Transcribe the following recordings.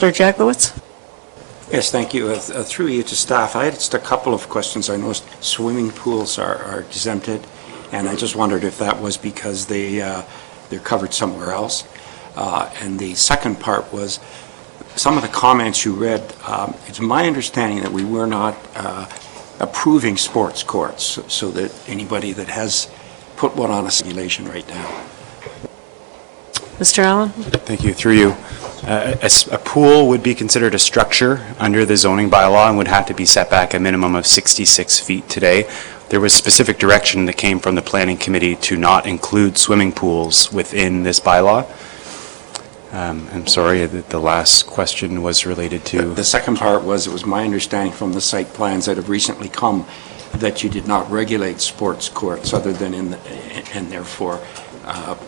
Sir Jaglowitz? Yes, thank you. Through you to staff, I had just a couple of questions. I noticed swimming pools are exempted, and I just wondered if that was because they're covered somewhere else. And the second part was some of the comments you read. It's my understanding that we were not approving sports courts, so that anybody that has put one on a simulation right now. Mr. Allen? Thank you. Through you. A pool would be considered a structure under the zoning bylaw and would have to be set back a minimum of 66 feet today. There was specific direction that came from the planning committee to not include swimming pools within this bylaw. I'm sorry that the last question was related to... The second part was, it was my understanding from the site plans that have recently come that you did not regulate sports courts other than and therefore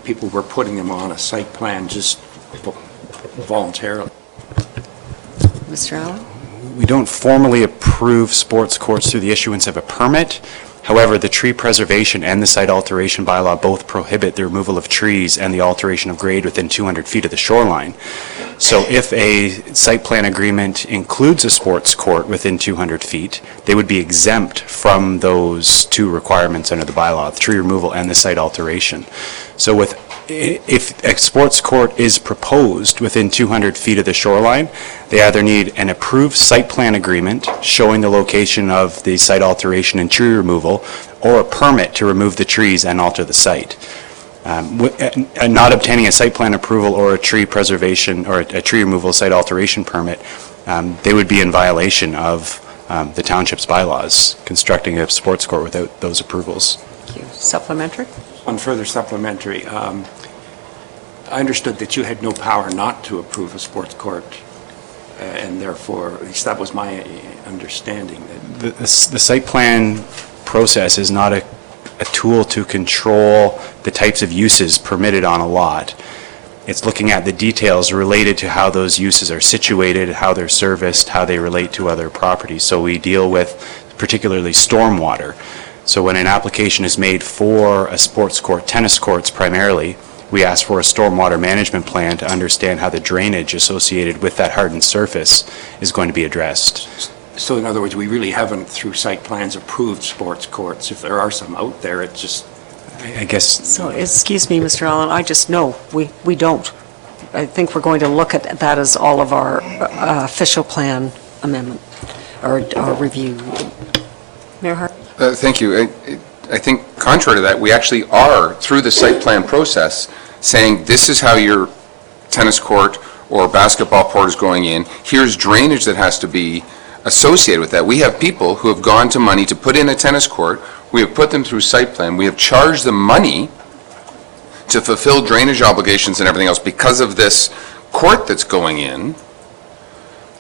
people were putting them on a site plan just voluntarily. Mr. Allen? We don't formally approve sports courts through the issuance of a permit. However, the tree preservation and the site alteration bylaw both prohibit the removal of trees and the alteration of grade within 200 feet of the shoreline. So if a site plan agreement includes a sports court within 200 feet, they would be exempt from those two requirements under the bylaw, the tree removal and the site alteration. So if a sports court is proposed within 200 feet of the shoreline, they either need an approved site plan agreement showing the location of the site alteration and tree removal, or a permit to remove the trees and alter the site. Not obtaining a site plan approval or a tree preservation or a tree removal site alteration permit, they would be in violation of the township's bylaws, constructing a sports court without those approvals. Thank you. Supplementary? On further supplementary, I understood that you had no power not to approve a sports court, and therefore, at least that was my understanding. The site plan process is not a tool to control the types of uses permitted on a lot. It's looking at the details related to how those uses are situated, how they're serviced, how they relate to other properties. So we deal with particularly stormwater. So when an application is made for a sports court, tennis courts primarily, we ask for a stormwater management plan to understand how the drainage associated with that hardened surface is going to be addressed. So in other words, we really haven't, through site plans, approved sports courts. If there are some out there, it's just... I guess... So, excuse me, Mr. Allen, I just know we don't. I think we're going to look at that as all of our official plan amendment or review. Mayor Hart? Thank you. I think contrary to that, we actually are, through the site plan process, saying this is how your tennis court or basketball court is going in. Here's drainage that has to be associated with that. We have people who have gone to money to put in a tennis court. We have put them through site plan. We have charged them money to fulfill drainage obligations and everything else because of this court that's going in.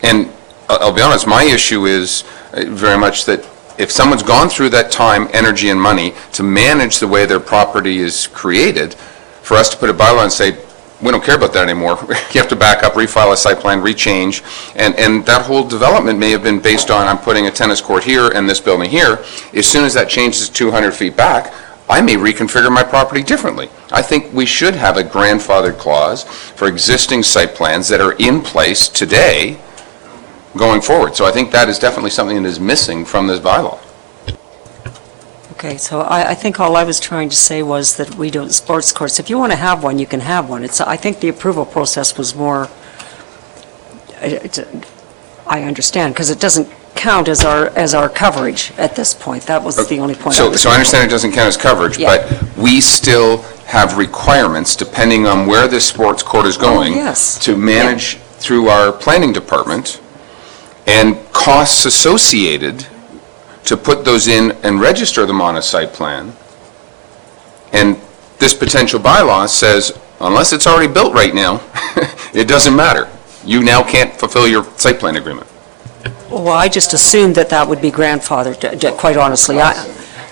And I'll be honest, my issue is very much that if someone's gone through that time, energy, and money to manage the way their property is created, for us to put a bylaw and say, we don't care about that anymore. You have to back up, refile a site plan, rechange, and that whole development may have been based on I'm putting a tennis court here and this building here. As soon as that changes 200 feet back, I may reconfigure my property differently. I think we should have a grandfathered clause for existing site plans that are in place today going forward. So I think that is definitely something that is missing from this bylaw. Okay, so I think all I was trying to say was that we don't, sports courts, if you want to have one, you can have one. I think the approval process was more, I understand, because it doesn't count as our coverage at this point. That was the only point. So I understand it doesn't count as coverage, yeah. But we still have requirements depending on where this sports court is going yes. to manage through our planning department, and costs associated to put those in and register them on a site plan. And this potential bylaw says, unless it's already built right now, it doesn't matter. You now can't fulfill your site plan agreement. Well, I just assumed that would be grandfathered, quite honestly.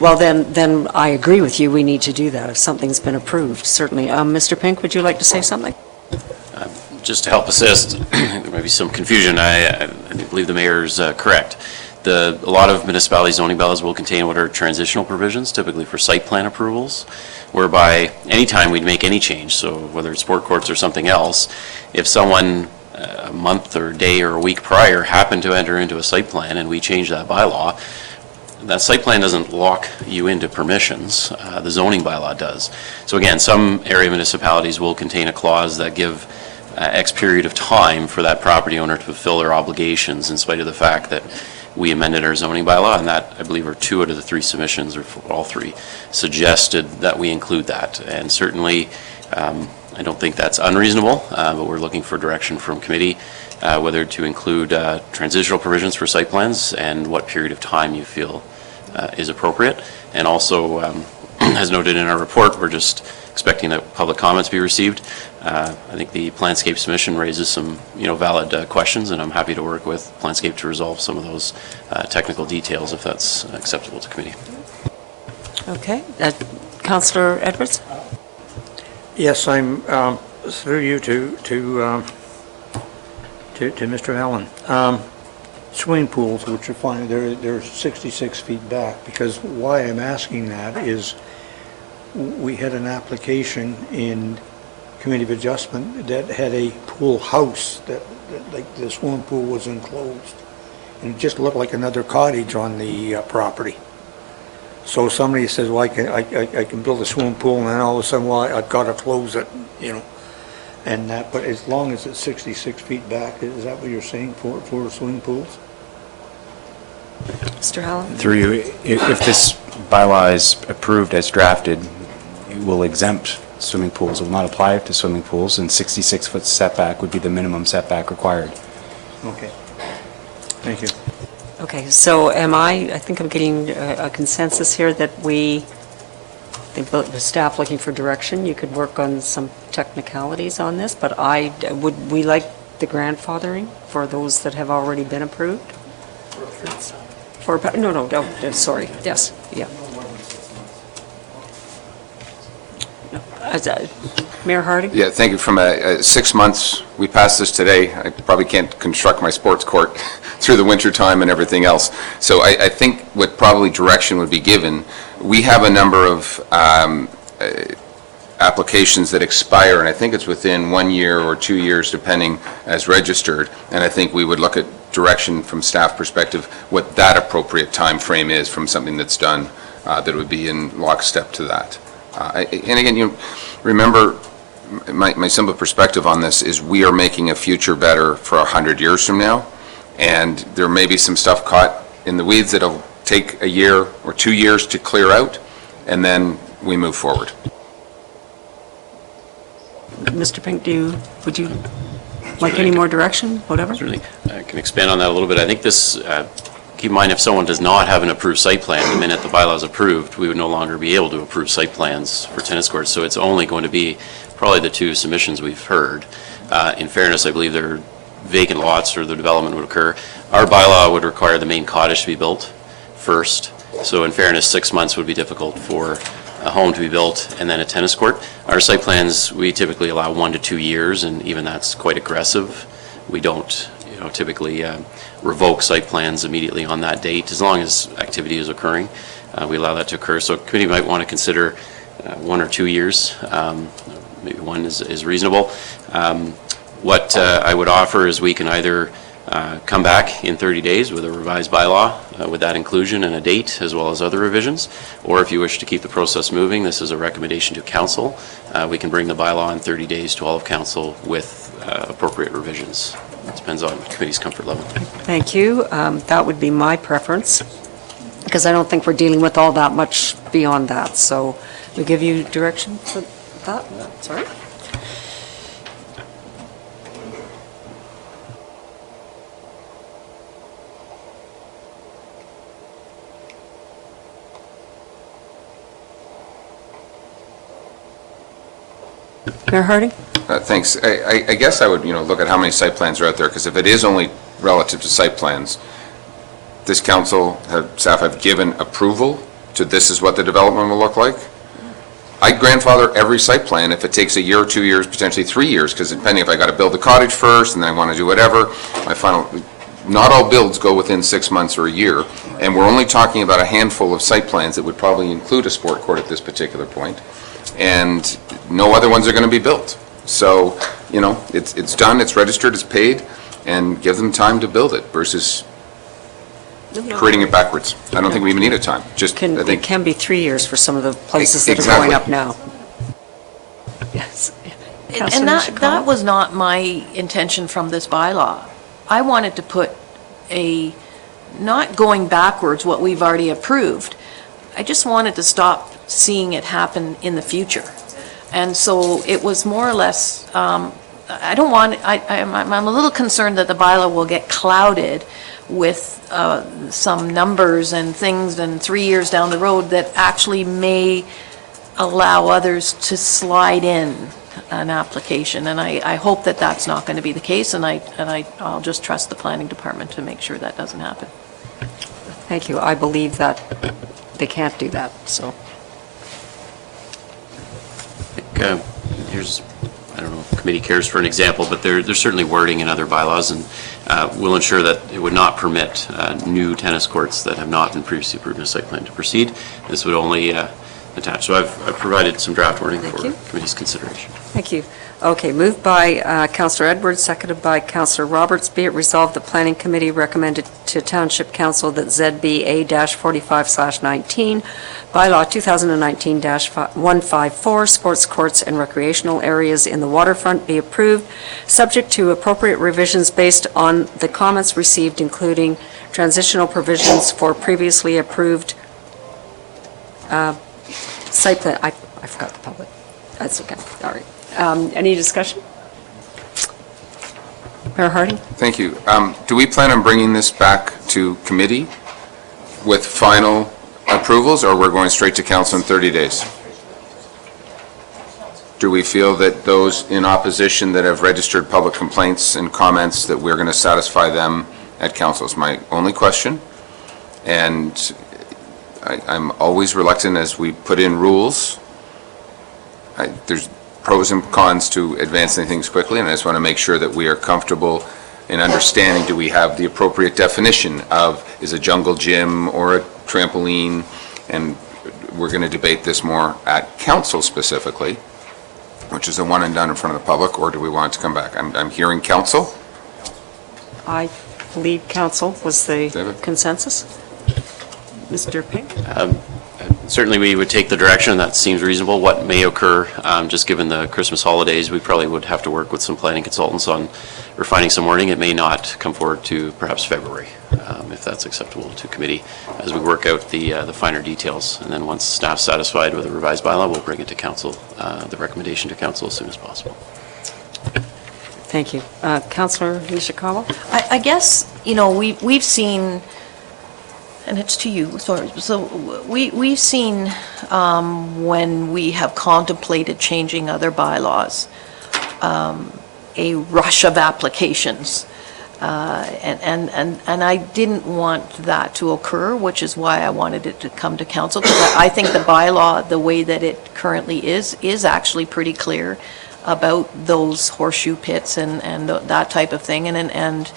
Well, then I agree with you. We need to do that if something's been approved, certainly. Mr. Pink, would you like to say something? Just to help assist, there may be some confusion. I believe the mayor is correct. A lot of municipality zoning bylaws will contain what are transitional provisions, typically for site plan approvals, whereby anytime we'd make any change, so whether it's sport courts or something else, if someone a month or day or a week prior happen to enter into a site plan and we change that bylaw, that site plan doesn't lock you into permissions. The zoning bylaw does. So again, some area municipalities will contain a clause that give X period of time for that property owner to fulfill their obligations in spite of the fact that we amended our zoning bylaw, and that, I believe, are 2 out of the 3 submissions, or all 3, suggested that we include that. And certainly, I don't think that's unreasonable, but we're looking for direction from committee, whether to include transitional provisions for site plans and what period of time you feel is appropriate. And also, as noted in our report, we're just expecting that public comments be received. I think the Planscape submission raises some, valid questions, and I'm happy to work with Planscape to resolve some of those technical details if that's acceptable to committee. Okay. Councillor Edwards? Yes, I'm through you to Mr. Allen. Swimming pools, which are fine, they're 66 feet back, because why I'm asking that is we had an application in Committee of Adjustment that had a pool house that like the swimming pool was enclosed, and it just looked like another cottage on the property. So somebody says, well, I can build a swimming pool, and then all of a sudden, well, I've got to close it, and that, but as long as it's 66 feet back, is that what you're saying for swimming pools? Mr. Hallam? Through you, if this bylaw is approved as drafted, it will exempt swimming pools. It will not apply to swimming pools, and 66-foot setback would be the minimum setback required. Okay. Thank you. Okay, so I think I'm getting a consensus here that the staff looking for direction, you could work on some technicalities on this, but would we like the grandfathering for those that have already been approved? No, sorry, yes, yeah. No, Mayor Harding? Yeah, thank you. From 6 months, we passed this today. I probably can't construct my sports court through the winter time and everything else. So I think what probably direction would be given, we have a number of applications that expire, and I think it's within 1 year or 2 years, depending, as registered. And I think we would look at direction from staff perspective, what that appropriate time frame is from something that's done that would be in lockstep to that. And again, remember, my simple perspective on this is we are making a future better for 100 years from now, and there may be some stuff caught in the weeds that'll take 1 year or 2 years to clear out, and then we move forward. Mr. Pink, would you like any more direction, whatever? Certainly. I can expand on that a little bit. I think this, keep in mind, if someone does not have an approved site plan, the minute the bylaw is approved, we would no longer be able to approve site plans for tennis courts. So it's only going to be probably the 2 submissions we've heard. In fairness, I believe there are vacant lots or the development would occur. Our bylaw would require the main cottage to be built first. So in fairness, 6 months would be difficult for a home to be built and then a tennis court. Our site plans, we typically allow 1 to 2 years, and even that's quite aggressive. We don't, typically revoke site plans immediately on that date, as long as activity is occurring. We allow that to occur. So committee might want to consider 1 or 2 years. Maybe 1 is reasonable. What I would offer is we can either come back in 30 days with a revised bylaw with that inclusion and a date, as well as other revisions, or if you wish to keep the process moving, this is a recommendation to council. We can bring the bylaw in 30 days to all of council with appropriate revisions. It depends on committee's comfort level. Thank you. That would be my preference, because I don't think we're dealing with all that much beyond that. So we give you direction for that? Sorry? Mayor Harding? Thanks. I guess I would, look at how many site plans are out there, because if it is only relative to site plans, this council, staff have given approval to this is what the development will look like. I'd grandfather every site plan if it takes 1 year or 2 years, potentially 3 years, because depending if I got to build the cottage first and then I want to do whatever, not all builds go within 6 months or 1 year, and we're only talking about a handful of site plans that would probably include a sport court at this particular point, and no other ones are going to be built. So you know, it's done, it's registered, it's paid, and give them time to build it versus creating it backwards. I don't think we even need a time, just, I It think, can be 3 years for some of the places that are Exactly. going up now. Yes. Councillor And that Nishikawa? was not my intention from this bylaw. I wanted to put not going backwards what we've already approved. I just wanted to stop seeing it happen in the future. And so it was more or less, I'm a little concerned that the bylaw will get clouded with some numbers and things and 3 years down the road that actually may allow others to slide in an application. And I hope that that's not going to be the case, and I'll just trust the planning department to make sure that doesn't happen. Thank you. I believe that they can't do that, so. Here's, I don't know if committee cares for an example, but there's certainly wording in other bylaws, and we'll ensure that it would not permit new tennis courts that have not been previously approved in a site plan to proceed. This would only attach. So I've provided some draft wording Thank for you. committee's consideration. Thank you. Okay, moved by Councillor Edwards, seconded by Councillor Roberts. Be it resolved, the Planning Committee recommended to Township Council that ZBA-45/19, Bylaw 2019-154, sports courts and recreational areas in the waterfront be approved, subject to appropriate revisions based on the comments received, including transitional provisions for previously approved site plan. I forgot the public. That's okay. All right. Any discussion? Mayor Harding? thank you. Do we plan on bringing this back to committee with final approvals, or we're going straight to council in 30 days? Do we feel that those in opposition that have registered public complaints and comments, that we're going to satisfy them at council? Is my only question. And I'm always reluctant as we put in rules. There's pros and cons to advancing things quickly, and I just want to make sure that we are comfortable in understanding, do we have the appropriate definition of, is a jungle gym or a trampoline? And we're going to debate this more at council specifically, which is a one and done in front of the public, or do we want it to come back? I'm hearing council. I believe council was the David? consensus. Mr. Pink? Certainly, we would take the direction that seems reasonable. What may occur, just given the Christmas holidays, we probably would have to work with some planning consultants on refining some wording. It may not come forward to perhaps February, if that's acceptable to committee, as we work out the finer details. And then once staff's satisfied with the revised bylaw, we'll bring it to council, the recommendation to council as soon as possible. Thank you. Councillor Nishikawa? I guess, we've seen, and it's to you, sorry, so we've seen when we have contemplated changing other bylaws, a rush of applications. And I didn't want that to occur, which is why I wanted it to come to council, because I think the bylaw, the way that it currently is actually pretty clear about those horseshoe pits and that type of thing, and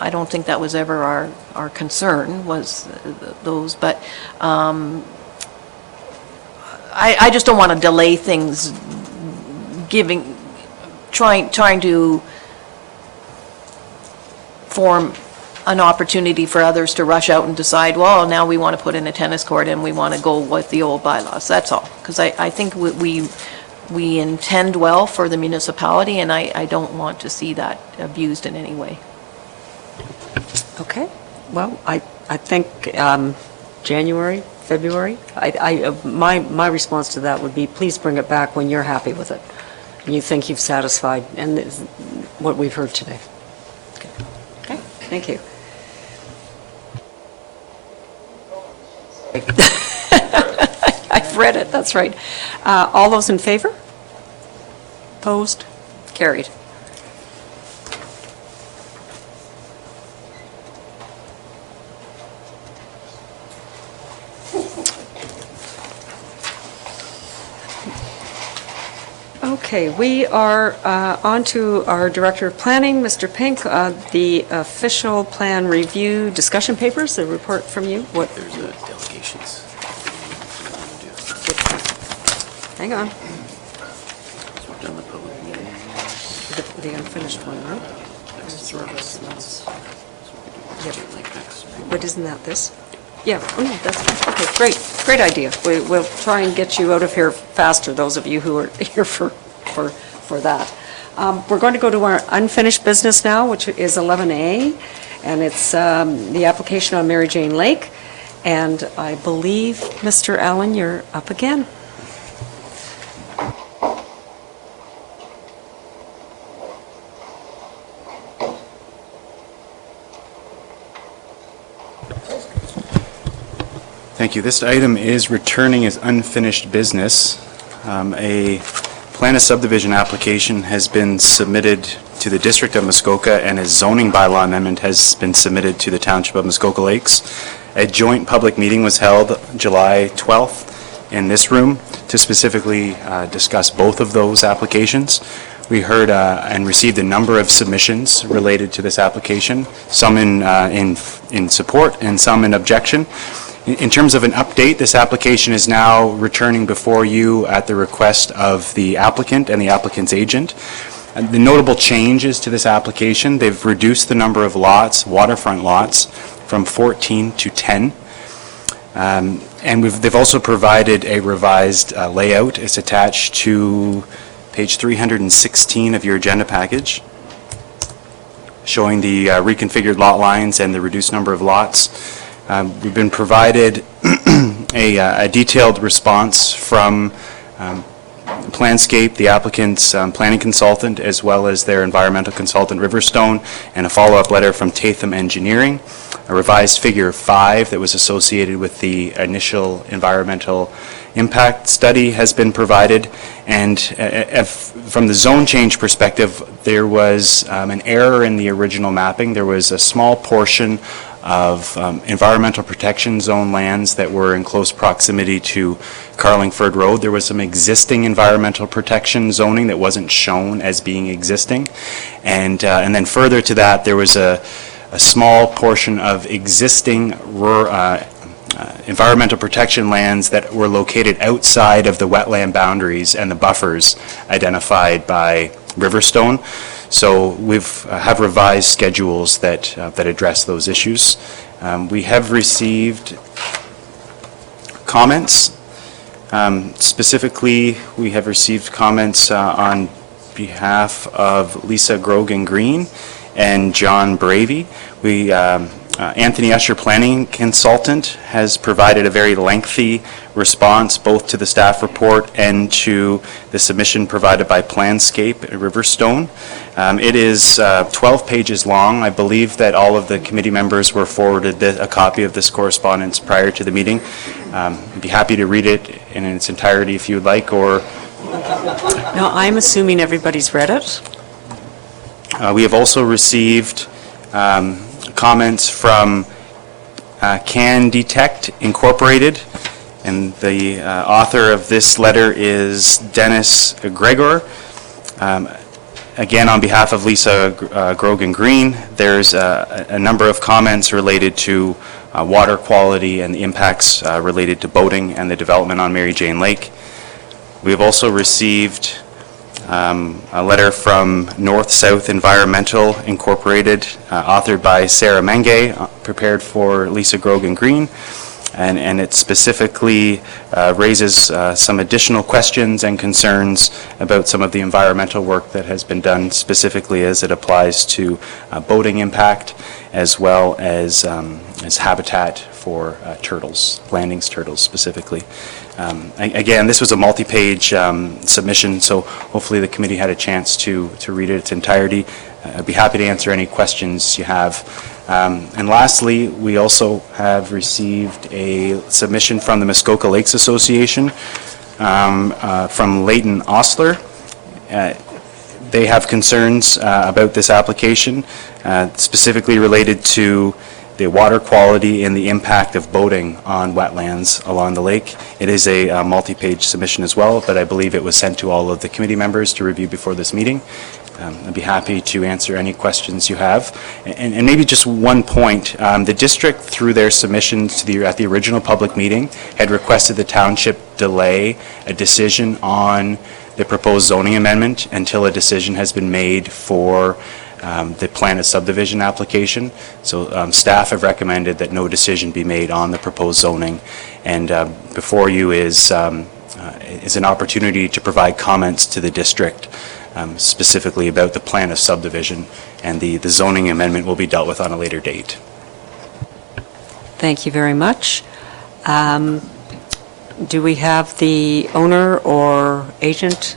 I don't think that was ever our concern, was those, but I just don't want to delay things, trying to form an opportunity for others to rush out and decide, well, now we want to put in a tennis court and we want to go with the old bylaws, that's all. Because I think we intend well for the municipality, and I don't want to see that abused in any way. Okay. Well, I think January, February, my response to that would be, please bring it back when you're happy with it, and you think you've satisfied and what we've heard today. Okay, thank you. I've read it, that's right. All those in favor? Opposed? Carried. Okay, we are on to our Director of Planning, Mr. Pink, the official plan review discussion papers, the report from you. What? There's delegations. Hang on. We've done the public meeting. the unfinished one, right? Yep. But isn't that this? Yeah, oh, no, that's, okay, great idea. We'll try and get you out of here faster, those of you who are here for that. We're going to go to our unfinished business now, which is 11A, and it's the application on Mary Jane Lake. And I believe, Mr. Allen, you're up again. Thank you. This item is returning as unfinished business. A plan of subdivision application has been submitted to the District of Muskoka, and a zoning bylaw amendment has been submitted to the Township of Muskoka Lakes. A joint public meeting was held July 12th in this room to specifically discuss both of those applications. We heard and received a number of submissions related to this application, some in support and some in objection. In terms of an update, this application is now returning before you at the request of the applicant and the applicant's agent. The notable changes to this application: they've reduced the number of lots, waterfront lots, from 14 to 10. And they've also provided a revised layout. It's attached to page 316 of your agenda package, showing the reconfigured lot lines and the reduced number of lots. We've been provided a detailed response from Planscape, the applicant's planning consultant, as well as their environmental consultant, RiverStone, and a follow-up letter from Tatham Engineering. A revised figure 5 that was associated with the initial environmental impact study has been provided. And from the zone change perspective, there was an error in the original mapping. There was a small portion of environmental protection zone lands that were in close proximity to Carlingford Road. There was some existing environmental protection zoning that wasn't shown as being existing. And then further to that, there was a small portion of existing environmental protection lands that were located outside of the wetland boundaries and the buffers identified by RiverStone. So we've have revised schedules that address those issues. We have received comments. Specifically, we have received comments on behalf of Lisa Grogan Green and John Bravey. Anthony Usher, planning consultant, has provided a very lengthy response both to the staff report and to the submission provided by Planscape at RiverStone. It is 12 pages long. I believe that all of the committee members were forwarded a copy of this correspondence prior to the meeting. I'd be happy to read it in its entirety if you would like, or... Now, I'm assuming everybody's read it? We have also received comments from Can Detect Incorporated, and the author of this letter is Dennis Gregor. Again, on behalf of Lisa Grogan Green, there's a number of comments related to water quality and the impacts related to boating and the development on Mary Jane Lake. We have also received a letter from North South Environmental Incorporated, authored by Sarah Menge, prepared for Lisa Grogan Green, and it specifically raises some additional questions and concerns about some of the environmental work that has been done, specifically as it applies to boating impact, as well as habitat for turtles, landings turtles specifically. Again, this was a multi-page submission, so hopefully the committee had a chance to read it in its entirety. I'd be happy to answer any questions you have. And lastly, we also have received a submission from the Muskoka Lakes Association from Leighton Osler. They have concerns about this application, specifically related to the water quality and the impact of boating on wetlands along the lake. It is a multi-page submission as well, but I believe it was sent to all of the committee members to review before this meeting. I'd be happy to answer any questions you have. And maybe just one point, the district, through their submissions to at the original public meeting, had requested the township delay a decision on the proposed zoning amendment until a decision has been made for the plan of subdivision application. So staff have recommended that no decision be made on the proposed zoning, and before you is an opportunity to provide comments to the district specifically about the plan of subdivision, and the zoning amendment will be dealt with on a later date. Thank you very much. Do we have the owner or agent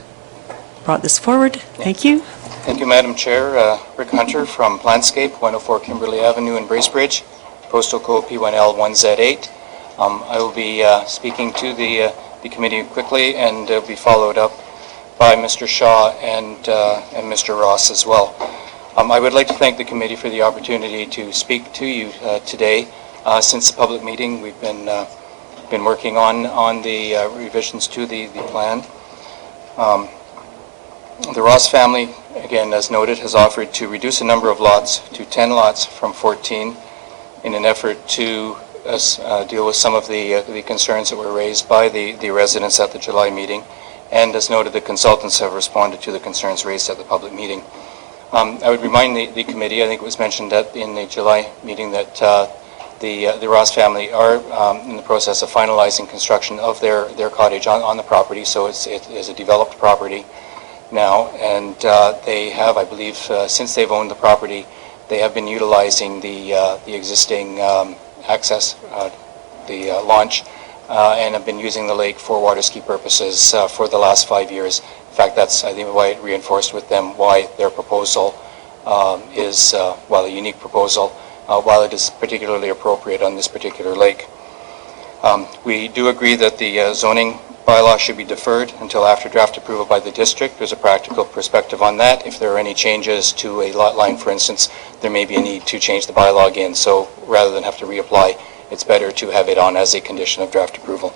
brought this forward? Thank you. Thank you, Madam Chair. Rick Hunter from Planscape, 104 Kimberley Avenue in Bracebridge, postal code P1L1Z8. I will be speaking to the committee quickly, and it'll be followed up by Mr. Shaw and Mr. Ross as well. I would like to thank the committee for the opportunity to speak to you today. Since the public meeting, we've been working on the revisions to the plan. The Ross family, again, as noted, has offered to reduce the number of lots to 10 lots from 14 in an effort to deal with some of the concerns that were raised by the residents at the July meeting. And as noted, the consultants have responded to the concerns raised at the public meeting. I would remind the committee, I think it was mentioned in the July meeting, that the Ross family are in the process of finalizing construction of their cottage on the property, so it is a developed property now, and they have, I believe, since they've owned the property, they have been utilizing the existing access, the launch, and have been using the lake for water ski purposes for the last 5 years. In fact, that's, I think, why it reinforced with them why their proposal is, while a unique proposal, while it is particularly appropriate on this particular lake. We do agree that the zoning bylaw should be deferred until after draft approval by the district. There's a practical perspective on that. If there are any changes to a lot line, for instance, there may be a need to change the bylaw again. So rather than have to reapply, it's better to have it on as a condition of draft approval.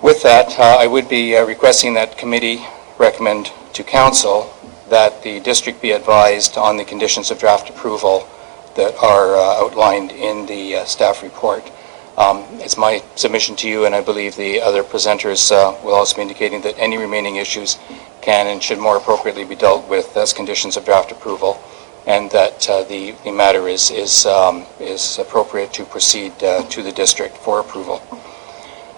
With that, I would be requesting that committee recommend to council that the district be advised on the conditions of draft approval that are outlined in the staff report. It's my submission to you, and I believe the other presenters will also be indicating that any remaining issues can and should more appropriately be dealt with as conditions of draft approval, and that the matter is appropriate to proceed to the district for approval.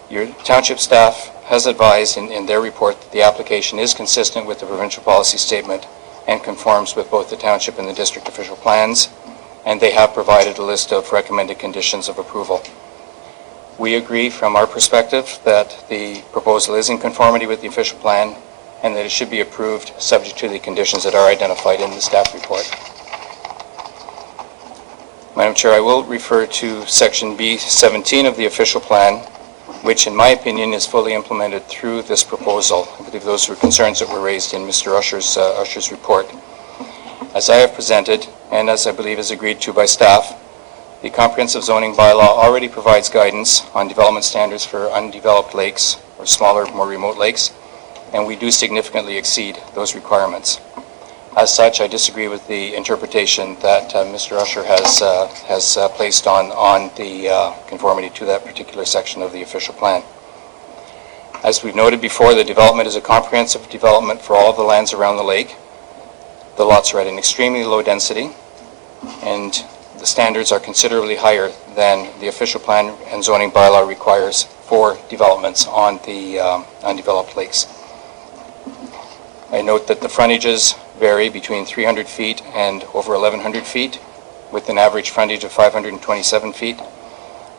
Your township staff has advised in their report that the application is consistent with the provincial policy statement and conforms with both the township and the district official plans, and they have provided a list of recommended conditions of approval. We agree from our perspective that the proposal is in conformity with the official plan and that it should be approved subject to the conditions that are identified in the staff report. Madam Chair, I will refer to Section B17 of the official plan, which in my opinion is fully implemented through this proposal. I believe those were concerns that were raised in Mr. Usher's report. As I have presented, and as I believe is agreed to by staff, the comprehensive zoning bylaw already provides guidance on development standards for undeveloped lakes or smaller, more remote lakes, and we do significantly exceed those requirements. As such, I disagree with the interpretation that Mr. Usher has placed on the conformity to that particular section of the official plan. As we've noted before, the development is a comprehensive development for all of the lands around the lake. The lots are at an extremely low density, and the standards are considerably higher than the official plan and zoning bylaw requires for developments on the undeveloped lakes. I note that the frontages vary between 300 feet and over 1,100 feet, with an average frontage of 527 feet.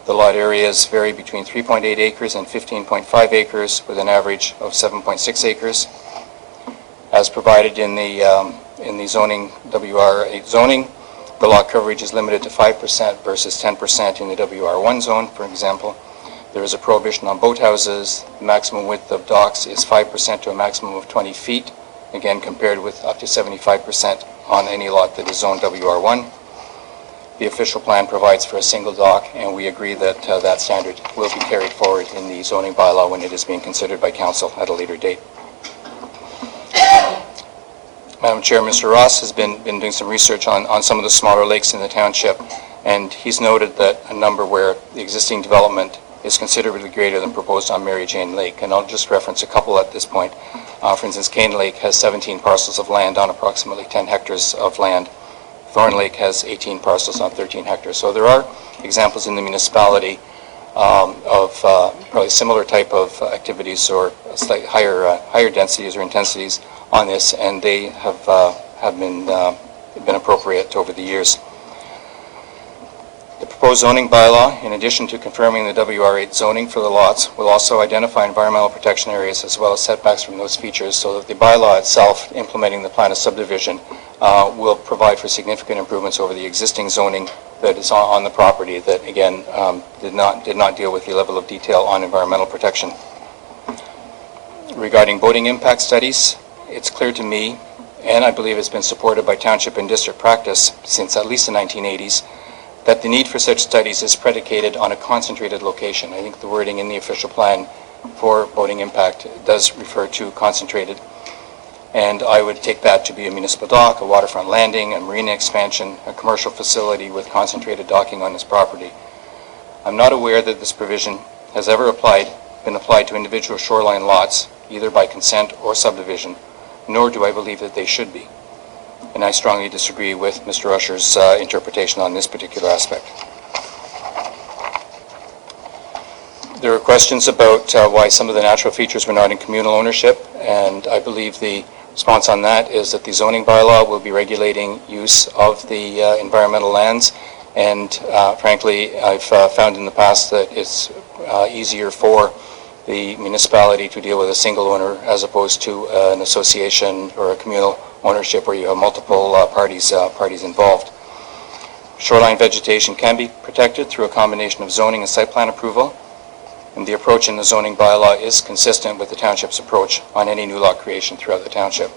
The lot areas vary between 3.8 acres and 15.5 acres, with an average of 7.6 acres. As provided in the zoning, WR8 zoning, the lot coverage is limited to 5% versus 10% in the WR1 zone, for example. There is a prohibition on boathouses. The maximum width of docks is 5% to a maximum of 20 feet, again compared with up to 75% on any lot that is zoned WR1. The official plan provides for a single dock, and we agree that that standard will be carried forward in the zoning bylaw when it is being considered by council at a later date. Madam Chair, Mr. Ross has been doing some research on some of the smaller lakes in the township, and he's noted that a number where the existing development is considerably greater than proposed on Mary Jane Lake. And I'll just reference a couple at this point. For instance, Cane Lake has 17 parcels of land on approximately 10 hectares of land. Thorn Lake has 18 parcels on 13 hectares. So there are examples in the municipality of probably similar type of activities or slightly higher densities or intensities on this, and they have been appropriate over the years. The proposed zoning bylaw, in addition to confirming the WR8 zoning for the lots, will also identify environmental protection areas as well as setbacks from those features, so that the bylaw itself, implementing the plan of subdivision, will provide for significant improvements over the existing zoning that is on the property that, again, did not deal with the level of detail on environmental protection. Regarding boating impact studies, it's clear to me, and I believe it's been supported by township and district practice since at least the 1980s, that the need for such studies is predicated on a concentrated location. I think the wording in the official plan for boating impact does refer to concentrated. And I would take that to be a municipal dock, a waterfront landing, a marina expansion, a commercial facility with concentrated docking on this property. I'm not aware that this provision has ever been applied to individual shoreline lots, either by consent or subdivision, nor do I believe that they should be. And I strongly disagree with Mr. Usher's interpretation on this particular aspect. There are questions about why some of the natural features were not in communal ownership, and I believe the response on that is that the zoning bylaw will be regulating use of the environmental lands, and frankly, I've found in the past that it's easier for the municipality to deal with a single owner as opposed to an association or a communal ownership where you have multiple parties involved. Shoreline vegetation can be protected through a combination of zoning and site plan approval, and the approach in the zoning bylaw is consistent with the township's approach on any new lot creation throughout the township.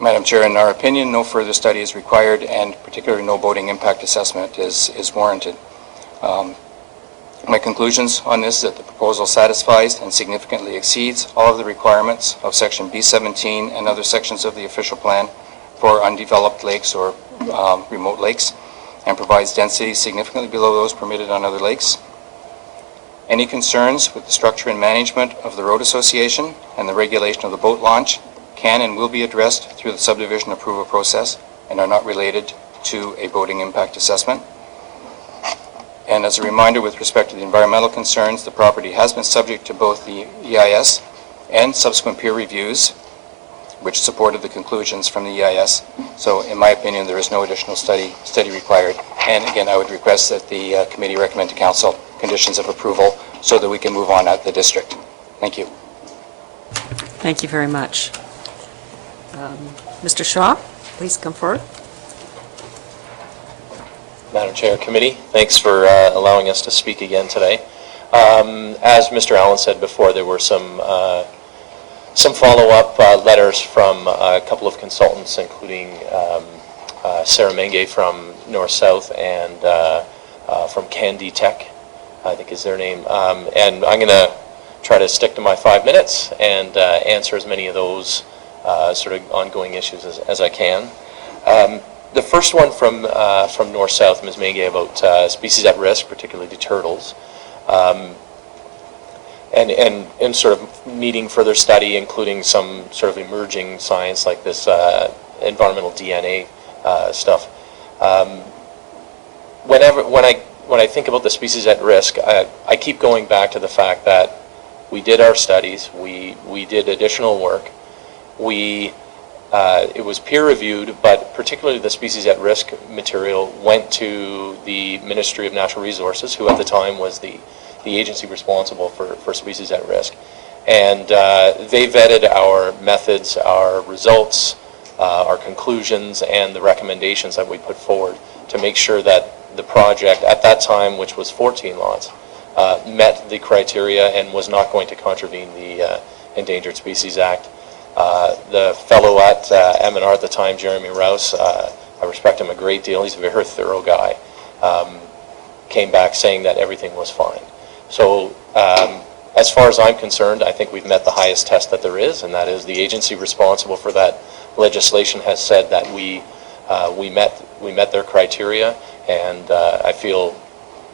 Madam Chair, in our opinion, no further study is required, and particularly no boating impact assessment is warranted. My conclusions on this is that the proposal satisfies and significantly exceeds all of the requirements of Section B17 and other sections of the official plan for undeveloped lakes or remote lakes, and provides density significantly below those permitted on other lakes. Any concerns with the structure and management of the road association and the regulation of the boat launch can and will be addressed through the subdivision approval process and are not related to a boating impact assessment. And as a reminder, with respect to the environmental concerns, the property has been subject to both the EIS and subsequent peer reviews, which supported the conclusions from the EIS. So in my opinion, there is no additional study required. And again, I would request that the committee recommend to council conditions of approval so that we can move on at the district. Thank you. Thank you very much. Mr. Shaw, please come forward. Madam Chair, Committee, thanks for allowing us to speak again today. As Mr. Allen said before, there were some follow-up letters from a couple of consultants, including Sarah Menge from North South and from Candy Tech, I think is their name. And I'm going to try to stick to my 5 minutes and answer as many of those sort of ongoing issues as I can. The first one from North South, Ms. Menge, about species at risk, particularly the turtles, and sort of needing further study, including some sort of emerging science like this environmental DNA stuff. When I think about the species at risk, I keep going back to the fact that we did our studies, we did additional work, it was peer-reviewed, but particularly the species at risk material went to the Ministry of Natural Resources, who at the time was the agency responsible for species at risk. And they vetted our methods, our results, our conclusions, and the recommendations that we put forward to make sure that the project, at that time, which was 14 lots, met the criteria and was not going to contravene the Endangered Species Act. The fellow at M&R at the time, Jeremy Rouse, I respect him a great deal, he's a very thorough guy, came back saying that everything was fine. So as far as I'm concerned, I think we've met the highest test that there is, and that is the agency responsible for that legislation has said that we met their criteria, and I feel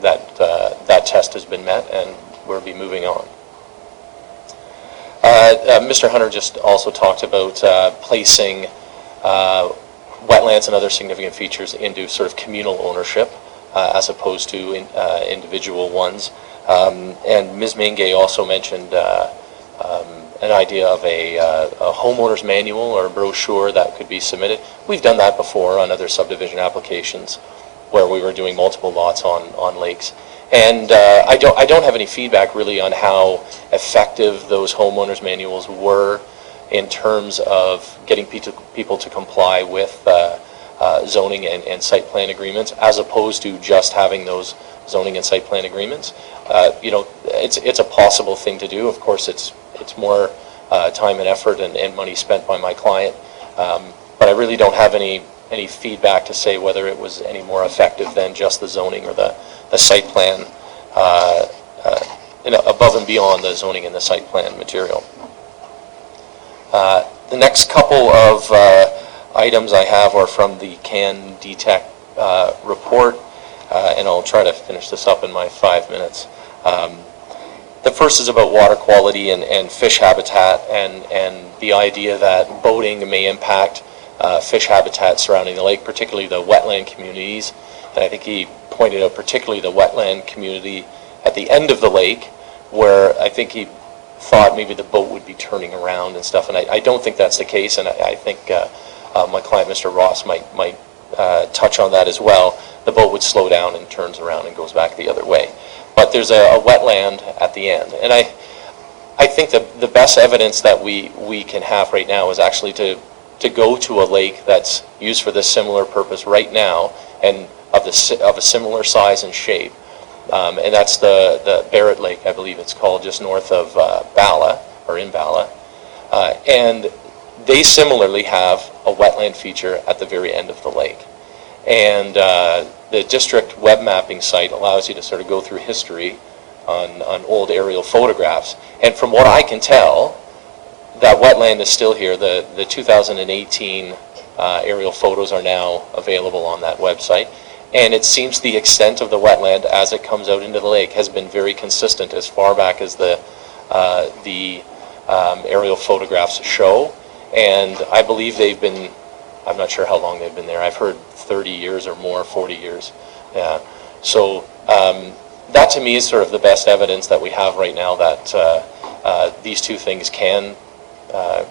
that test has been met, and we'll be moving on. Mr. Hunter just also talked about placing wetlands and other significant features into sort of communal ownership as opposed to individual ones. And Ms. Mingay also mentioned an idea of a homeowner's manual or a brochure that could be submitted. We've done that before on other subdivision applications where we were doing multiple lots on lakes. And I don't have any feedback really on how effective those homeowners manuals were in terms of getting people to comply with zoning and site plan agreements, as opposed to just having those zoning and site plan agreements. It's a possible thing to do. Of course, it's more time and effort and money spent by my client, but I really don't have any feedback to say whether it was any more effective than just the zoning or the site plan, above and beyond the zoning and the site plan material. The next couple of items I have are from the CAN DTEC report, and I'll try to finish this up in my 5 minutes. The first is about water quality and fish habitat, and the idea that boating may impact fish habitat surrounding the lake, particularly the wetland communities. And I think he pointed out particularly the wetland community at the end of the lake, where I think he thought maybe the boat would be turning around and stuff. And I don't think that's the case, and I think my client, Mr. Ross, might touch on that as well. The boat would slow down and turns around and goes back the other way. But there's a wetland at the end. And I think the best evidence that we can have right now is actually to go to a lake that's used for this similar purpose right now, and of a similar size and shape. And that's the Barrett Lake, I believe it's called, just north of Bala, or in Bala. And they similarly have a wetland feature at the very end of the lake. And the district web mapping site allows you to sort of go through history on old aerial photographs. And from what I can tell, that wetland is still here. The 2018 aerial photos are now available on that website. And it seems the extent of the wetland as it comes out into the lake has been very consistent as far back as the aerial photographs show. And I believe they've been, I'm not sure how long they've been there. I've heard 30 years or more, 40 years. Yeah. So that to me is sort of the best evidence that we have right now that these two things can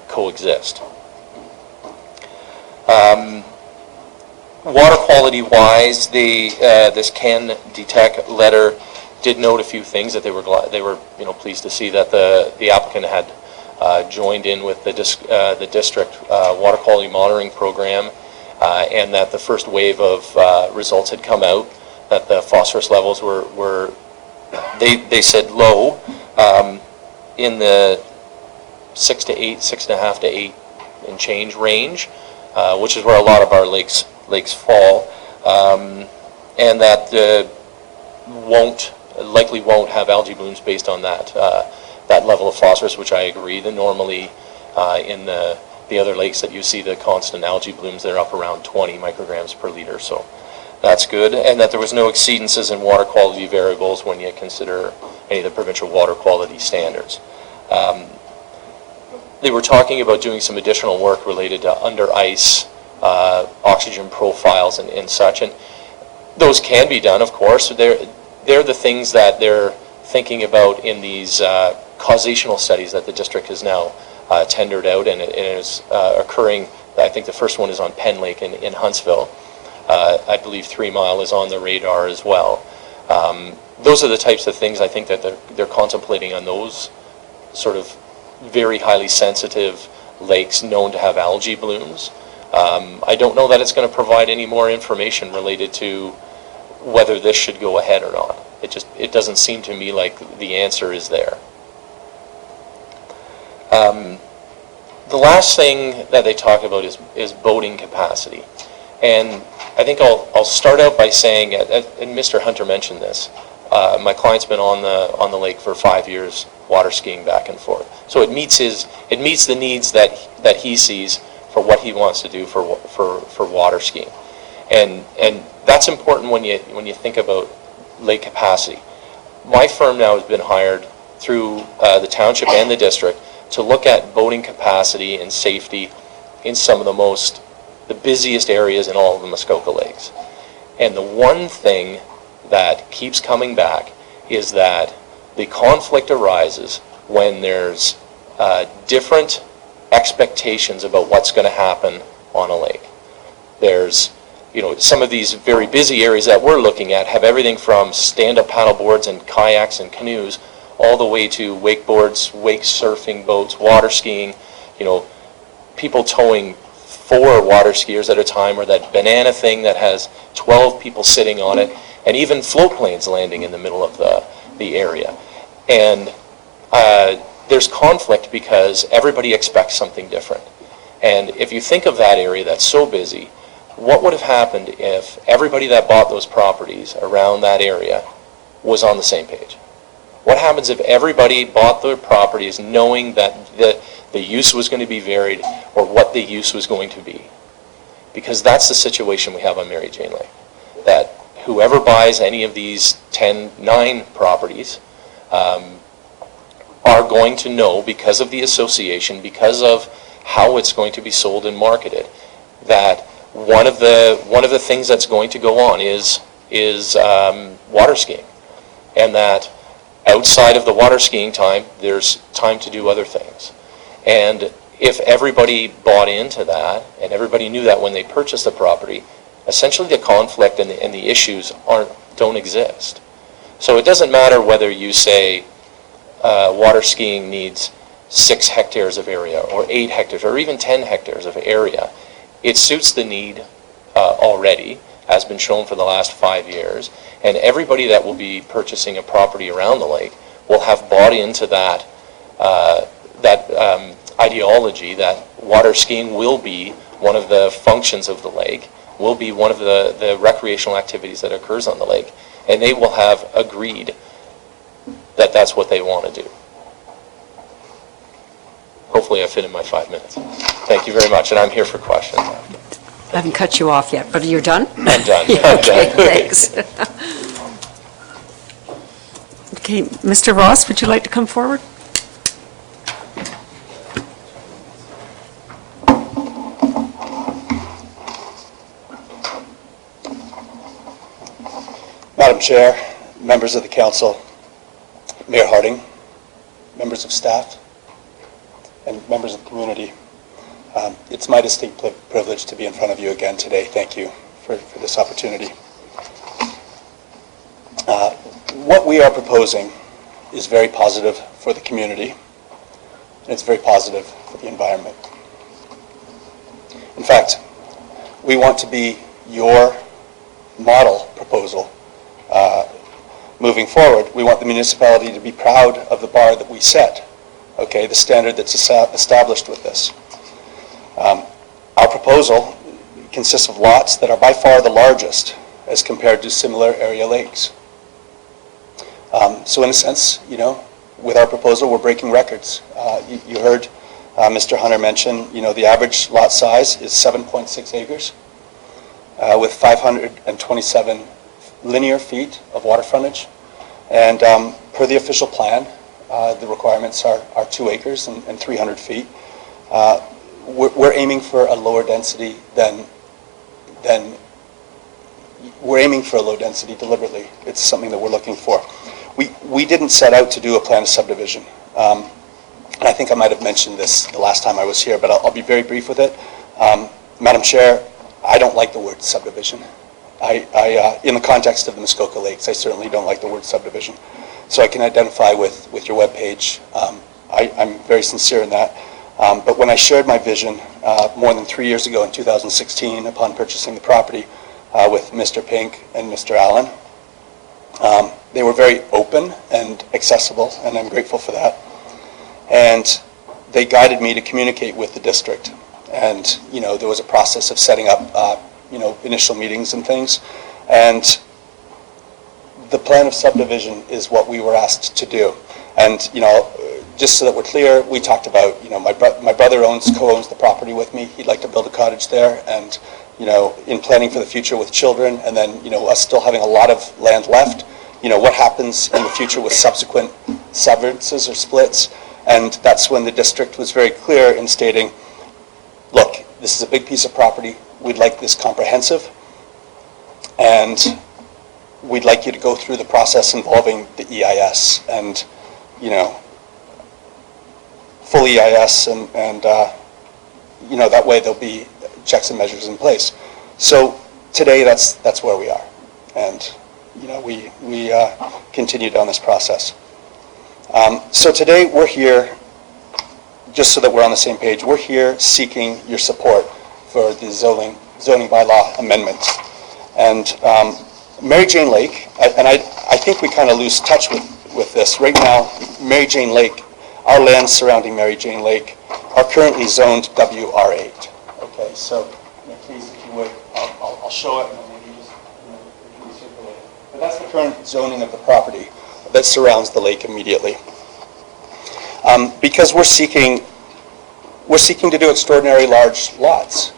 coexist. Water quality wise, this CAN DTEC letter did note a few things that they were pleased to see that the applicant had joined in with the district water quality monitoring program, and that the first wave of results had come out, that the phosphorus levels were they said low, in the 6.5 to 8 and change range, which is where a lot of our lakes fall, and that likely won't have algae blooms based on that level of phosphorus, which I agree. Normally in the other lakes that you see the constant algae blooms, they're up around 20 micrograms per liter, so that's good. And that there was no exceedances in water quality variables when you consider any of the provincial water quality standards. They were talking about doing some additional work related to under ice oxygen profiles and such, and those can be done, of course. They're the things that they're thinking about in these causational studies that the district has now tendered out, and it is occurring. I think the first one is on Penn Lake in Huntsville. I believe 3 Mile is on the radar as well. Those are the types of things I think that they're contemplating on those sort of very highly sensitive lakes known to have algae blooms. I don't know that it's going to provide any more information related to whether this should go ahead or not. It doesn't seem to me like the answer is there. The last thing that they talk about is boating capacity. And I think I'll start out by saying, and Mr. Hunter mentioned this, my client's been on the lake for 5 years, water skiing back and forth. So it meets the needs that he sees for what he wants to do for water skiing. And that's important when you think about lake capacity. My firm now has been hired through the township and the district to look at boating capacity and safety in some of the busiest areas in all of the Muskoka lakes. And the one thing that keeps coming back is that the conflict arises when there's different expectations about what's going to happen on a lake. There's, some of these very busy areas that we're looking at have everything from stand-up paddle boards and kayaks and canoes all the way to wakeboards, wake surfing boats, water skiing, people towing 4 water skiers at a time, or that banana thing that has 12 people sitting on it, and even float planes landing in the middle of the area. And there's conflict because everybody expects something different. And if you think of that area that's so busy, what would have happened if everybody that bought those properties around that area was on the same page? What happens if everybody bought their properties knowing that the use was going to be varied, or what the use was going to be? Because that's the situation we have on Mary Jane Lake. That whoever buys any of these 9 properties are going to know, because of the association, because of how it's going to be sold and marketed, that one of the things that's going to go on is water skiing, and that outside of the water skiing time, there's time to do other things. And if everybody bought into that, and everybody knew that when they purchased the property, essentially the conflict and the issues don't exist. So it doesn't matter whether you say water skiing needs 6 hectares of area, or 8 hectares, or even 10 hectares of area. It suits the need already, has been shown for the last 5 years, and everybody that will be purchasing a property around the lake will have bought into that ideology that water skiing will be one of the functions of the lake, will be one of the recreational activities that occurs on the lake, and they will have agreed that that's what they want to do. Hopefully I fit in my 5 minutes. Thank you very much, and I'm here for questions. I haven't cut you off yet, but you're done? I'm done. Okay, thanks. Okay, Mr. Ross, would you like to come forward? Madam Chair, members of the council, Mayor Harding, members of staff, and members of the community, it's my distinct privilege to be in front of you again today. Thank you for this opportunity. What we are proposing is very positive for the community, and it's very positive for the environment. In fact, we want to be your model proposal. Moving forward, we want the municipality to be proud of the bar that we set, okay, the standard that's established with this. Our proposal consists of lots that are by far the largest as compared to similar area lakes. So in a sense, with our proposal, we're breaking records. You heard Mr. Hunter mention, the average lot size is 7.6 acres with 527 linear feet of water frontage. And per the official plan, the requirements are 2 acres and 300 feet. We're aiming for a lower density we're aiming for a low density deliberately. It's something that we're looking for. We didn't set out to do a plan of subdivision. And I think I might have mentioned this the last time I was here, but I'll be very brief with it. Madam Chair, I don't like the word subdivision. In the context of the Muskoka Lakes, I certainly don't like the word subdivision. So I can identify with your webpage. I'm very sincere in that. But when I shared my vision more than 3 years ago in 2016 upon purchasing the property with Mr. Pink and Mr. Allen, they were very open and accessible, and I'm grateful for that. And they guided me to communicate with the district. And, there was a process of setting up, initial meetings and things. And the plan of subdivision is what we were asked to do. And, just so that we're clear, we talked about, my brother co-owns the property with me. He'd like to build a cottage there. And, in planning for the future with children, and then, us still having a lot of land left, what happens in the future with subsequent severances or splits. And that's when the district was very clear in stating, look, this is a big piece of property. We'd like this comprehensive. And we'd like you to go through the process involving the EIS and, full EIS and that way there'll be checks and measures in place. So today, that's where we are. And, we continue down this process. So today, we're here, just so that we're on the same page, we're here seeking your support for the zoning bylaw amendment. And Mary Jane Lake, and I think we kind of lose touch with this. Right now, Mary Jane Lake, our lands surrounding Mary Jane Lake are currently zoned WR8. Okay, so please, if you would, I'll show it and then maybe just recirculate it. But that's the current zoning of the property that surrounds the lake immediately. Because we're seeking to do extraordinary large lots.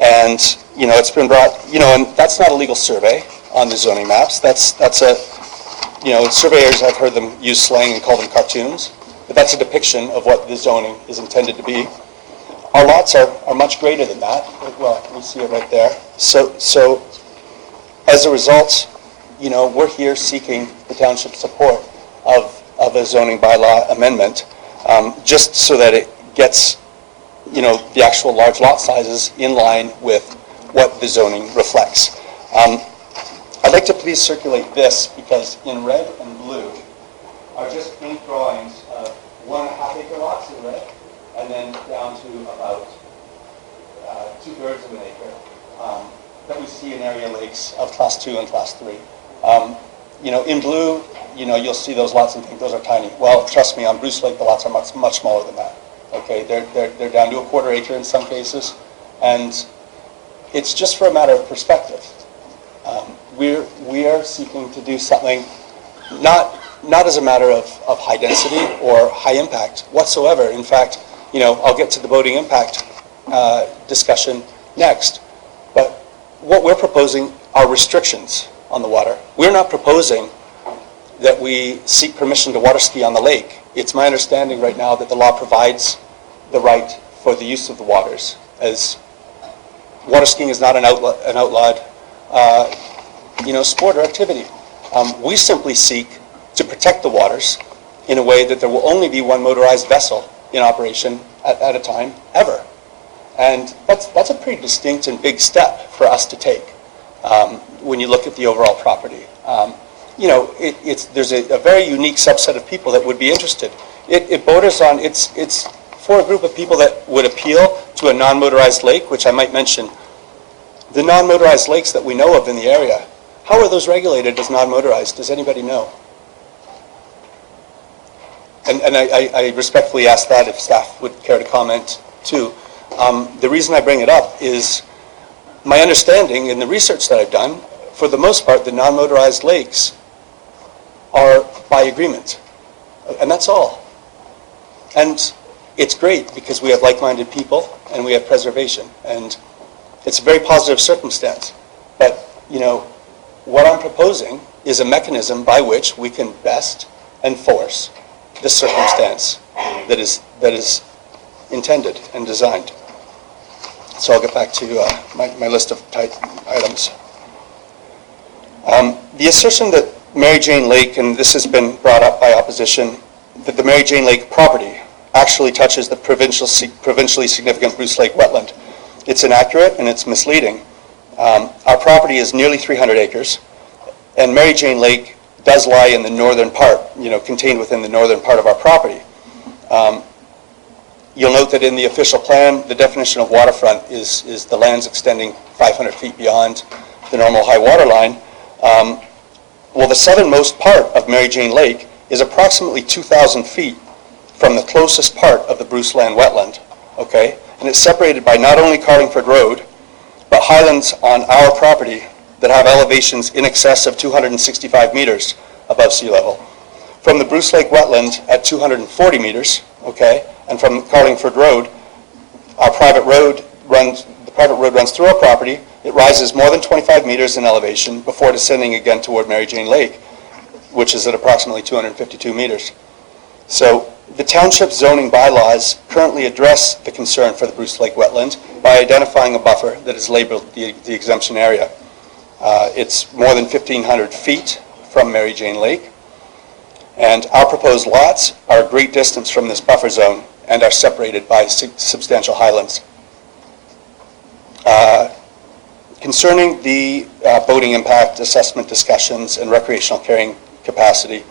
And, it's been brought, and that's not a legal survey on the zoning maps. That's a, surveyors, I've heard them use slang and call them cartoons, but that's a depiction of what the zoning is intended to be. Our lots are much greater than that. Well, you see it right there. So as a result, we're here seeking the township's support of a zoning bylaw amendment, just so that it gets, the actual large lot sizes in line with what the zoning reflects. I'd like to please circulate this, because in red and blue are just paint drawings of 1.5 acre lots in red, and then down to about 2/3 of an acre that we see in area lakes of class 2 and class 3. In blue, you'll see those lots and think those are tiny. Well, trust me, on Bruce Lake, the lots are much, much smaller than that. Okay, they're down to 1/4 acre in some cases, and it's just for a matter of perspective. We are seeking to do something not as a matter of high density or high impact whatsoever. In fact, I'll get to the boating impact discussion next, but what we're proposing are restrictions on the water. We're not proposing that we seek permission to water ski on the lake. It's my understanding right now that the law provides the right for the use of the waters, as water skiing is not an outlawed sport or activity. We simply seek to protect the waters in a way that there will only be one motorized vessel in operation at a time, ever. And that's a pretty distinct and big step for us to take when you look at the overall property. There's a very unique subset of people that would be interested. It borders on, it's for a group of people that would appeal to a non-motorized lake, which I might mention. The non-motorized lakes that we know of in the area, how are those regulated as non-motorized? Does anybody know? And I respectfully ask that if staff would care to comment too. The reason I bring it up is my understanding in the research that I've done, for the most part, the non-motorized lakes are by agreement. And that's all. And it's great because we have like-minded people and we have preservation. And it's a very positive circumstance. But, what I'm proposing is a mechanism by which we can best enforce the circumstance that is intended and designed. So I'll get back to my list of items. The assertion that Mary Jane Lake, and this has been brought up by opposition, that the Mary Jane Lake property actually touches the provincially significant Bruce Lake wetland. It's inaccurate and it's misleading. Our property is nearly 300 acres, and Mary Jane Lake does lie in the northern part, contained within the northern part of our property. You'll note that in the official plan, the definition of waterfront is the lands extending 500 feet beyond the normal high water line. Well, the southernmost part of Mary Jane Lake is approximately 2,000 feet from the closest part of the Bruce Land wetland, okay? And it's separated by not only Carlingford Road, but highlands on our property that have elevations in excess of 265 meters above sea level. From the Bruce Lake wetland at 240 meters, okay, and from Carlingford Road, the private road runs through our property. It rises more than 25 meters in elevation before descending again toward Mary Jane Lake. which is at approximately 252 meters. So the township zoning bylaws currently address the concern for the Bruce Lake wetland by identifying a buffer that is labeled the exemption area. It's more than 1,500 feet from Mary Jane Lake, and our proposed lots are a great distance from this buffer zone and are separated by substantial highlands. Concerning the boating impact assessment discussions and recreational carrying capacity,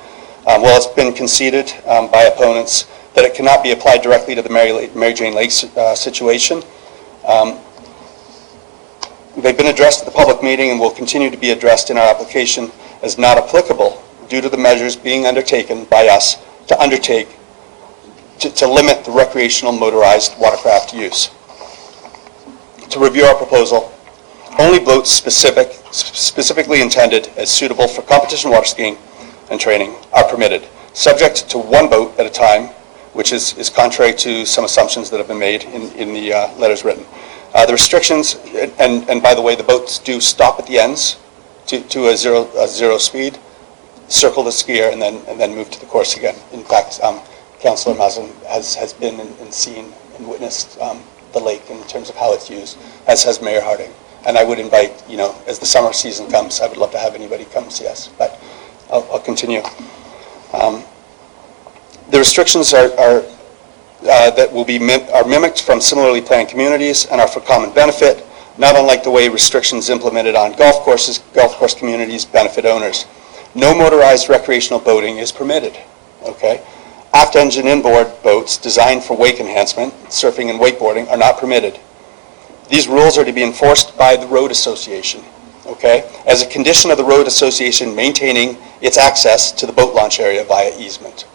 well, it's been conceded by opponents that it cannot be applied directly to the Mary Jane Lake situation. They've been addressed at the public meeting and will continue to be addressed in our application as not applicable due to the measures being undertaken by us to limit the recreational motorized watercraft use. To review our proposal, only boats specifically intended as suitable for competition water skiing and training are permitted, subject to one boat at a time, which is contrary to some assumptions that have been made in the letters written. The restrictions, and by the way, the boats do stop at the ends to a zero speed, circle the skier, and then move to the course again. In fact, Councillor Mazin has been and seen and witnessed the lake in terms of how it's used, as has Mayor Harding. And I would invite, as the summer season comes, I would love to have anybody come see us. But I'll continue. The restrictions that will be are mimicked from similarly planned communities and are for common benefit, not unlike the way restrictions implemented on golf course communities benefit owners. No motorized recreational boating is permitted. Okay, aft engine inboard boats designed for wake enhancement, surfing and wakeboarding, are not permitted. These rules are to be enforced by the road association. Okay, as a condition of the road association maintaining its access to the boat launch area via easement.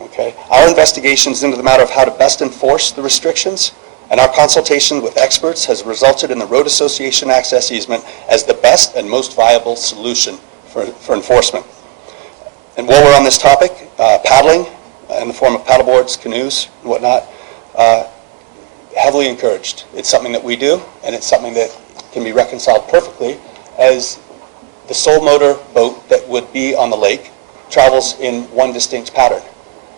Okay, our investigations into the matter of how to best enforce the restrictions and our consultation with experts has resulted in the road association access easement as the best and most viable solution for enforcement. And while we're on this topic, paddling in the form of paddleboards, canoes, and whatnot, heavily encouraged. It's something that we do, and it's something that can be reconciled perfectly as the sole motor boat that would be on the lake travels in one distinct pattern.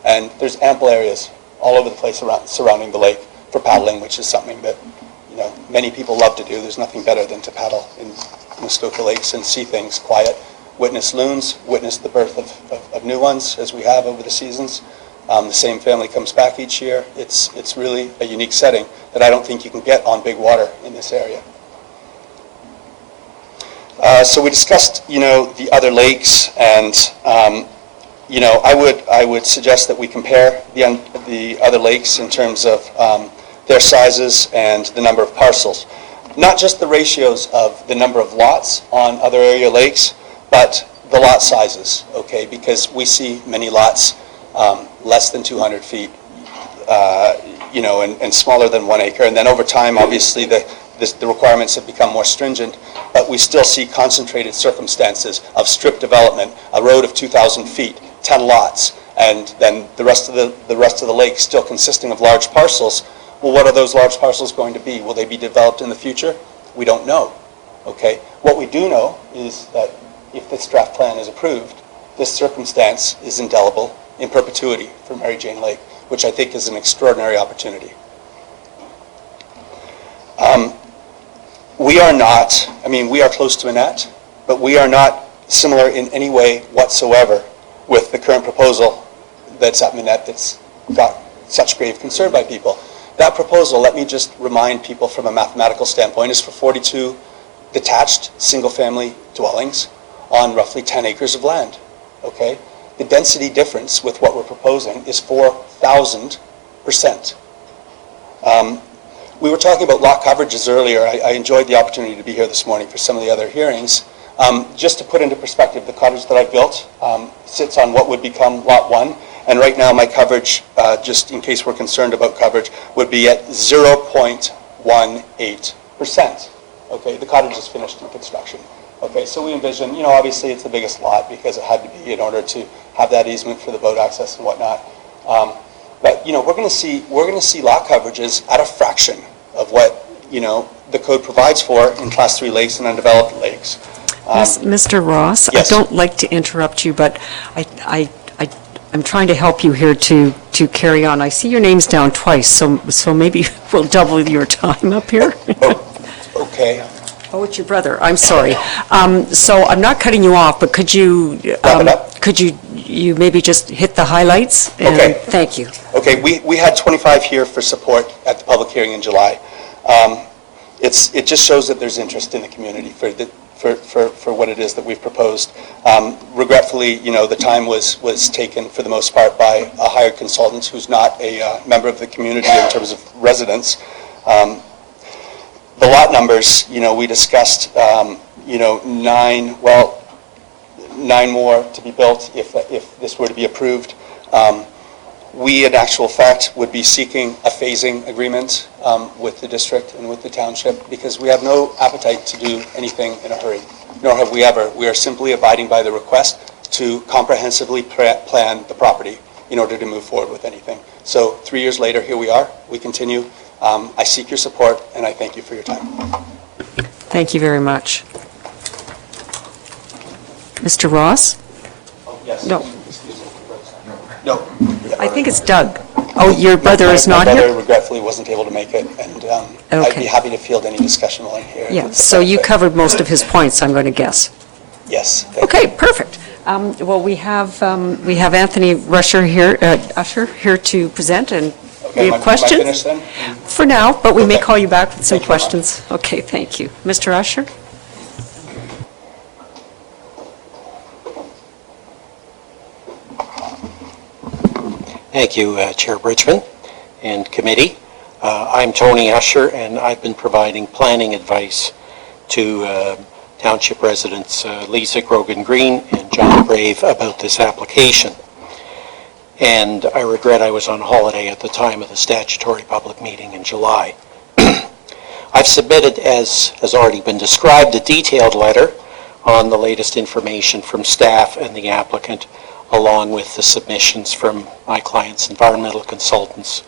And there's ample areas all over the place surrounding the lake for paddling, which is something that many people love to do. There's nothing better than to paddle in Muskoka Lakes and see things quiet, witness loons, witness the birth of new ones as we have over the seasons. The same family comes back each year. It's really a unique setting that I don't think you can get on big water in this area. So we discussed, the other lakes, and I would suggest that we compare the other lakes in terms of their sizes and the number of parcels. Not just the ratios of the number of lots on other area lakes, but the lot sizes, okay? Because we see many lots less than 200 feet, and smaller than 1 acre. And then over time, obviously, the requirements have become more stringent, but we still see concentrated circumstances of strip development, a road of 2,000 feet, 10 lots, and then the rest of the lake still consisting of large parcels. Well, what are those large parcels going to be? Will they be developed in the future? We don't know, okay? What we do know is that if this draft plan is approved, this circumstance is indelible in perpetuity for Mary Jane Lake, which I think is an extraordinary opportunity. We are close to Annette, but we are not similar in any way whatsoever with the current proposal that's at Minette that's got such grave concern by people. That proposal, let me just remind people from a mathematical standpoint, is for 42 detached single-family dwellings on roughly 10 acres of land, okay? The density difference with what we're proposing is 4,000%. We were talking about lot coverages earlier. I enjoyed the opportunity to be here this morning for some of the other hearings. Just to put into perspective, the cottage that I built sits on what would become Lot 1, and right now my coverage, just in case we're concerned about coverage, would be at 0.18%. Okay, the cottage is finished in construction. Okay, so we envision, obviously it's the biggest lot because it had to be in order to have that easement for the boat access and whatnot. But we're going to see lot coverages at a fraction of what the code provides for in Class 3 lakes and undeveloped lakes. Mr. Ross? Yes. I don't like to interrupt you, but I'm trying to help you here to carry on. I see your name's down twice, so maybe we'll double your time up here. Okay. Oh, it's your brother. I'm sorry. So I'm not cutting you off, but could you... Wrap it up? Could you maybe just hit the highlights? And Okay. Thank you. Okay, we had 25 here for support at the public hearing in July. It just shows that there's interest in the community for what it is that we've proposed. Regretfully, the time was taken for the most part by a hired consultant who's not a member of the community in terms of residents. The lot numbers, we discussed, 9 more to be built if this were to be approved. We, in actual fact, would be seeking a phasing agreement with the district and with the township because we have no appetite to do anything in a hurry, nor have we ever. We are simply abiding by the request to comprehensively plan the property in order to move forward with anything. So 3 years later, here we are. We continue. I seek your support, and I thank you for your time. Thank you very much. Mr. Ross? Oh, yes. No. No. I think it's Doug. Oh, your brother is not My brother here? regretfully wasn't able to make it, and I'd Okay. be happy to field any discussion while I'm here. Yeah, so you covered most of his points, I'm going to guess. Yes. thank you. Okay, perfect. Well, we have Anthony Usher here to present, and Okay, we am I have questions? finished then? For now, but we may Okay. call you back with some Thank you very much. questions. Okay, thank you. Mr. Usher? Thank you, Chair Bridgman and committee. I'm Tony Usher, and I've been providing planning advice to Township residents Lisa Grogan Green and John Brave about this application. And I regret I was on holiday at the time of the statutory public meeting in July. I've submitted, as has already been described, a detailed letter on the latest information from staff and the applicant, along with the submissions from my clients' environmental consultants,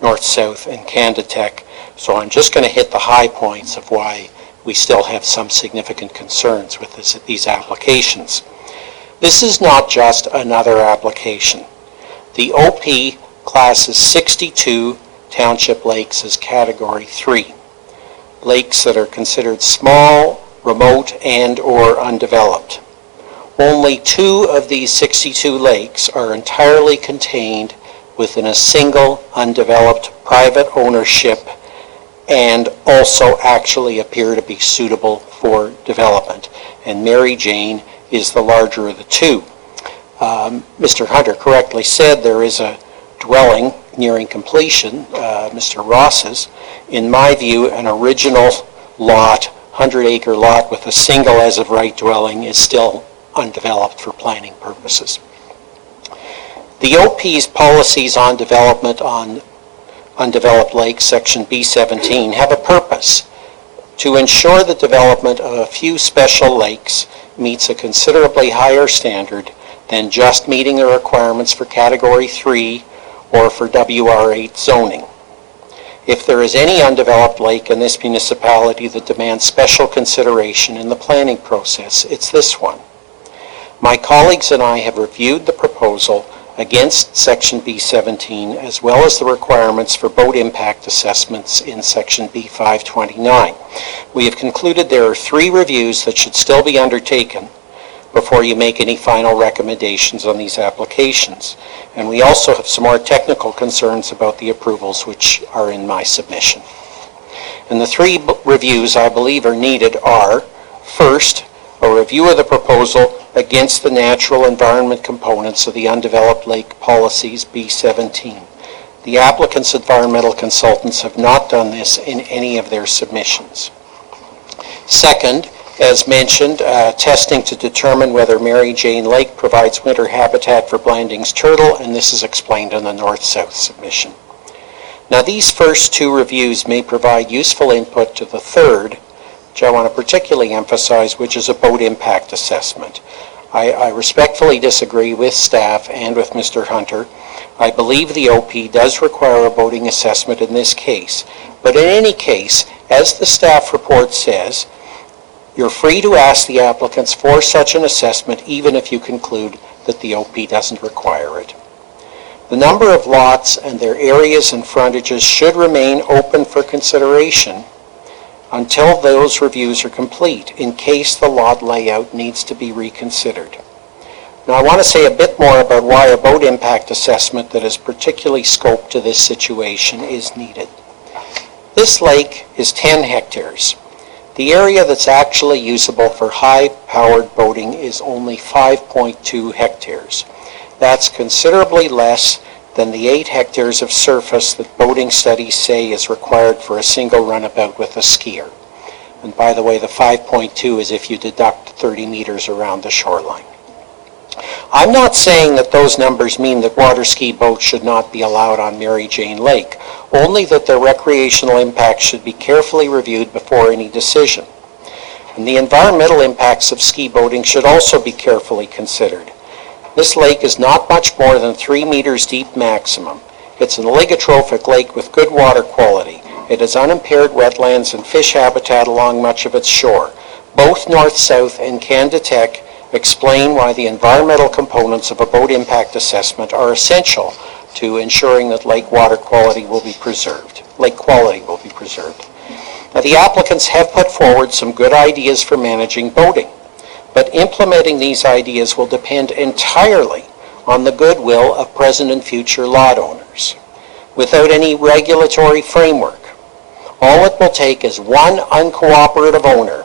North South and Candatech. So I'm just going to hit the high points of why we still have some significant concerns with these applications. This is not just another application. The OP classes 62 township lakes as Category 3, lakes that are considered small, remote, and/or undeveloped. Only 2 of these 62 lakes are entirely contained within a single undeveloped private ownership and also actually appear to be suitable for development. And Mary Jane is the larger of the 2. Mr. Hunter correctly said there is a dwelling nearing completion, Mr. Ross's. In my view, an original lot, 100-acre lot with a single as-of-right dwelling is still undeveloped for planning purposes. The OP's policies on development on undeveloped lakes, Section B17, have a purpose: to ensure the development of a few special lakes meets a considerably higher standard than just meeting the requirements for Category 3 or for WR8 zoning. If there is any undeveloped lake in this municipality that demands special consideration in the planning process, it's this one. My colleagues and I have reviewed the proposal against Section B17 as well as the requirements for boat impact assessments in Section B529. We have concluded there are 3 reviews that should still be undertaken before you make any final recommendations on these applications. And we also have some more technical concerns about the approvals which are in my submission. And the 3 reviews I believe are needed are, first, a review of the proposal against the natural environment components of the undeveloped lake policies B17. The applicant's environmental consultants have not done this in any of their submissions. Second, as mentioned, testing to determine whether Mary Jane Lake provides winter habitat for Blanding's turtle, and this is explained in the North-South submission. Now, these first 2 reviews may provide useful input to the third, which I want to particularly emphasize, which is a boat impact assessment. I respectfully disagree with staff and with Mr. Hunter. I believe the OP does require a boating assessment in this case, but in any case, as the staff report says, You're free to ask the applicants for such an assessment even if you conclude that the OP doesn't require it. The number of lots and their areas and frontages should remain open for consideration until those reviews are complete, in case the lot layout needs to be reconsidered. Now, I want to say a bit more about why a boat impact assessment that is particularly scoped to this situation is needed. This lake is 10 hectares. The area that's actually usable for high-powered boating is only 5.2 hectares. That's considerably less than the 8 hectares of surface that boating studies say is required for a single runabout with a skier. And by the way, the 5.2 is if you deduct 30 meters around the shoreline. I'm not saying that those numbers mean that water ski boats should not be allowed on Mary Jane Lake, only that their recreational impacts should be carefully reviewed before any decision. And the environmental impacts of ski boating should also be carefully considered. This lake is not much more than 3 meters deep maximum. It's an oligotrophic lake with good water quality. It has unimpaired wetlands and fish habitat along much of its shore. Both North-South and Canada-Tech explain why the environmental components of a boat impact assessment are essential to ensuring that lake water quality will be preserved. Lake quality will be preserved. Now, the applicants have put forward some good ideas for managing boating, but implementing these ideas will depend entirely on the goodwill of present and future lot owners. Without any regulatory framework, all it will take is one uncooperative owner,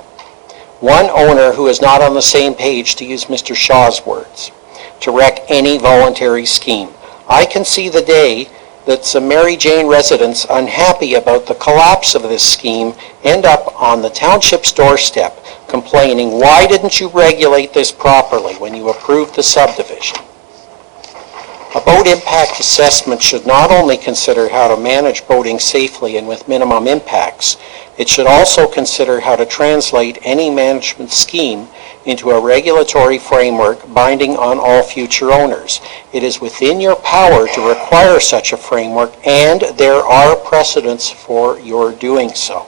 one owner who is not on the same page, to use Mr. Shaw's words, to wreck any voluntary scheme. I can see the day that some Mary Jane residents unhappy about the collapse of this scheme end up on the township's doorstep complaining, why didn't you regulate this properly when you approved the subdivision? A boat impact assessment should not only consider how to manage boating safely and with minimum impacts, it should also consider how to translate any management scheme into a regulatory framework binding on all future owners. It is within your power to require such a framework, and there are precedents for your doing so.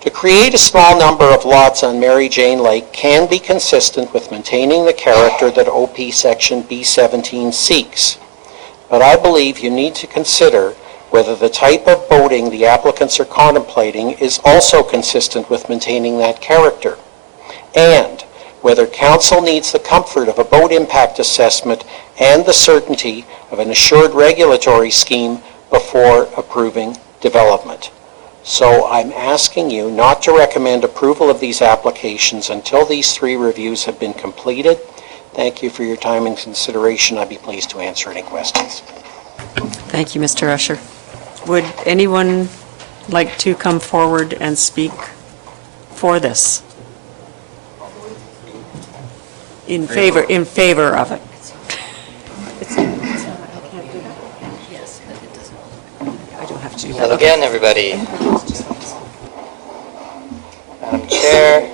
To create a small number of lots on Mary Jane Lake can be consistent with maintaining the character that OP Section B17 seeks. But I believe you need to consider whether the type of boating the applicants are contemplating is also consistent with maintaining that character, and whether council needs the comfort of a boat impact assessment and the certainty of an assured regulatory scheme before approving development. So I'm asking you not to recommend approval of these applications until these 3 reviews have been completed. Thank you for your time and consideration. I'd be pleased to answer any questions. Thank you, Mr. Usher. Would anyone like to come forward and speak for this? In favor of it? I don't have to do that. Hello again, everybody. Madam Chair.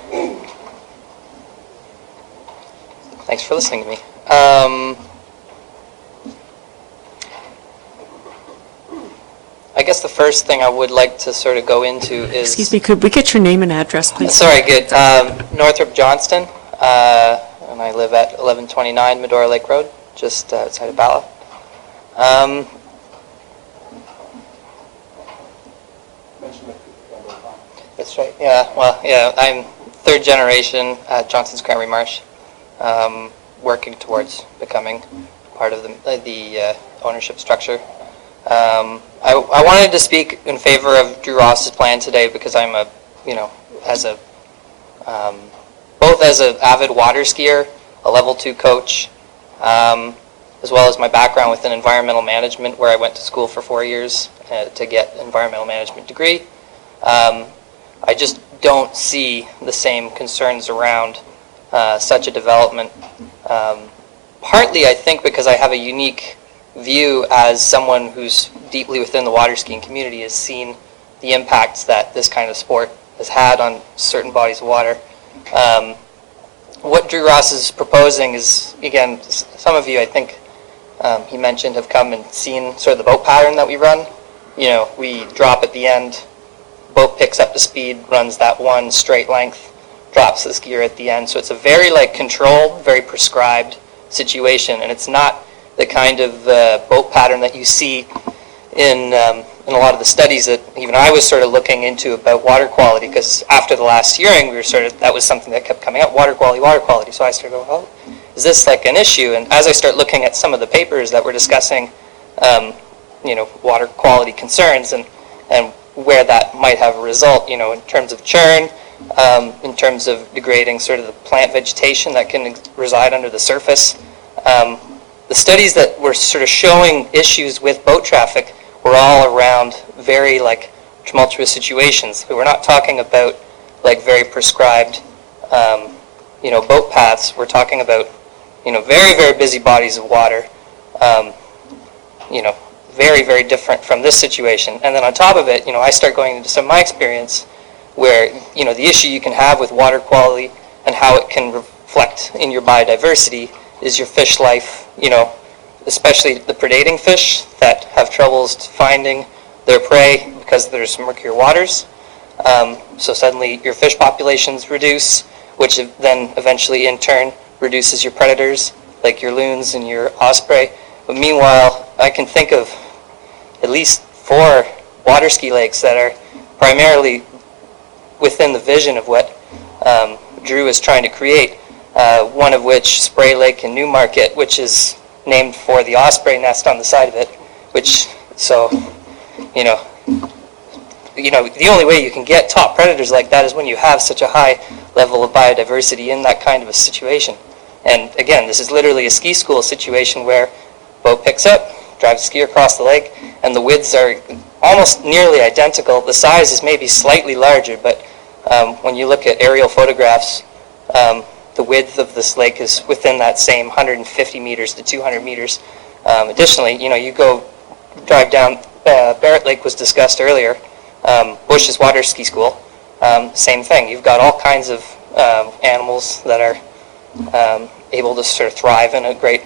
Thanks for listening to me. I guess the first thing I would like to sort of go into is... Excuse me, could we get your name and address, please? Sorry, good. Northrop Johnston, and I live at 1129 Medora Lake Road, just outside of Bala. That's right, yeah. Well, yeah, I'm 3rd generation at Johnston's Cranberry Marsh, working towards becoming part of the ownership structure. I wanted to speak in favor of Drew Ross's plan today because I'm both as an avid water skier, a level 2 coach, as well as my background within environmental management, where I went to school for 4 years to get an environmental management degree. I just don't see the same concerns around such a development. Partly, I think, because I have a unique view as someone who's deeply within the water skiing community, has seen the impacts that this kind of sport has had on certain bodies of water. What Drew Ross is proposing is, again, some of you, I think he mentioned, have come and seen sort of the boat pattern that we run. You know, we drop at the end, boat picks up the speed, runs that one straight length, drops the skier at the end. So it's a very controlled, very prescribed situation, and it's not the kind of boat pattern that you see in a lot of the studies that even I was sort of looking into about water quality, because after the last hearing, we were that was something that kept coming up, water quality. So I started going, oh, is this an issue? And as I start looking at some of the papers that were discussing, water quality concerns and where that might have a result, in terms of churn, in terms of degrading sort of the plant vegetation that can reside under the surface. The studies that were sort of showing issues with boat traffic were all around very tumultuous situations. We're not talking about very prescribed, boat paths. We're talking about, very, very busy bodies of water, very, very different from this situation. And then on top of it, I start going into some of my experience where, the issue you can have with water quality and how it can reflect in your biodiversity is your fish life, especially the predating fish that have troubles finding their prey because there's murkier waters. So suddenly your fish populations reduce, which then eventually in turn reduces your predators, like your loons and your osprey. But meanwhile, I can think of at least 4 water ski lakes that are primarily within the vision of what Drew is trying to create. One of which, Spray Lake in Newmarket, which is named for the osprey nest on the side of it, which, so, the only way you can get top predators like that is when you have such a high level of biodiversity in that kind of a situation. And again, this is literally a ski school situation where boat picks up, drives a skier across the lake, and the widths are almost nearly identical. The size is maybe slightly larger, but when you look at aerial photographs, the width of this lake is within that same 150 meters to 200 meters. Additionally, you go drive down, Barrett Lake was discussed earlier, Bush's Water Ski School, same thing. You've got all kinds of animals that are able to sort of thrive in a great...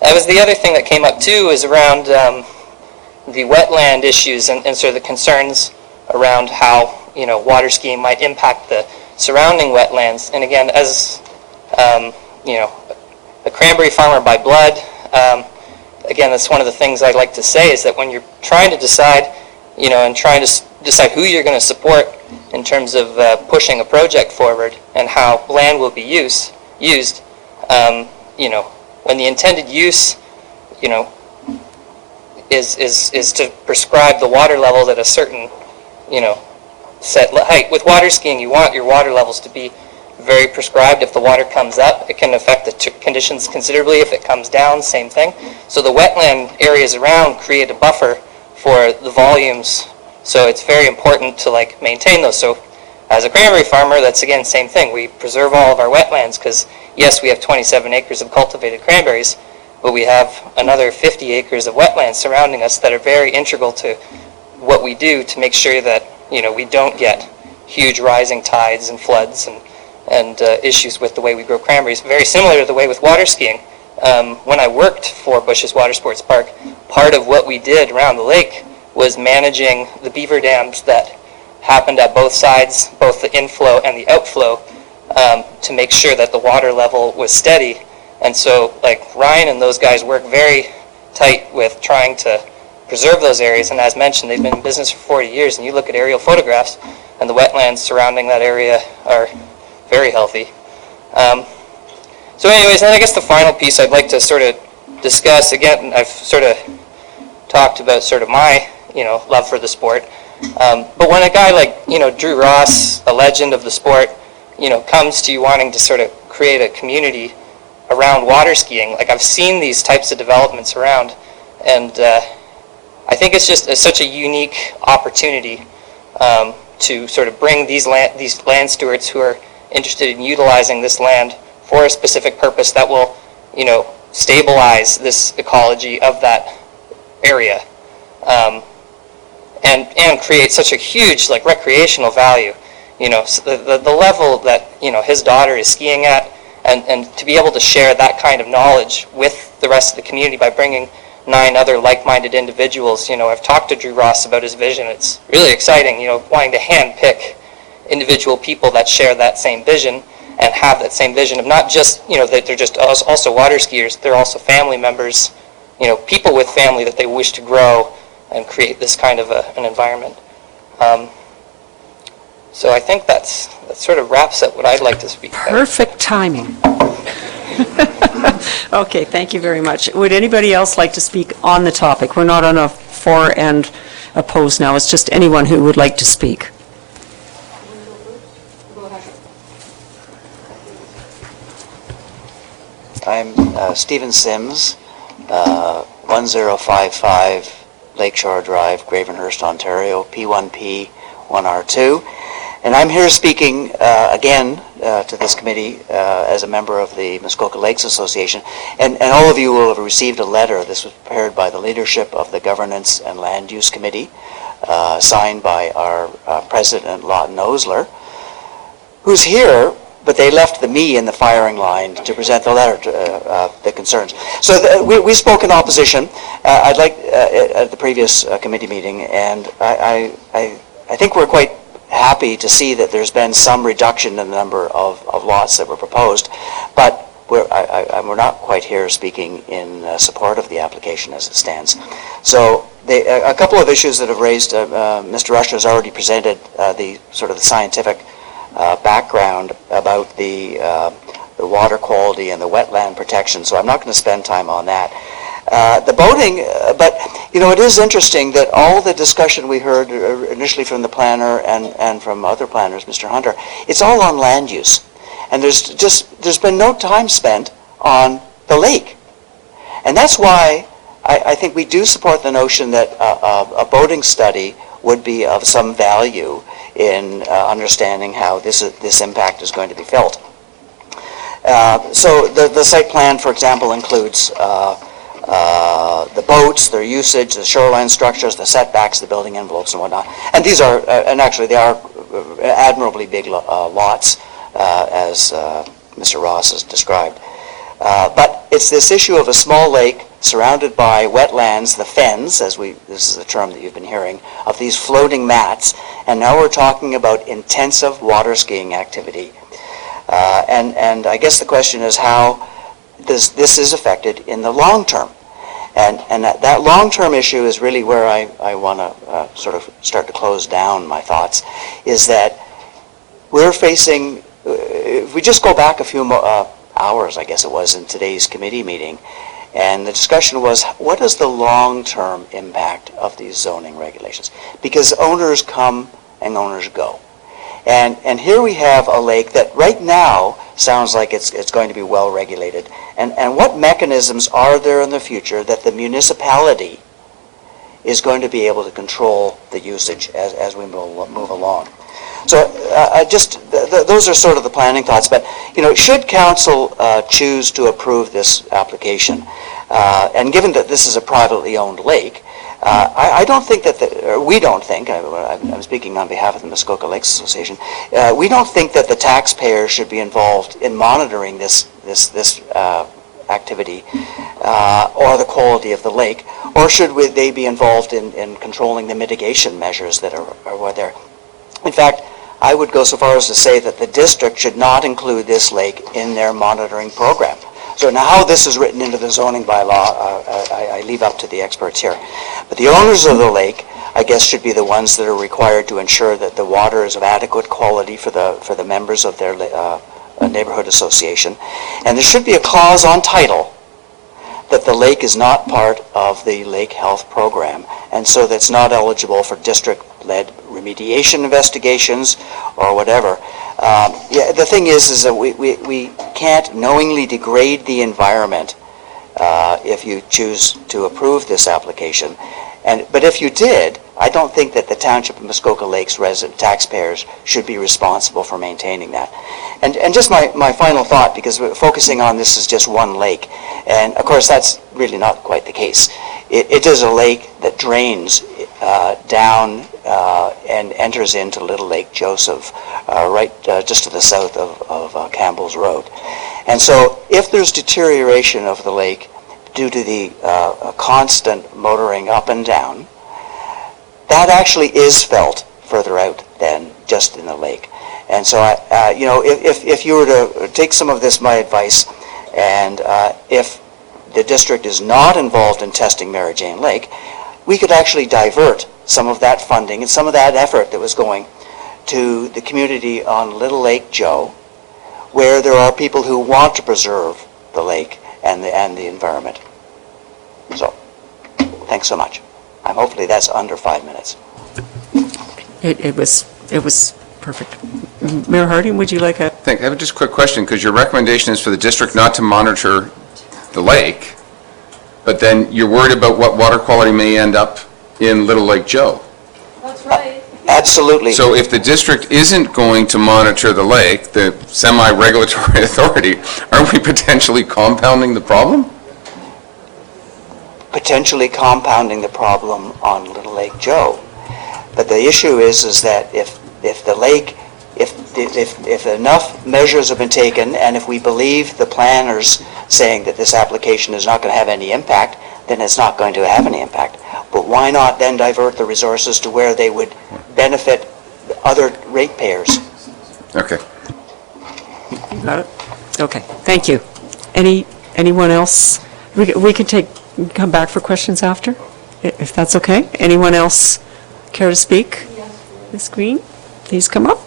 That was the other thing that came up too, is around the wetland issues and sort of the concerns around how, water skiing might impact the surrounding wetlands. And again, as a cranberry farmer by blood, again, that's one of the things I'd like to say, is that when you're trying to decide, and trying to decide who you're going to support in terms of pushing a project forward and how land will be used, when the intended use, is to prescribe the water levels at a certain, set height. With water skiing, you want your water levels to be very prescribed. If the water comes up, it can affect the conditions considerably. If it comes down, same thing. So the wetland areas around create a buffer for the volumes. So it's very important to maintain those. So as a cranberry farmer, that's again same thing. We preserve all of our wetlands because yes, we have 27 acres of cultivated cranberries, but we have another 50 acres of wetlands surrounding us that are very integral to what we do to make sure that we don't get huge rising tides and floods and issues with the way we grow cranberries. Very similar to the way with water skiing. When I worked for Bush's Water Sports Park, part of what we did around the lake was managing the beaver dams that happened at both sides, both the inflow and the outflow, to make sure that the water level was steady. And so, Ryan and those guys work very tight with trying to preserve those areas. And as mentioned, they've been in business for 40 years. And you look at aerial photographs, and the wetlands surrounding that area are very healthy. So anyways, and I guess the final piece I'd like to sort of discuss, again, I've sort of talked about sort of my, love for the sport. But when a guy like, Drew Ross, a legend of the sport, comes to you wanting to sort of create a community around water skiing, I've seen these types of developments around, and I think it's just such a unique opportunity to sort of bring these land stewards who are interested in utilizing this land for a specific purpose that will, stabilize this ecology of that area, and create such a huge recreational value. So the level that his daughter is skiing at, and to be able to share that kind of knowledge with the rest of the community by bringing 9 other like-minded individuals. I've talked to Drew Ross about his vision. It's really exciting, wanting to handpick individual people that share that same vision and have that same vision of not just, that they're just also water skiers, they're also family members, people with family that they wish to grow and create this kind of an environment. So I think that sort of wraps up what I'd like to speak about. Perfect timing. Okay, thank you very much. Would anybody else like to speak on the topic? We're not on a for and oppose now, it's just anyone who would like to speak. I'm Stephen Sims, 1055 Lakeshore Drive, Gravenhurst, Ontario, P1P 1R2. And I'm here speaking again to this committee as a member of the Muskoka Lakes Association. And all of you will have received a letter. This was prepared by the leadership of the Governance and Land Use Committee, signed by our President, Lawton Osler, who's here, but they left me in the firing line to present the letter to the concerns. So we spoke in opposition. I'd like at the previous committee meeting, and I think we're quite happy to see that there's been some reduction in the number of lots that were proposed, but we're not quite here speaking in support of the application as it stands. So a couple of issues that have raised, Mr. Usher has already presented the sort of the scientific background about the water quality and the wetland protection, so I'm not going to spend time on that. The boating, but it is interesting that all the discussion we heard initially from the planner and from other planners, Mr. Hunter, it's all on land use. And there's been no time spent on the lake. And that's why I think we do support the notion that a boating study would be of some value in understanding how this impact is going to be felt. So the site plan, for example, includes the boats, their usage, the shoreline structures, the setbacks, the building envelopes, and whatnot. And these are, and actually they are admirably big lots, as Mr. Ross has described. But it's this issue of a small lake surrounded by wetlands, the fens, this is the term that you've been hearing, of these floating mats, and now we're talking about intensive water skiing activity. And I guess the question is how this is affected in the long term. And that long-term issue is really where I want to sort of start to close down my thoughts, is that we're facing, if we just go back a few hours, I guess it was, in today's committee meeting, and the discussion was, what is the long-term impact of these zoning regulations? Because owners come and owners go. And here we have a lake that right now sounds like it's going to be well regulated. And what mechanisms are there in the future that the municipality is going to be able to control the usage as we move along? So those are sort of the planning thoughts. But should council choose to approve this application, and given that this is a privately owned lake, I don't think that we don't think, I'm speaking on behalf of the Muskoka Lakes Association, we don't think that the taxpayers should be involved in monitoring this activity or the quality of the lake, or should they be involved in controlling the mitigation measures that are there. In fact, I would go so far as to say that the district should not include this lake in their monitoring program. So now how this is written into the zoning bylaw, I leave up to the experts here. But the owners of the lake, I guess, should be the ones that are required to ensure that the water is of adequate quality for the members of their neighborhood association. And there should be a clause on title that the lake is not part of the lake health program, and so that's not eligible for district-led remediation investigations or whatever. The thing is that we can't knowingly degrade the environment if you choose to approve this application. But if you did, I don't think that the Township of Muskoka Lakes resident taxpayers should be responsible for maintaining that. And just my final thought, because we're focusing on this as just one lake, and of course that's really not quite the case. It is a lake that drains down and enters into Little Lake Joseph, right just to the south of Campbell's Road. And so if there's deterioration of the lake, due to the constant motoring up and down, that actually is felt further out than just in the lake. And so, if you were to take some of this, my advice, and if the district is not involved in testing Mary Jane Lake, we could actually divert some of that funding and some of that effort that was going to the community on Little Lake Joe, where there are people who want to preserve the lake and the environment. So, thanks so much. Hopefully that's under 5 minutes. It was perfect. Mayor Harding, would you like a... I have just a quick question, because your recommendation is for the district not to monitor the lake, but then you're worried about what water quality may end up in Little Lake Joe. That's right. Absolutely. So if the district isn't going to monitor the lake, the semi-regulatory authority, aren't we potentially compounding the problem? Potentially compounding the problem on Little Lake Joe. But the issue is that if the lake, if enough measures have been taken, and if we believe the planners saying that this application is not going to have any impact, then it's not going to have any impact. But why not then divert the resources to where they would benefit other ratepayers? Okay. You got it? Okay, thank you. Anyone else? We could come back for questions after, if that's okay. Anyone else care to speak? Yes. Ms. Green, please come up.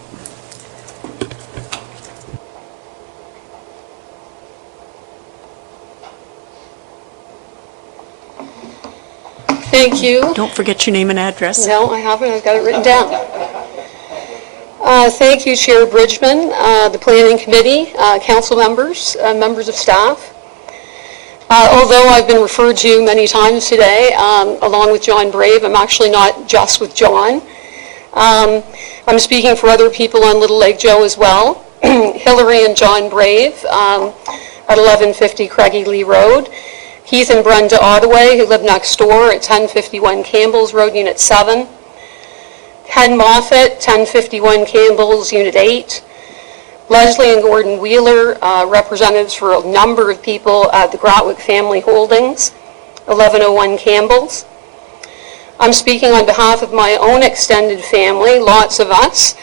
Thank you. Don't forget your name and address. No, I haven't. I've got it written down. Thank you, Chair Bridgman, the Planning Committee, council members, members of staff. Although I've been referred to many times today, along with John Brave, I'm actually not just with John. I'm speaking for other people on Little Lake Joe as well. Hillary and John Brave at 1150 Craigie Lee Road. Keith and Brenda Ottaway, who live next door at 1051 Campbell's Road, Unit 7. Ken Moffat, 1051 Campbell's, Unit 8. Leslie and Gordon Wheeler, representatives for a number of people at the Grotwick Family Holdings, 1101 Campbell's. I'm speaking on behalf of my own extended family, lots of us.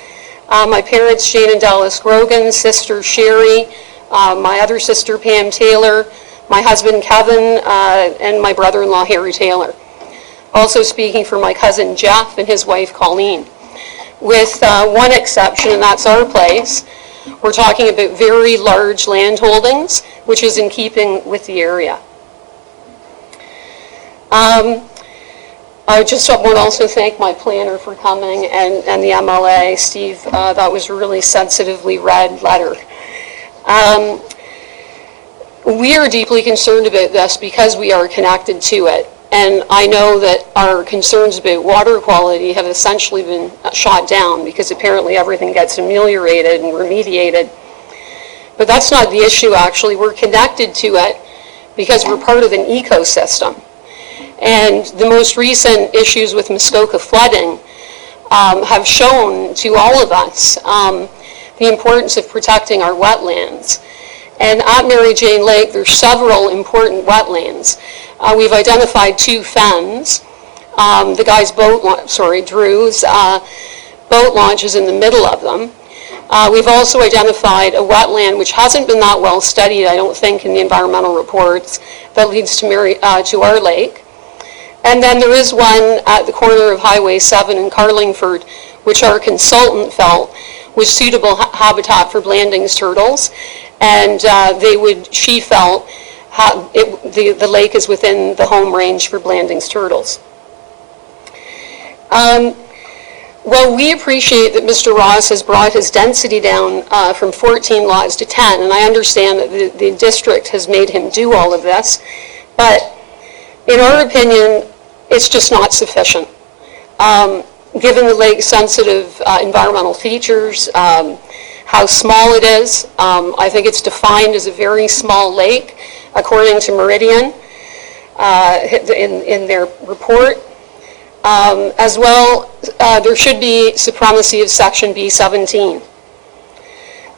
My parents, Jane and Dallas Grogan, sister Sherry, my other sister Pam Taylor, my husband Kevin, and my brother-in-law Harry Taylor. Also speaking for my cousin Jeff and his wife Colleen. With one exception, and that's our place. We're talking about very large land holdings, which is in keeping with the area. I just want to also thank my planner for coming and the MLA, Steve. That was a really sensitively read letter. We are deeply concerned about this because we are connected to it. And I know that our concerns about water quality have essentially been shot down because apparently everything gets ameliorated and remediated. But that's not the issue, actually. We're connected to it because we're part of an ecosystem. And the most recent issues with Muskoka flooding have shown to all of us the importance of protecting our wetlands. And at Mary Jane Lake, there's several important wetlands. We've identified 2 fens. The guy's Drew's boat launch is in the middle of them. We've also identified a wetland which hasn't been that well studied, I don't think, in the environmental reports that leads to our lake. And then there is one at the corner of Highway 7 in Carlingford, which our consultant felt was suitable habitat for Blanding's turtles. And she felt the lake is within the home range for Blanding's turtles. Well, we appreciate that Mr. Ross has brought his density down from 14 lots to 10, and I understand that the district has made him do all of this, but in our opinion, it's just not sufficient. Given the lake's sensitive environmental features, how small it is. I think it's defined as a very small lake, according to Meridian in their report. As well, there should be supremacy of Section B17.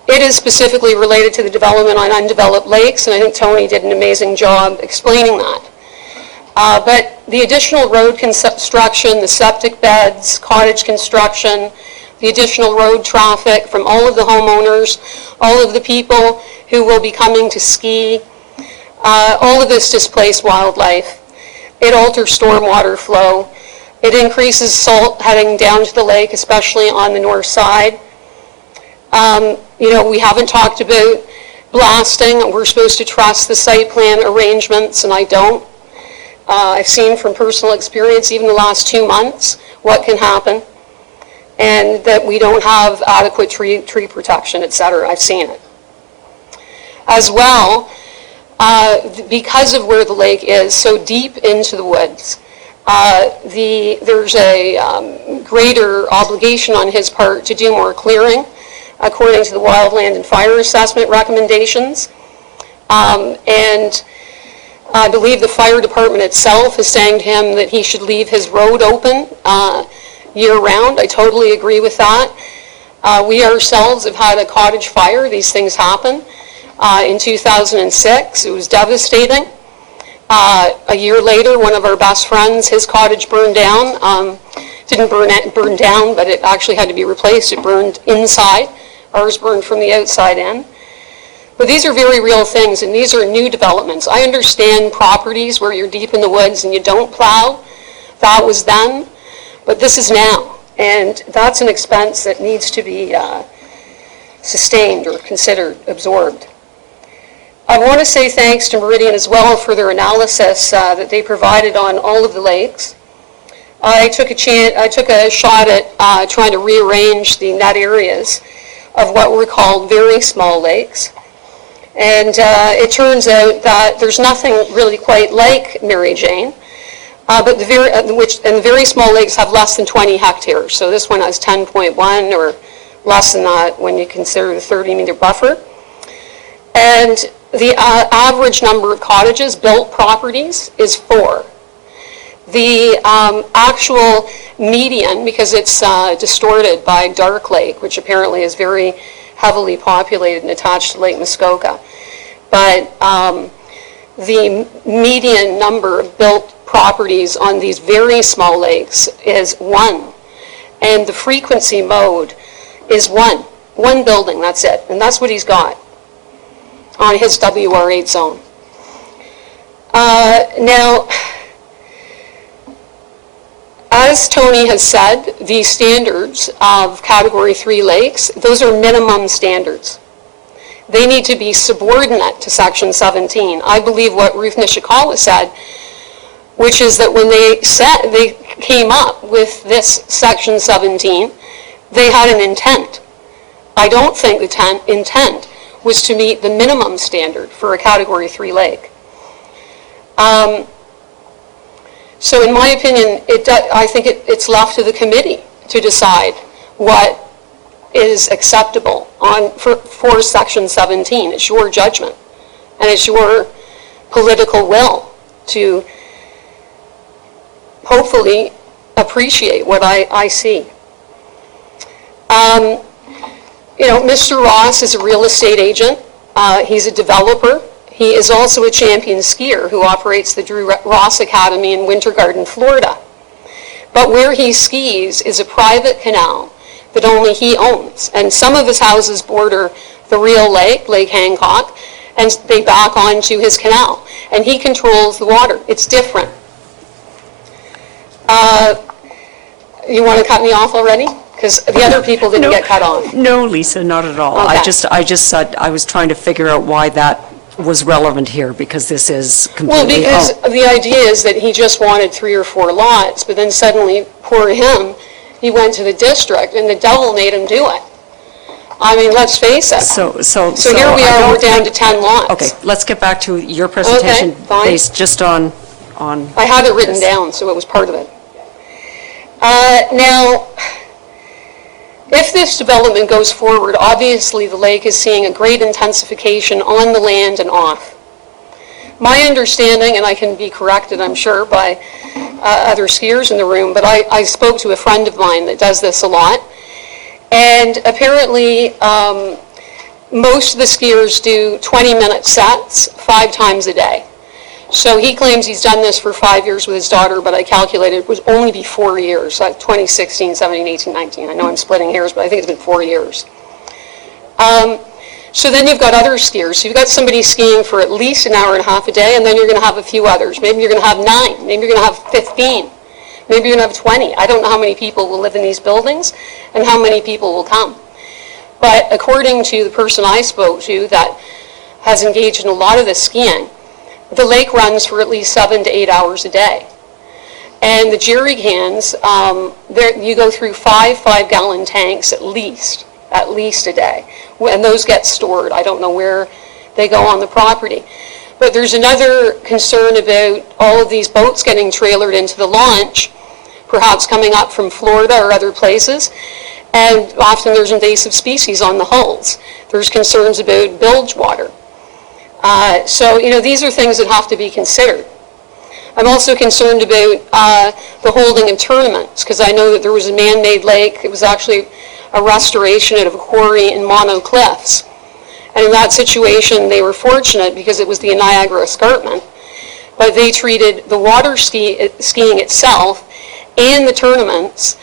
It is specifically related to the development on undeveloped lakes, and I think Tony did an amazing job explaining that. But the additional road construction, the septic beds, cottage construction, the additional road traffic from all of the homeowners, all of the people who will be coming to ski, all of this displace wildlife. It alters stormwater flow. It increases salt heading down to the lake, especially on the north side. We haven't talked about blasting. We're supposed to trust the site plan arrangements, and I don't. I've seen from personal experience, even the last 2 months, what can happen, and that we don't have adequate tree protection, et cetera. I've seen it. As well, because of where the lake is so deep into the woods, there's a greater obligation on his part to do more clearing, according to the wildland and fire assessment recommendations. And I believe the fire department itself is saying to him that he should leave his road open year-round. I totally agree with that. We ourselves have had a cottage fire. These things happen. In 2006, it was devastating. A year later, one of our best friends, his cottage burned down. Didn't burn down, but it actually had to be replaced. It burned inside. Ours burned from the outside in. But these are very real things, and these are new developments. I understand properties where you're deep in the woods and you don't plow. That was then, but this is now. And that's an expense that needs to be sustained or considered, absorbed. I want to say thanks to Meridian as well for their analysis that they provided on all of the lakes. I took a shot at trying to rearrange the net areas of what were called very small lakes. And it turns out that there's nothing really quite like Mary Jane, but the very small lakes have less than 20 hectares. So this one has 10.1 or less than that when you consider the 30-meter buffer. And the average number of cottages, built properties, is 4. The actual median, because it's distorted by Dark Lake, which apparently is very heavily populated and attached to Lake Muskoka, but the median number of built properties on these very small lakes is 1, and the frequency mode is 1 building, that's it, and that's what he's got on his WR8 zone. Now, as Tony has said, the standards of Category 3 lakes, those are minimum standards. They need to be subordinate to Section 17. I believe what Ruth Nishikawa said, which is that when they came up with this Section 17, they had an intent. I don't think the intent was to meet the minimum standard for a Category 3 lake. So in my opinion, I think it's left to the committee to decide what is acceptable for Section 17. It's your judgment, and it's your political will to hopefully appreciate what I see. Mr. Ross is a real estate agent. He's a developer. He is also a champion skier who operates the Drew Ross Academy in Winter Garden, Florida. But where he skis is a private canal that only he owns. And some of his houses border the real lake, Lake Hancock, and they back onto his canal. And he controls the water. It's different. You want to cut me off already? Because the other people didn't get cut off. No, Lisa, not at all. Okay. I just said, I was trying to figure out why that was relevant here, because this is completely... Well, because the idea is that he just wanted 3 or 4 lots, but then suddenly, poor him, he went to the district, and the devil made him do it. I mean, let's face it. So here we are, we're down to 10 lots. Okay, let's get back to your presentation, Okay, fine. based just on... I had it written down, so it was part of it. Now, if this development goes forward, obviously the lake is seeing a great intensification on the land and off. My understanding, and I can be corrected, I'm sure, by other skiers in the room, but I spoke to a friend of mine that does this a lot, and apparently Most of the skiers do 20-minute sets 5 times a day. So he claims he's done this for 5 years with his daughter, but I calculated it would only be 4 years, like 2016, 17, 18, 19. I know I'm splitting hairs, but I think it's been 4 years. So then you've got other skiers. So you've got somebody skiing for at least an hour and a half a day, and then you're going to have a few others. Maybe you're going to have 9. Maybe you're going to have 15. Maybe you're going to have 20. I don't know how many people will live in these buildings and how many people will come. But according to the person I spoke to that has engaged in a lot of this skiing, the lake runs for at least 7 to 8 hours a day. And the jerry cans, you go through 5 5-gallon tanks at least a day. And those get stored. I don't know where they go on the property. But there's another concern about all of these boats getting trailered into the launch, perhaps coming up from Florida or other places. And often there's invasive species on the hulls. There's concerns about bilge water. So, these are things that have to be considered. I'm also concerned about the holding of tournaments, because I know that there was a man-made lake. It was actually a restoration of a quarry in Mono Cliffs. And in that situation, they were fortunate because it was the Niagara Escarpment. But they treated the water skiing itself and the tournaments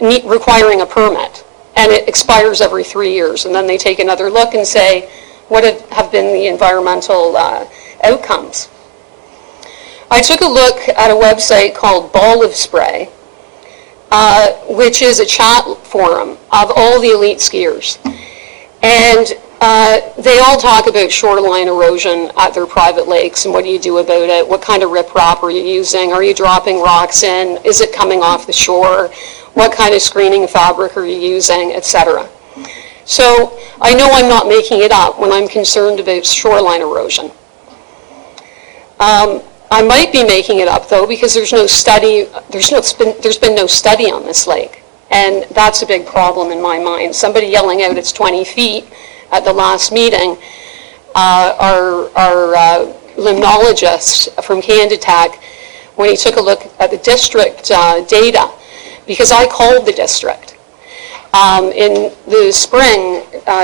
requiring a permit. And it expires every 3 years. And then they take another look and say, what have been the environmental outcomes? I took a look at a website called Ball of Spray, which is a chat forum of all the elite skiers. And they all talk about shoreline erosion at their private lakes and what do you do about it, what kind of riprap are you using, are you dropping rocks in, is it coming off the shore, what kind of screening fabric are you using, etc. So I know I'm not making it up when I'm concerned about shoreline erosion. I might be making it up though because there's no study, there's been no study on this lake. And that's a big problem in my mind. Somebody yelling out it's 20 feet at the last meeting, our limnologist from Candidac, when he took a look at the district data, because I called the district. In the spring,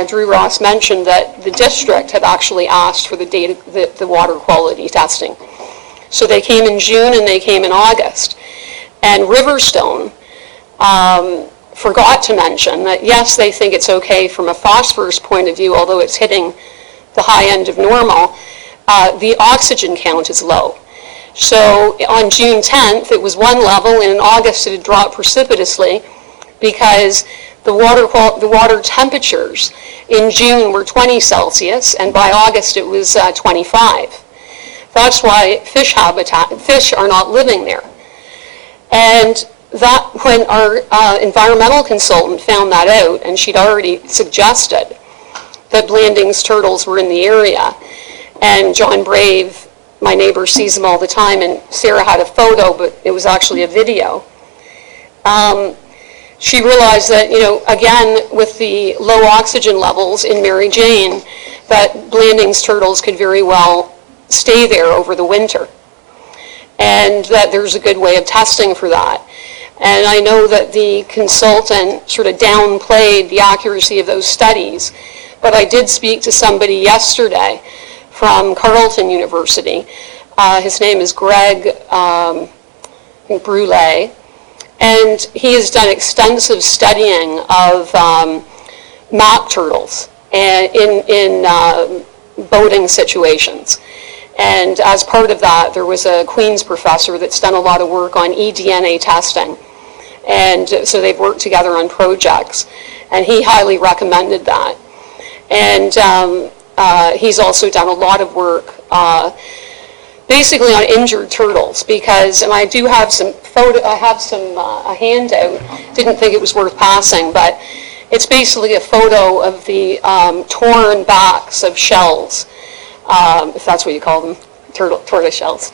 Drew Ross mentioned that the district had actually asked for the data, the water quality testing. So they came in June and they came in August. And RiverStone forgot to mention that, yes, they think it's okay from a phosphorus point of view, although it's hitting the high end of normal, the oxygen count is low. So on June 10th, it was one level, and in August it had dropped precipitously because the water temperatures in June were 20 Celsius, and by August it was 25. That's why fish are not living there. And that, when our environmental consultant found that out, and she'd already suggested that Blanding's turtles were in the area, and John Brave, my neighbor, sees them all the time, and Sarah had a photo, but it was actually a video. She realized that, again, with the low oxygen levels in Mary Jane, that Blanding's turtles could very well stay there over the winter, and that there's a good way of testing for that. And I know that the consultant sort of downplayed the accuracy of those studies, but I did speak to somebody yesterday from Carleton University. His name is Greg Brule, and he has done extensive studying of map turtles and in boating situations. And as part of that, there was a Queen's professor that's done a lot of work on eDNA testing. And so they've worked together on projects. And he highly recommended that. And he's also done a lot of work basically on injured turtles, because, and I do have some a handout, didn't think it was worth passing, but it's basically a photo of the torn backs of shells, if that's what you call them, turtle shells.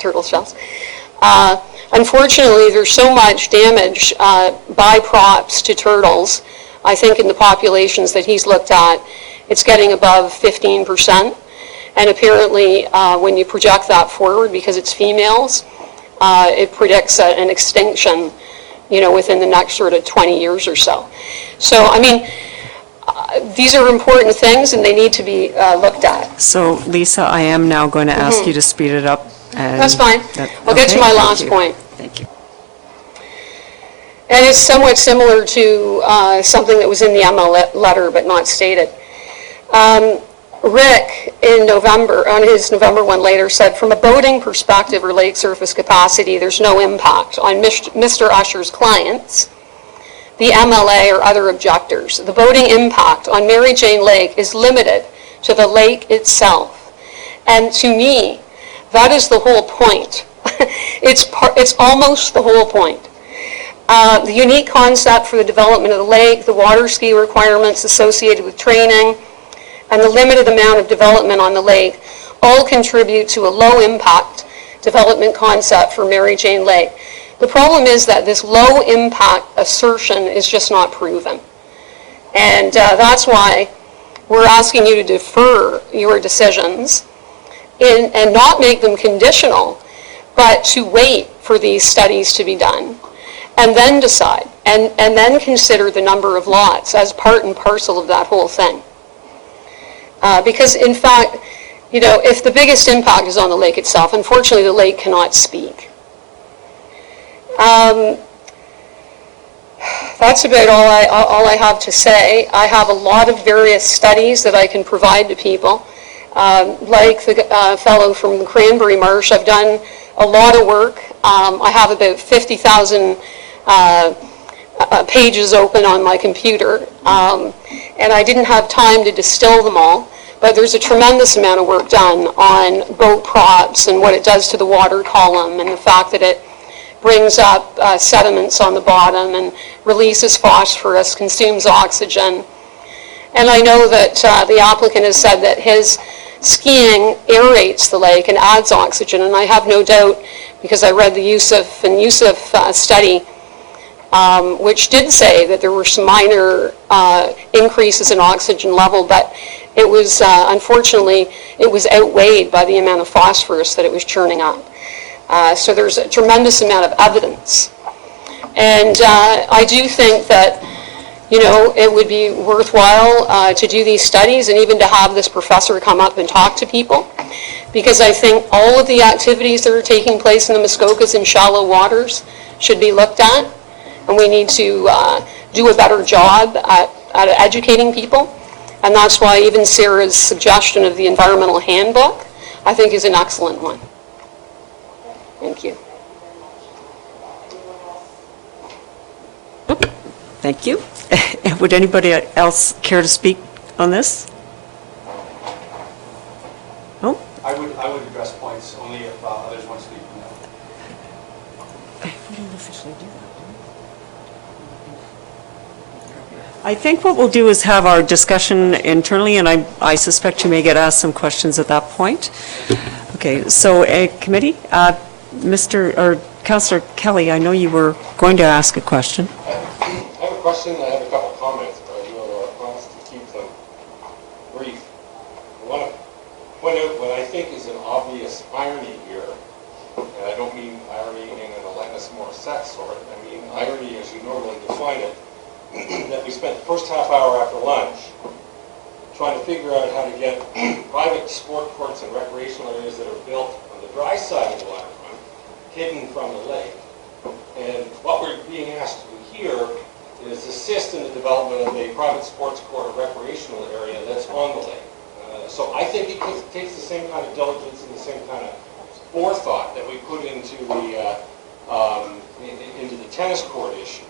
Unfortunately, there's so much damage by props to turtles. I think in the populations that he's looked at, it's getting above 15%. And apparently, when you project that forward, because it's females, it predicts an extinction, within the next sort of 20 years or so. So, I mean, these are important things, and they need to be looked at. So, Lisa, I am now going to ask you to speed it up. And That's fine. I'll get to my last point. Thank you. And it's somewhat similar to something that was in the ML letter but not stated. Rick, in November, on his November 1 letter, said, from a boating perspective or lake surface capacity, there's no impact on Mr. Usher's clients, the MLA, or other objectors. The boating impact on Mary Jane Lake is limited to the lake itself. And to me, that is the whole point. It's almost the whole point. The unique concept for the development of the lake, the water ski requirements associated with training, and the limited amount of development on the lake all contribute to a low-impact development concept for Mary Jane Lake. The problem is that this low-impact assertion is just not proven. And that's why we're asking you to defer your decisions and not make them conditional, but to wait for these studies to be done and then decide, and then consider the number of lots as part and parcel of that whole thing. Because in fact, you know, if the biggest impact is on the lake itself, unfortunately the lake cannot speak. That's about all I have to say. I have a lot of various studies that I can provide to people. Like the fellow from the Cranberry Marsh, I've done a lot of work. I have about 50,000 pages open on my computer, and I didn't have time to distill them all, but there's a tremendous amount of work done on boat props and what it does to the water column and the fact that it brings up sediments on the bottom and releases phosphorus, consumes oxygen. And I know that the applicant has said that his skiing aerates the lake and adds oxygen, and I have no doubt, because I read the Yusuf study, which did say that there were some minor increases in oxygen level, but it was, unfortunately, it was outweighed by the amount of phosphorus that it was churning up. So there's a tremendous amount of evidence. And I do think that, you know, it would be worthwhile to do these studies and even to have this professor come up and talk to people, because I think all of the activities that are taking place in the Muskokas in shallow waters should be looked at, and we need to do a better job at educating people. And that's why even Sarah's suggestion of the environmental handbook, I think, is an excellent one. Thank you. Thank you. Would anybody else care to speak on this? No? I would address points only if others want to speak. We don't officially do that, do we? I think what we'll do is have our discussion internally, and I suspect you may get asked some questions at that point. Okay, so committee, Councillor Kelly, I know you were going to ask a question. I have a question and I have a couple of comments, but I will promise to keep them brief. I want to point out what I think is an obvious irony here, and I don't mean irony in an Alanis Morissette sort, I mean irony as you normally define it, that we spent the first half hour after lunch trying to figure out how to get private sport courts and recreational areas that are built on the dry side of the waterfront hidden from the lake. And what we're being asked to do here is assist in the development of a private sports court or recreational area that's on the lake. So I think it takes the same kind of diligence and the same kind of forethought that we put into the tennis court issue.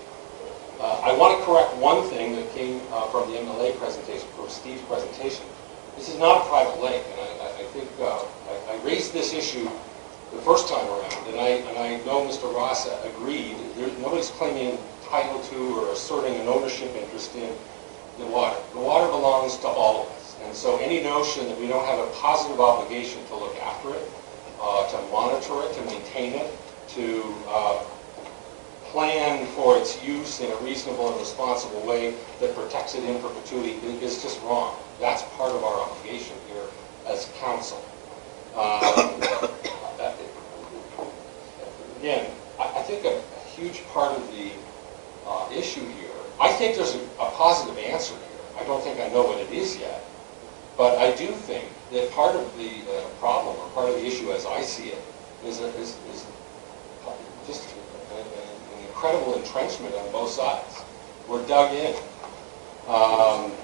I want to correct one thing that came from the MLA presentation, from Steve's presentation. This is not a private lake, and I think I raised this issue the first time around, and I know Mr. Ross agreed. Nobody's claiming title to or asserting an ownership interest in the water. The water belongs to all of us, and so any notion that we don't have a positive obligation to look after it, to monitor it, to maintain it, to plan for its use in a reasonable and responsible way that protects it in perpetuity is just wrong. That's part of our obligation here as council. Again, I think a huge part of the issue here, I think there's a positive answer here. I don't think I know know what it is yet. But I do think that part of the problem, or part of the issue as I see it, is just an incredible entrenchment on both sides. We're dug in.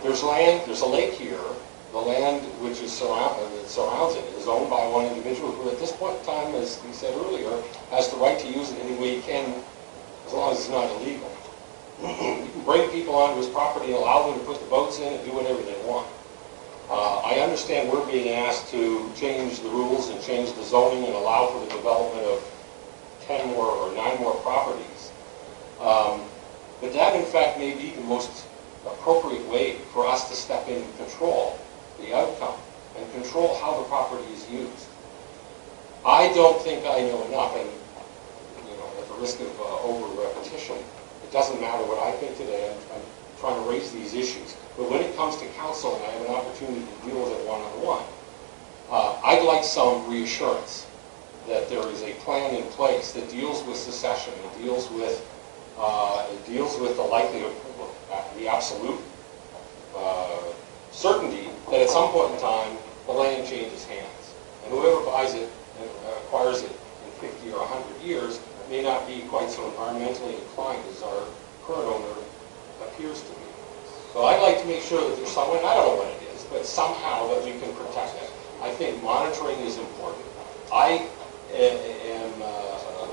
There's land, there's a lake here. The land which is that surrounds it is owned by one individual who at this point in time, as we said earlier, has the right to use it any way he can, as long as it's not illegal. You can bring people onto his property and allow them to put the boats in and do whatever they want. I understand we're being asked to change the rules and change the zoning and allow for the development of 10 more or 9 more properties. But that, in fact, may be the most appropriate way for us to step in and control the outcome and control how the property is used. I don't think I know enough, and at the risk of over-repetition, it doesn't matter what I think today. I'm trying to raise these issues. But when it comes to council, and I have an opportunity to deal with it one-on-one, I'd like some reassurance that there is a plan in place that deals with secession, it deals with the likelihood, the absolute certainty that at some point in time the land changes hands, and whoever buys it and acquires it in 50 or 100 years may not be quite so environmentally inclined as our current owner appears to be. So I'd like to make sure that there's someone, I don't know what it is, but somehow that we can protect it. I think monitoring is important. I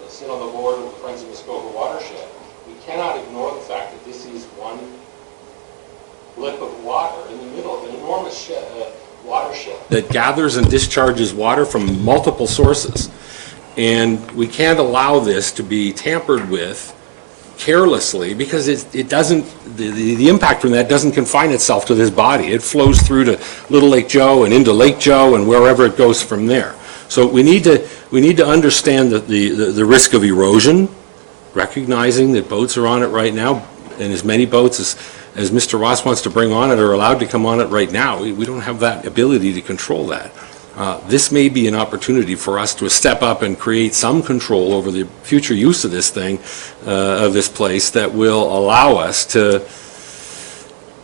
sit on the board of the Friends of Muskoka Watershed. We cannot ignore the fact that this is one lip of water in the middle of an enormous watershed that gathers and discharges water from multiple sources. And we can't allow this to be tampered with carelessly, because it doesn't, the impact from that doesn't confine itself to this body. It flows through to Little Lake Joe and into Lake Joe and wherever it goes from there. So we need to understand the risk of erosion, recognizing that boats are on it right now, and as many boats as Mr. Ross wants to bring on it are allowed to come on it right now. We don't have that ability to control that. This may be an opportunity for us to step up and create some control over the future use of this thing, of this place, that will allow us to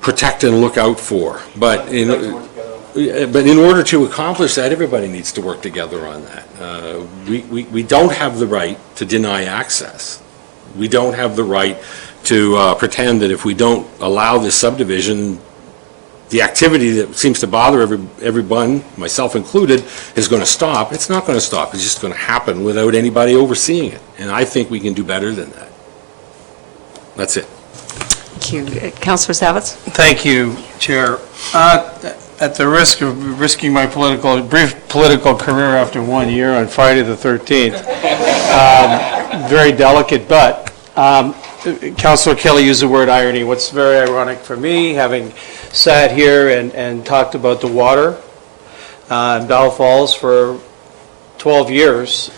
protect and look out for. But in order to accomplish that, everybody needs to work together on that. We don't have the right to deny access. We don't have the right to pretend that if we don't allow this subdivision, the activity that seems to bother everyone, myself included, is going to stop. It's not going to stop. It's just going to happen without anybody overseeing it. And I think we can do better than that. That's it. Thank you. Councillor Savitz? Thank you, Chair. At the risk of risking my brief political career after 1 year on Friday the 13th, very delicate, but Councillor Kelly used the word irony. What's very ironic for me, having sat here and talked about the water in Bell Falls for 12 years,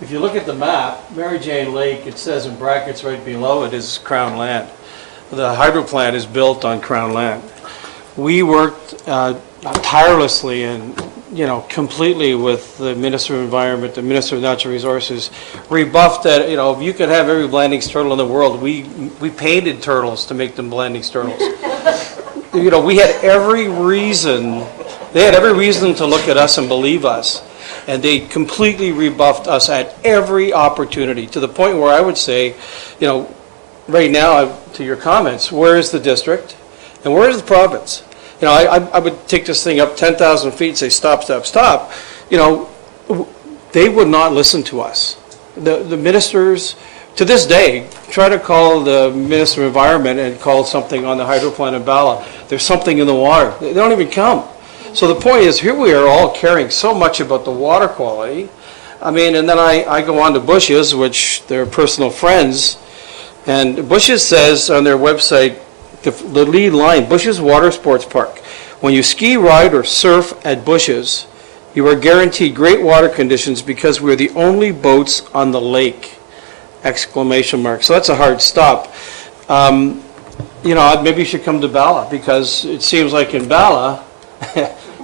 if you look at the map, Mary Jane Lake, it says in brackets right below it, is Crown land. The hydro plant is built on Crown land. We worked tirelessly and completely with the Minister of Environment, the Minister of Natural Resources, rebuffed that, if you could have every Blandings turtle in the world, we painted turtles to make them Blandings turtles. We had every reason, they had every reason to look at us and believe us. And they completely rebuffed us at every opportunity, to the point where I would say, right now, to your comments, where is the district and where is the province? I would take this thing up 10,000 feet and say, stop, stop, stop. They would not listen to us. The ministers, to this day, try to call the Minister of Environment and call something on the hydro plant in Bala. There's something in the water. They don't even come. So the point is, here we are all caring so much about the water quality. And then I go on to Bush's, which they're personal friends, and Bush's says on their website, the lead line, Bush's Water Sports Park. When you ski, ride, or surf at Bush's, you are guaranteed great water conditions because we're the only boats on the lake! ! So that's a hard stop. Maybe you should come to Bala, because it seems like in Bala,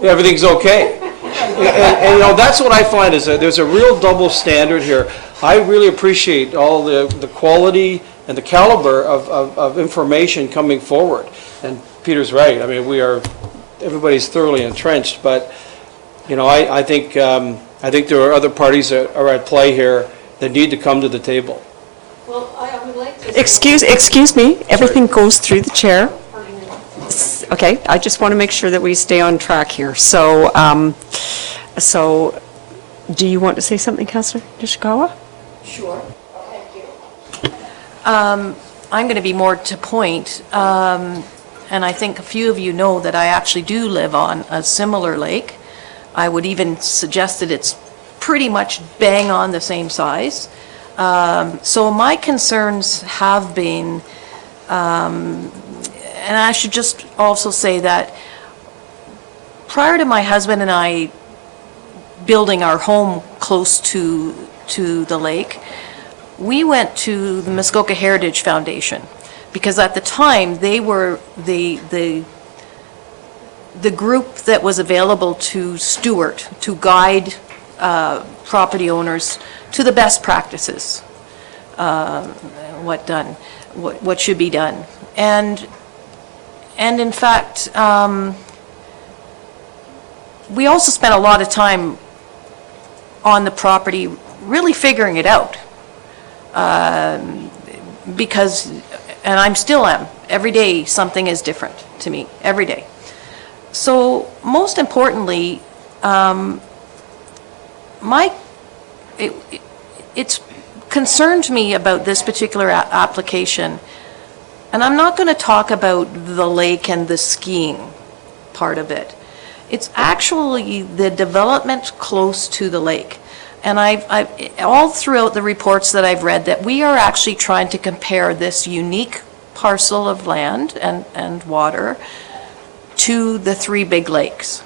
everything's okay. And that's what I find, is that there's a real double standard here. I really appreciate all the quality and the caliber of information coming forward. And Peter's right. I mean, everybody's thoroughly entrenched, but, you know, I think there are other parties that are at play here that need to come to the table. Well, I would like to... Excuse me, everything goes through the chair. Okay, I just want to make sure that we stay on track here. So, do you want to say something, Councillor Nishikawa? Sure. Thank you. I'm going to be more to point, and I think a few of you know that I actually do live on a similar lake. I would even suggest that it's pretty much bang on the same size. So my concerns have been, and I should just also say that prior to my husband and I building our home close to the lake, we went to the Muskoka Heritage Foundation, because at the time they were the group that was available to steward, to guide property owners to the best practices, what should be done. And in fact, we also spent a lot of time on the property really figuring it out. Because, and I still am, every day something is different to me, every day. So most importantly, it's concerned me about this particular application, and I'm not going to talk about the lake and the skiing part of it. It's actually the development close to the lake. And I've all throughout the reports that I've read, that we are actually trying to compare this unique parcel of land and water to the three big lakes.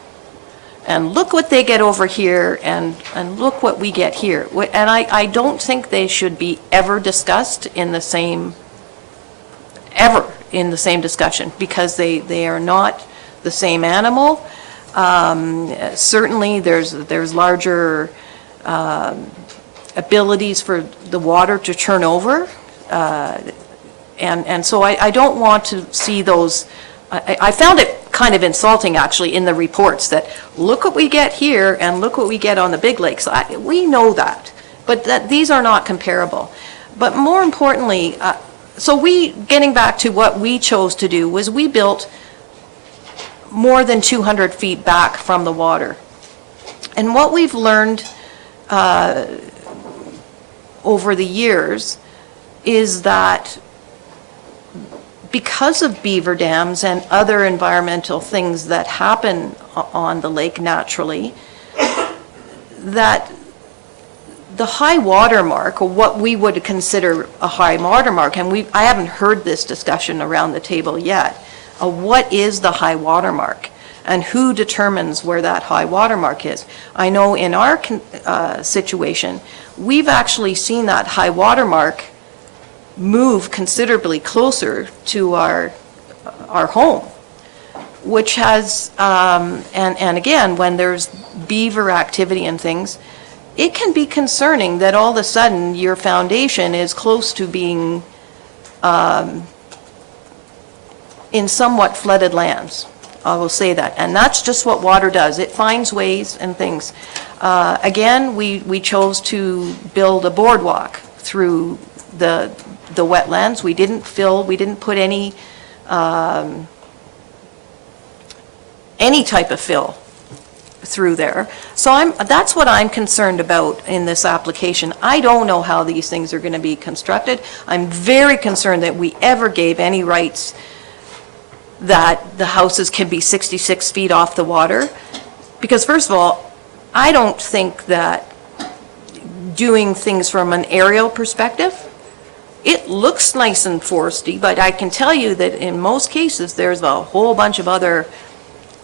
And look what they get over here, and look what we get here. And I don't think they should be ever discussed in the same discussion, because they are not the same animal. Certainly there's larger abilities for the water to turn over, and so I don't want to see those. I found it kind of insulting, actually, in the reports, that look what we get here and look what we get on the big lakes. We know that, but these are not comparable. But more importantly, getting back to what we chose to do, was we built more than 200 feet back from the water. And what we've learned over the years is that because of beaver dams and other environmental things that happen on the lake naturally, that the high water mark, or what we would consider a high water mark, and I haven't heard this discussion around the table yet, what is the high water mark? And who determines where that high water mark is? I know in our situation, we've actually seen that high water mark move considerably closer to our home, which has, and again, when there's beaver activity and things, it can be concerning that all of a sudden your foundation is close to being in somewhat flooded lands. I will say that. And that's just what water does. It finds ways and things. Again, we chose to build a boardwalk through the wetlands. We didn't put any type of fill through there. So that's what I'm concerned about in this application. I don't know how these things are going to be constructed. I'm very concerned that we ever gave any rights that the houses can be 66 feet off the water. Because first of all, I don't think that doing things from an aerial perspective, it looks nice and foresty, but I can tell you that in most cases, there's a whole bunch of other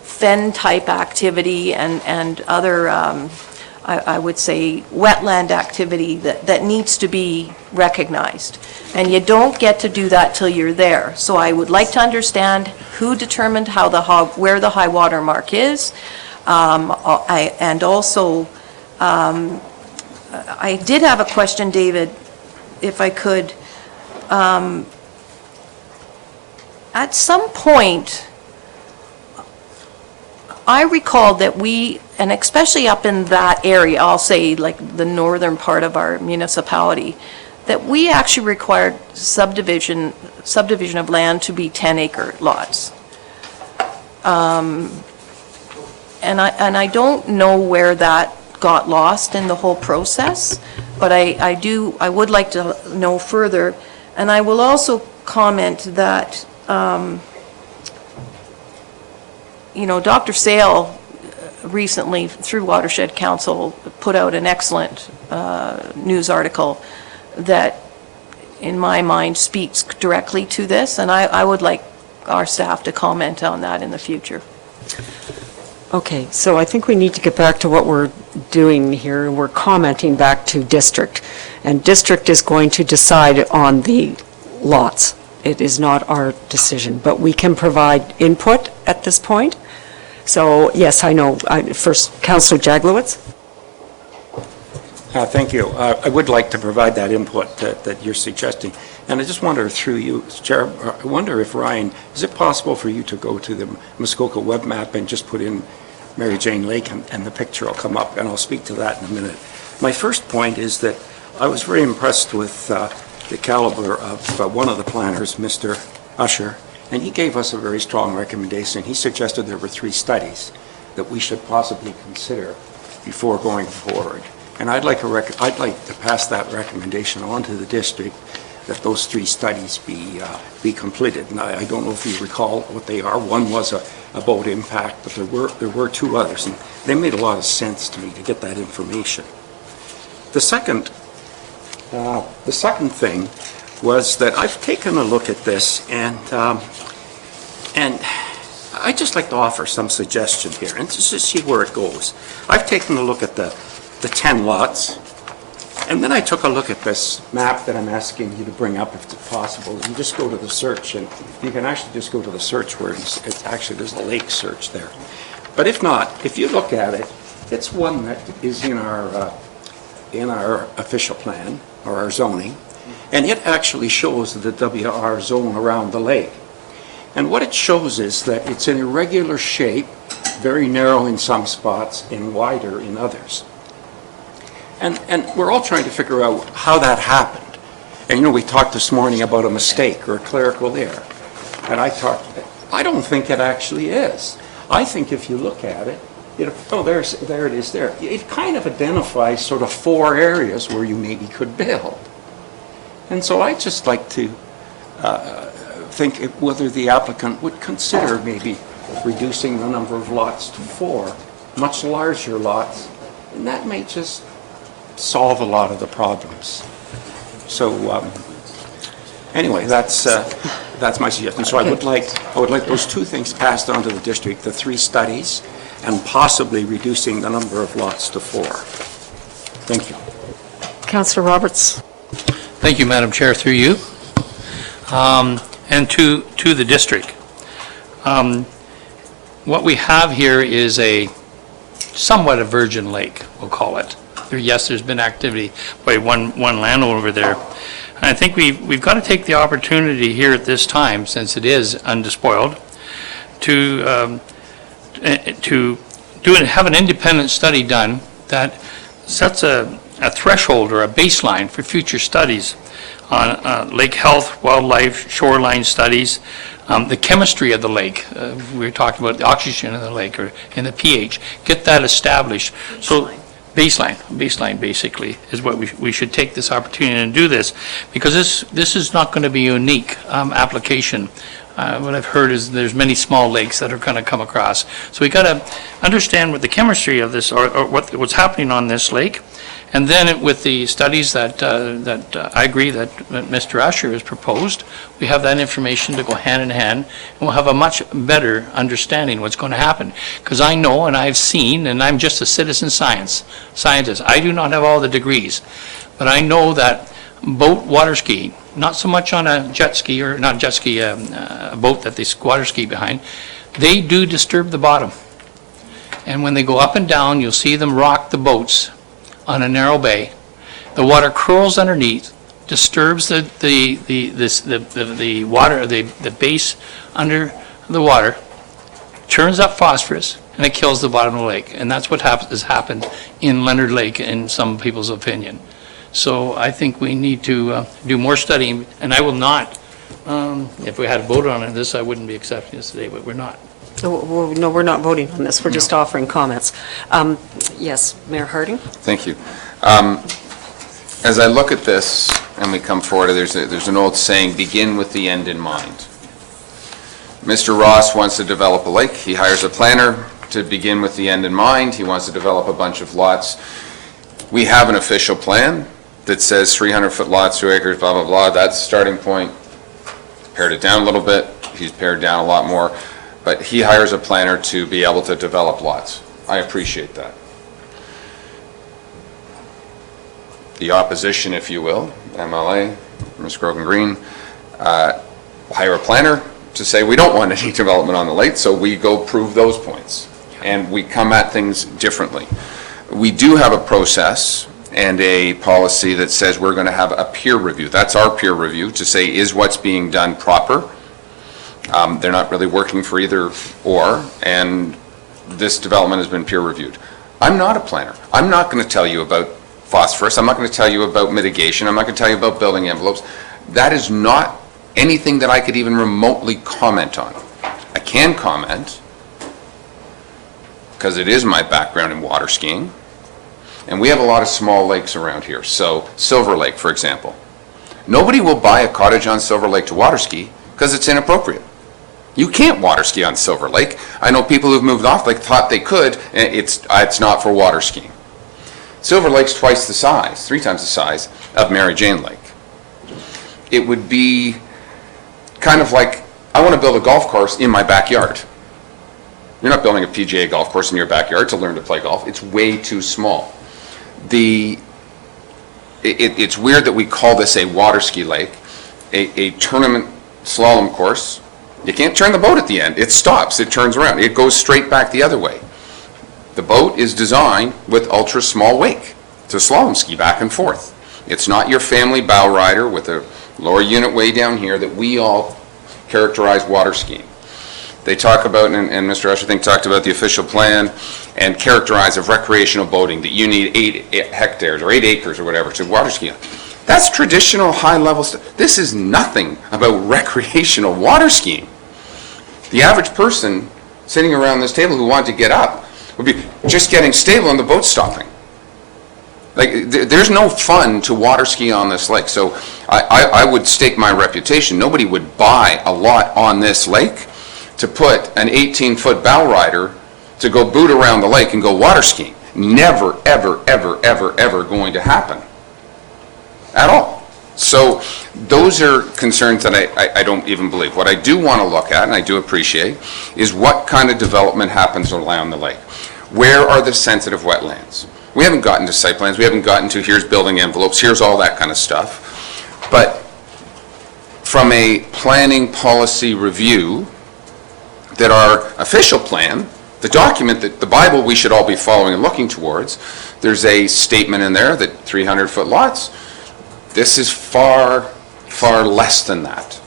fen-type activity and other, I would say, wetland activity that needs to be recognized. And you don't get to do that till you're there. So I would like to understand who determined where the high water mark is. And also, I did have a question, David, if I could. At some point, I recall that we, and especially up in that area, I'll say like the northern part of our municipality, that we actually required subdivision of land to be 10-acre lots. And I don't know where that got lost in the whole process, but I would like to know further. And I will also comment that, Dr. Sale recently, through Watershed Council, put out an excellent news article that, in my mind, speaks directly to this, and I would like our staff to comment on that in the future. Okay, so I think we need to get back to what we're doing here. We're commenting back to district, and district is going to decide on the lots. It is not our decision, but we can provide input at this point. So, yes, I know. First, Councillor Jaglowitz. Thank you. I would like to provide that input that you're suggesting. And I just wonder through you, Chair, I wonder if, Ryan, is it possible for you to go to the Muskoka web map and just put in Mary Jane Lake and the picture will come up, and I'll speak to that in a minute. My first point is that I was very impressed with the caliber of one of the planners, Mr. Usher, and he gave us a very strong recommendation. He suggested there were 3 studies that we should possibly consider before going forward. And I'd like to pass that recommendation on to the district, that those 3 studies be completed. And I don't know if you recall what they are. One was about impact, but there were 2 others, and they made a lot of sense to me to get that information. The second thing was that I've taken a look at this, and I'd just like to offer some suggestion here, and just to see where it goes. I've taken a look at the 10 lots, and then I took a look at this map that I'm asking you to bring up if it's possible. You just go to the search, and you can actually just go to the search where it's actually, there's a lake search there. But if not, if you look at it, it's one that is in our official plan, or our zoning, and it actually shows the WR zone around the lake. And what it shows is that it's an irregular shape, very narrow in some spots and wider in others. And we're all trying to figure out how that happened. And we talked this morning about a mistake or a clerical error. And I don't think it actually is. I think if you look at it, there it is there. It kind of identifies sort of 4 areas where you maybe could build. And so I'd just like to think whether the applicant would consider maybe reducing the number of lots to 4, much larger lots, and that may just solve a lot of the problems. So anyway, that's my suggestion. So I would like those 2 things passed on to the district, the 3 studies, and possibly reducing the number of lots to 4. Thank you. Councillor Roberts. Thank you, Madam Chair, through you. And to the district. What we have here is somewhat a virgin lake, we'll call it. Yes, there's been activity by one landowner there. And I think we've got to take the opportunity here at this time, since it is undespoiled, to have an independent study done that sets a threshold or a baseline for future studies on lake health, wildlife, shoreline studies, the chemistry of the lake. We were talking about the oxygen in the lake or in the pH. Get that established. So baseline basically is what we should take this opportunity and do this, because this is not going to be a unique application. What I've heard is there's many small lakes that are going to come across. So we got to understand what the chemistry of this or what's happening on this lake. And then with the studies that I agree that Mr. Usher has proposed, we have that information to go hand in hand, and we'll have a much better understanding what's going to happen. Because I know and I've seen, and I'm just a citizen scientist. I do not have all the degrees, but I know that boat water skiing, not so much on a jet ski or not jet ski, a boat that they water ski behind, they do disturb the bottom. And when they go up and down, you'll see them rock the boats on a narrow bay. The water curls underneath, disturbs the water, the base under the water, churns up phosphorus, and it kills the bottom of the lake. And that's what has happened in Leonard Lake, in some people's opinion. So I think we need to do more studying, and I will not, if we had a vote on this, I wouldn't be accepting this today, but we're not. No, we're not voting on this, we're just offering comments. Yes, Mayor Harding? Thank you. As I look at this and we come forward, there's an old saying, begin with the end in mind. Mr. Ross wants to develop a lake. He hires a planner to begin with the end in mind. He wants to develop a bunch of lots. We have an official plan that says 300-foot lots, 2 acres, blah, blah, blah. That's the starting point. Pared it down a little bit. He's pared down a lot more. But he hires a planner to be able to develop lots. I appreciate that. The opposition, if you will, MLA, Ms. Grogan Green, hire a planner to say we don't want any development on the lake, so we go prove those points. And we come at things differently. We do have a process and a policy that says we're going to have a peer review. That's our peer review to say, is what's being done proper? They're not really working for either or, and this development has been peer reviewed. I'm not a planner. I'm not going to tell you about phosphorus. I'm not going to tell you about mitigation. I'm not going to tell you about building envelopes. That is not anything that I could even remotely comment on. I can comment, because it is my background in water skiing, and we have a lot of small lakes around here. So Silver Lake, for example. Nobody will buy a cottage on Silver Lake to water ski because it's inappropriate. You can't water ski on Silver Lake. I know people who've moved off Lake thought they could. It's not for water skiing. Silver Lake's twice the size, 3 times the size of Mary Jane Lake. It would be kind of like, I want to build a golf course in my backyard. You're not building a PGA golf course in your backyard to learn to play golf. It's way too small. It's weird that we call this a water ski lake, a tournament slalom course. You can't turn the boat at the end. It stops, it turns around. It goes straight back the other way. The boat is designed with ultra small wake to slalom ski back and forth. It's not your family bow rider with a lower unit way down here that we all characterize water skiing. They talk about, and Mr. Usher, I think, talked about the official plan and characterize of recreational boating, that you need 8 hectares or 8 acres or whatever to water ski on. That's traditional high-level stuff. This is nothing about recreational water skiing. The average person sitting around this table who wanted to get up would be just getting stable and the boat stopping. Like, there's no fun to water ski on this lake. So I would stake my reputation. Nobody would buy a lot on this lake to put an 18-foot bow rider to go boot around the lake and go water skiing. Never, ever, ever, ever, ever going to happen. At all. So those are concerns that I don't even believe. What I do want to look at, and I do appreciate, is what kind of development happens around the lake. Where are the sensitive wetlands? We haven't gotten to site plans. We haven't gotten to here's building envelopes, here's all that kind of stuff. But from a planning policy review, that our official plan, the document, that the Bible we should all be following and looking towards, there's a statement in there that 300-foot lots. This is far, far less than that.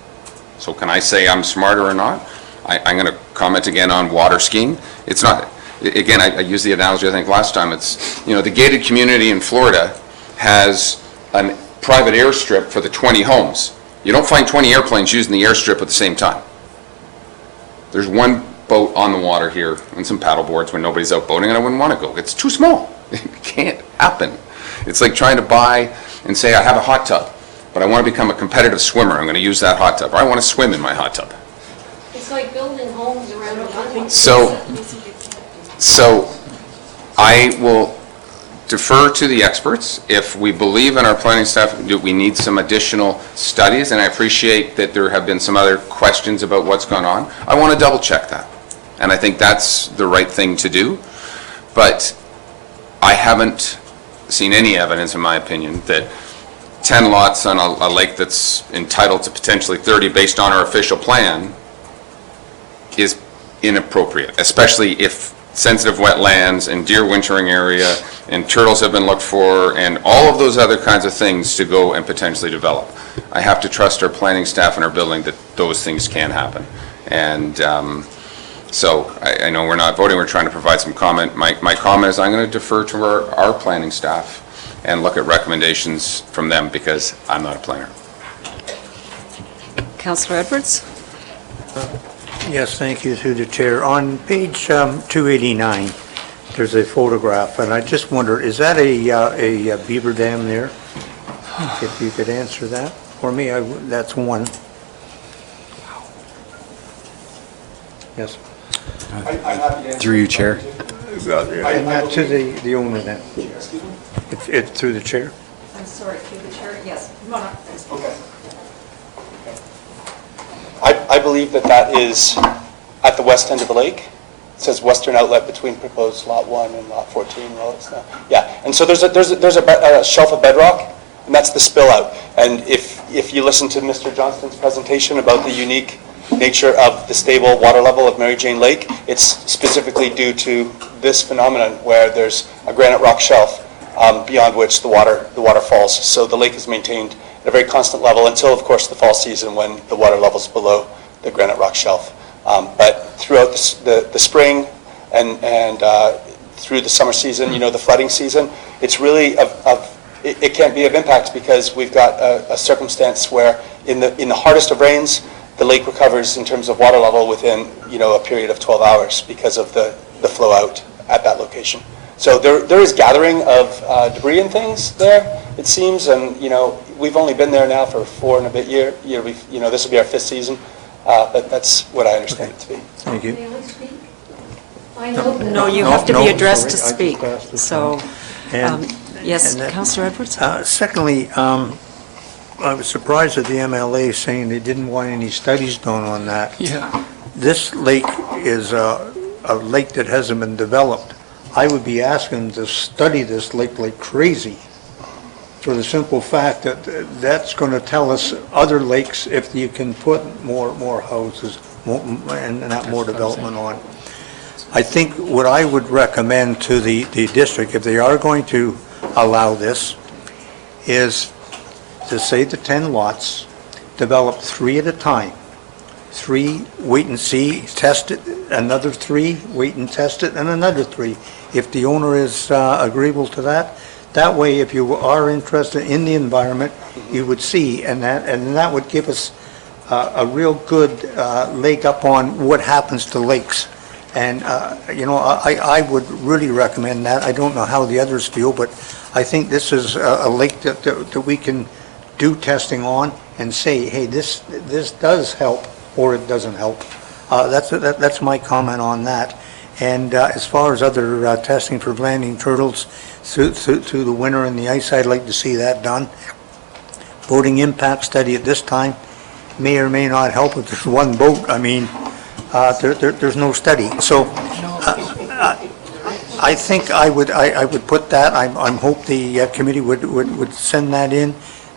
So can I say I'm smarter or not? I'm going to comment again on water skiing. It's not, again, I used the analogy I think last time. It's, the gated community in Florida has a private airstrip for the 20 homes. You don't find 20 airplanes using the airstrip at the same time. There's one boat on the water here and some paddle boards when nobody's out boating, and I wouldn't want to go. It's too small. It can't happen. It's like trying to buy and say, I have a hot tub, but I want to become a competitive swimmer. I'm going to use that hot tub. Or I want to swim in my hot tub. It's like building homes around a country. So I will defer to the experts. If we believe in our planning staff, we need some additional studies, and I appreciate that there have been some other questions about what's gone on. I want to double check that, and I think that's the right thing to do. But I haven't seen any evidence, in my opinion, that 10 lots on a lake that's entitled to potentially 30 based on our official plan is inappropriate, especially if sensitive wetlands and deer wintering area and turtles have been looked for and all of those other kinds of things to go and potentially develop. I have to trust our planning staff and our building that those things can happen. And So I know we're not voting, we're trying to provide some comment. My comment is I'm going to defer to our planning staff and look at recommendations from them because I'm not a planner. Councillor Edwards? Yes, thank you through the chair. On page 289, there's a photograph, and I just wonder, is that a beaver dam there? If you could answer that for me, that's one. Yes. Through you, Chair. And that to the owner then. It's through the chair. I'm sorry, through the chair, yes. Come on up. Okay. I believe that is at the west end of the lake. It says western outlet between proposed lot 1 and lot 14. Well, it's not. Yeah, and so there's a shelf of bedrock, and that's the spill out. And if you listen to Mr. Johnston's presentation about the unique nature of the stable water level of Mary Jane Lake, it's specifically due to this phenomenon where there's a granite rock shelf beyond which the water falls. So the lake is maintained at a very constant level until, of course, the fall season when the water level's below the granite rock shelf. But throughout the spring and through the summer season, the flooding season, it's really it can't be of impact because we've got a circumstance where in the hardest of rains, the lake recovers in terms of water level within a period of 12 hours because of the flow out at that location. So there is gathering of debris and things there, it seems, and we've only been there now for 4 and a bit years. This will be our 5th season, but that's what I understand it to be. Thank you. No, you have to be addressed to sorry, speak. I just passed the So, phone. yes, and Councillor Edwards? Secondly, I was surprised at the MLA saying they didn't want any studies done on that. Yeah. This lake is a lake that hasn't been developed. I would be asking to study this lake like crazy for the simple fact that that's going to tell us other lakes if you can put more houses and not more development on. I think what I would recommend to the district, if they are going to allow this, is to say the 10 lots, develop 3 at a time. 3, wait and see, test it, another 3, wait and test it, and another 3. If the owner is agreeable to that, that way if you are interested in the environment, you would see, and that would give us a real good leg up on what happens to lakes. And, I would really recommend that. I don't know how the others feel, but I think this is a lake that we can do testing on and say, hey, this does help or it doesn't help. That's my comment on that. And as far as other testing for landing turtles through the winter and the ice, I'd like to see that done. Boating impact study at this time may or may not help if there's one boat. I mean, there's no study. So I think I would put that. I hope the committee would send that in,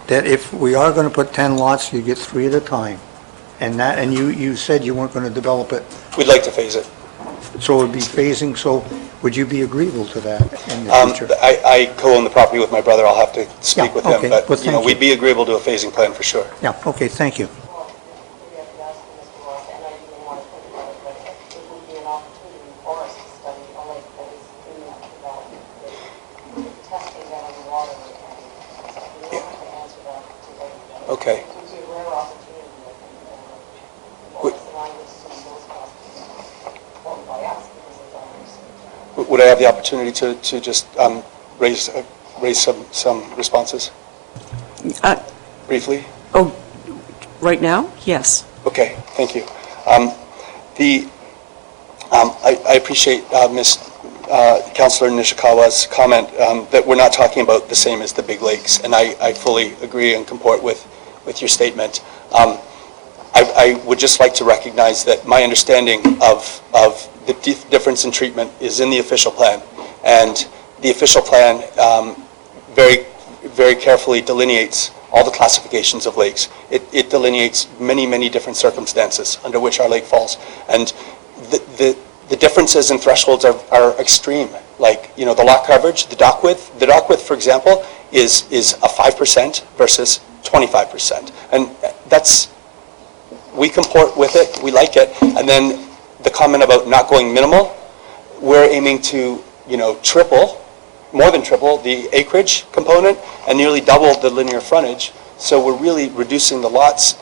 that if we are going to put 10 lots, you get 3 at a time. And you said you weren't going to develop it. We'd like to phase it. So it would be phasing, so would you be agreeable to that in the future? I co-own the property with my brother. I'll have to speak with him, okay. but Well, thank you. we'd be agreeable to a phasing plan for sure. Yeah, okay, thank you. Okay. Would I have the opportunity to just raise some responses briefly? Oh, right now? Yes. Okay, thank you. I appreciate Ms. Councillor Nishikawa's comment that we're not talking about the same as the big lakes, and I fully agree and comport with your statement. I would just like to recognize that my understanding of the difference in treatment is in the official plan, and the official plan very, very carefully delineates all the classifications of lakes. It delineates many, many different circumstances under which our lake falls, and the differences in thresholds are extreme. Like, the lot coverage, the dock width, for example, is a 5% versus 25, and we comport with it, we like it, and then the comment about not going minimal, we're aiming to, triple, more than triple the acreage component and nearly double the linear frontage. So we're really reducing the lots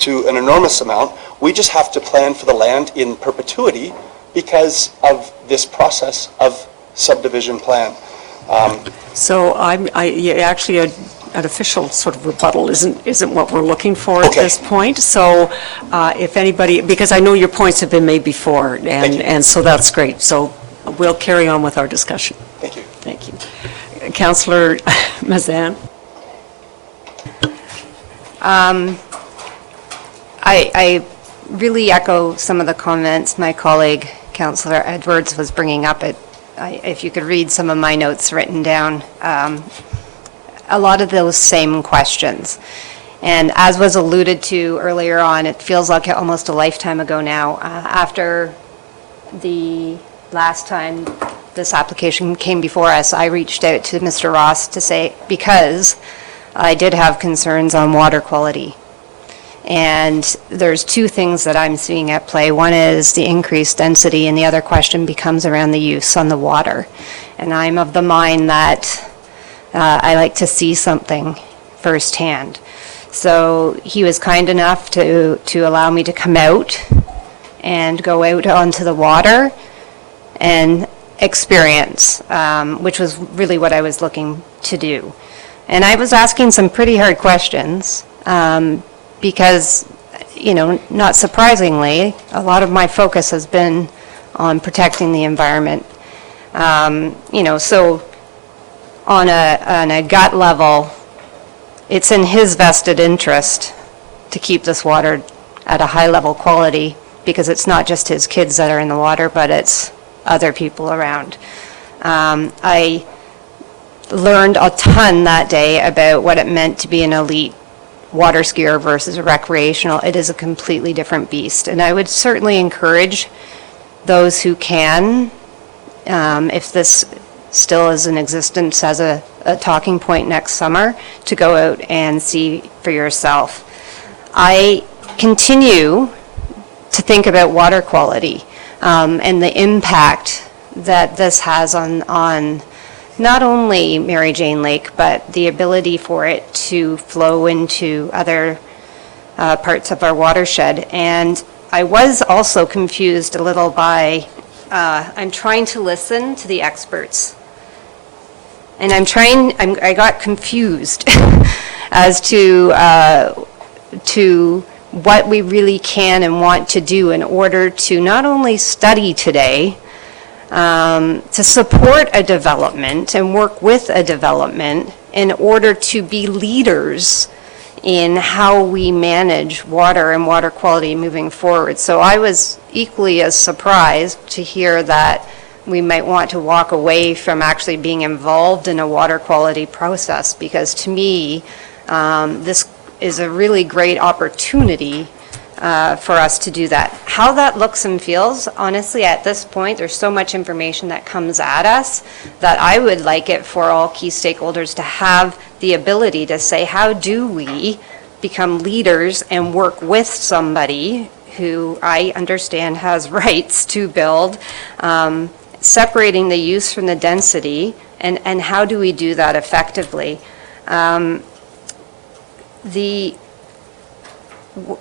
to an enormous amount. We just have to plan for the land in perpetuity because of this process of subdivision plan. So actually, an official sort of rebuttal isn't what we're looking for at this point. So if anybody, because I know your points have been made before, and so that's great. So we'll carry on with our discussion. Thank you. Thank you. Councillor Mazan? I really echo some of the comments my colleague, Councillor Edwards, was bringing up. If you could read some of my notes written down, a lot of those same questions. And as was alluded to earlier on, it feels like almost a lifetime ago now, after the last time this application came before us, I reached out to Mr. Ross to say, because I did have concerns on water quality. And there's two things that I'm seeing at play. One is the increased density, and the other question becomes around the use on the water. And I'm of the mind that I like to see something firsthand. So he was kind enough to allow me to come out and go out onto the water and experience, which was really what I was looking to do. And I was asking some pretty hard questions, because, not surprisingly, a lot of my focus has been on protecting the environment. So on a gut level, it's in his vested interest to keep this water at a high level quality, because it's not just his kids that are in the water, but it's other people around. I learned a ton that day about what it meant to be an elite water skier versus a recreational. It is a completely different beast. And I would certainly encourage those who can, if this still is in existence as a talking point next summer, to go out and see for yourself. I continue to think about water quality and the impact that this has on not only Mary Jane Lake, but the ability for it to flow into other parts of our watershed. And I was also confused a little by, I'm trying to listen to the experts. And I got confused as to what we really can and want to do in order to not only study today, to support a development and work with a development in order to be leaders in how we manage water and water quality moving forward. So I was equally as surprised to hear that we might want to walk away from actually being involved in a water quality process, because to me, this is a really great opportunity for us to do that. How that looks and feels, honestly, at this point, there's so much information that comes at us that I would like it for all key stakeholders to have the ability to say, how do we become leaders and work with somebody who I understand has rights to build, separating the use from the density, and how do we do that effectively?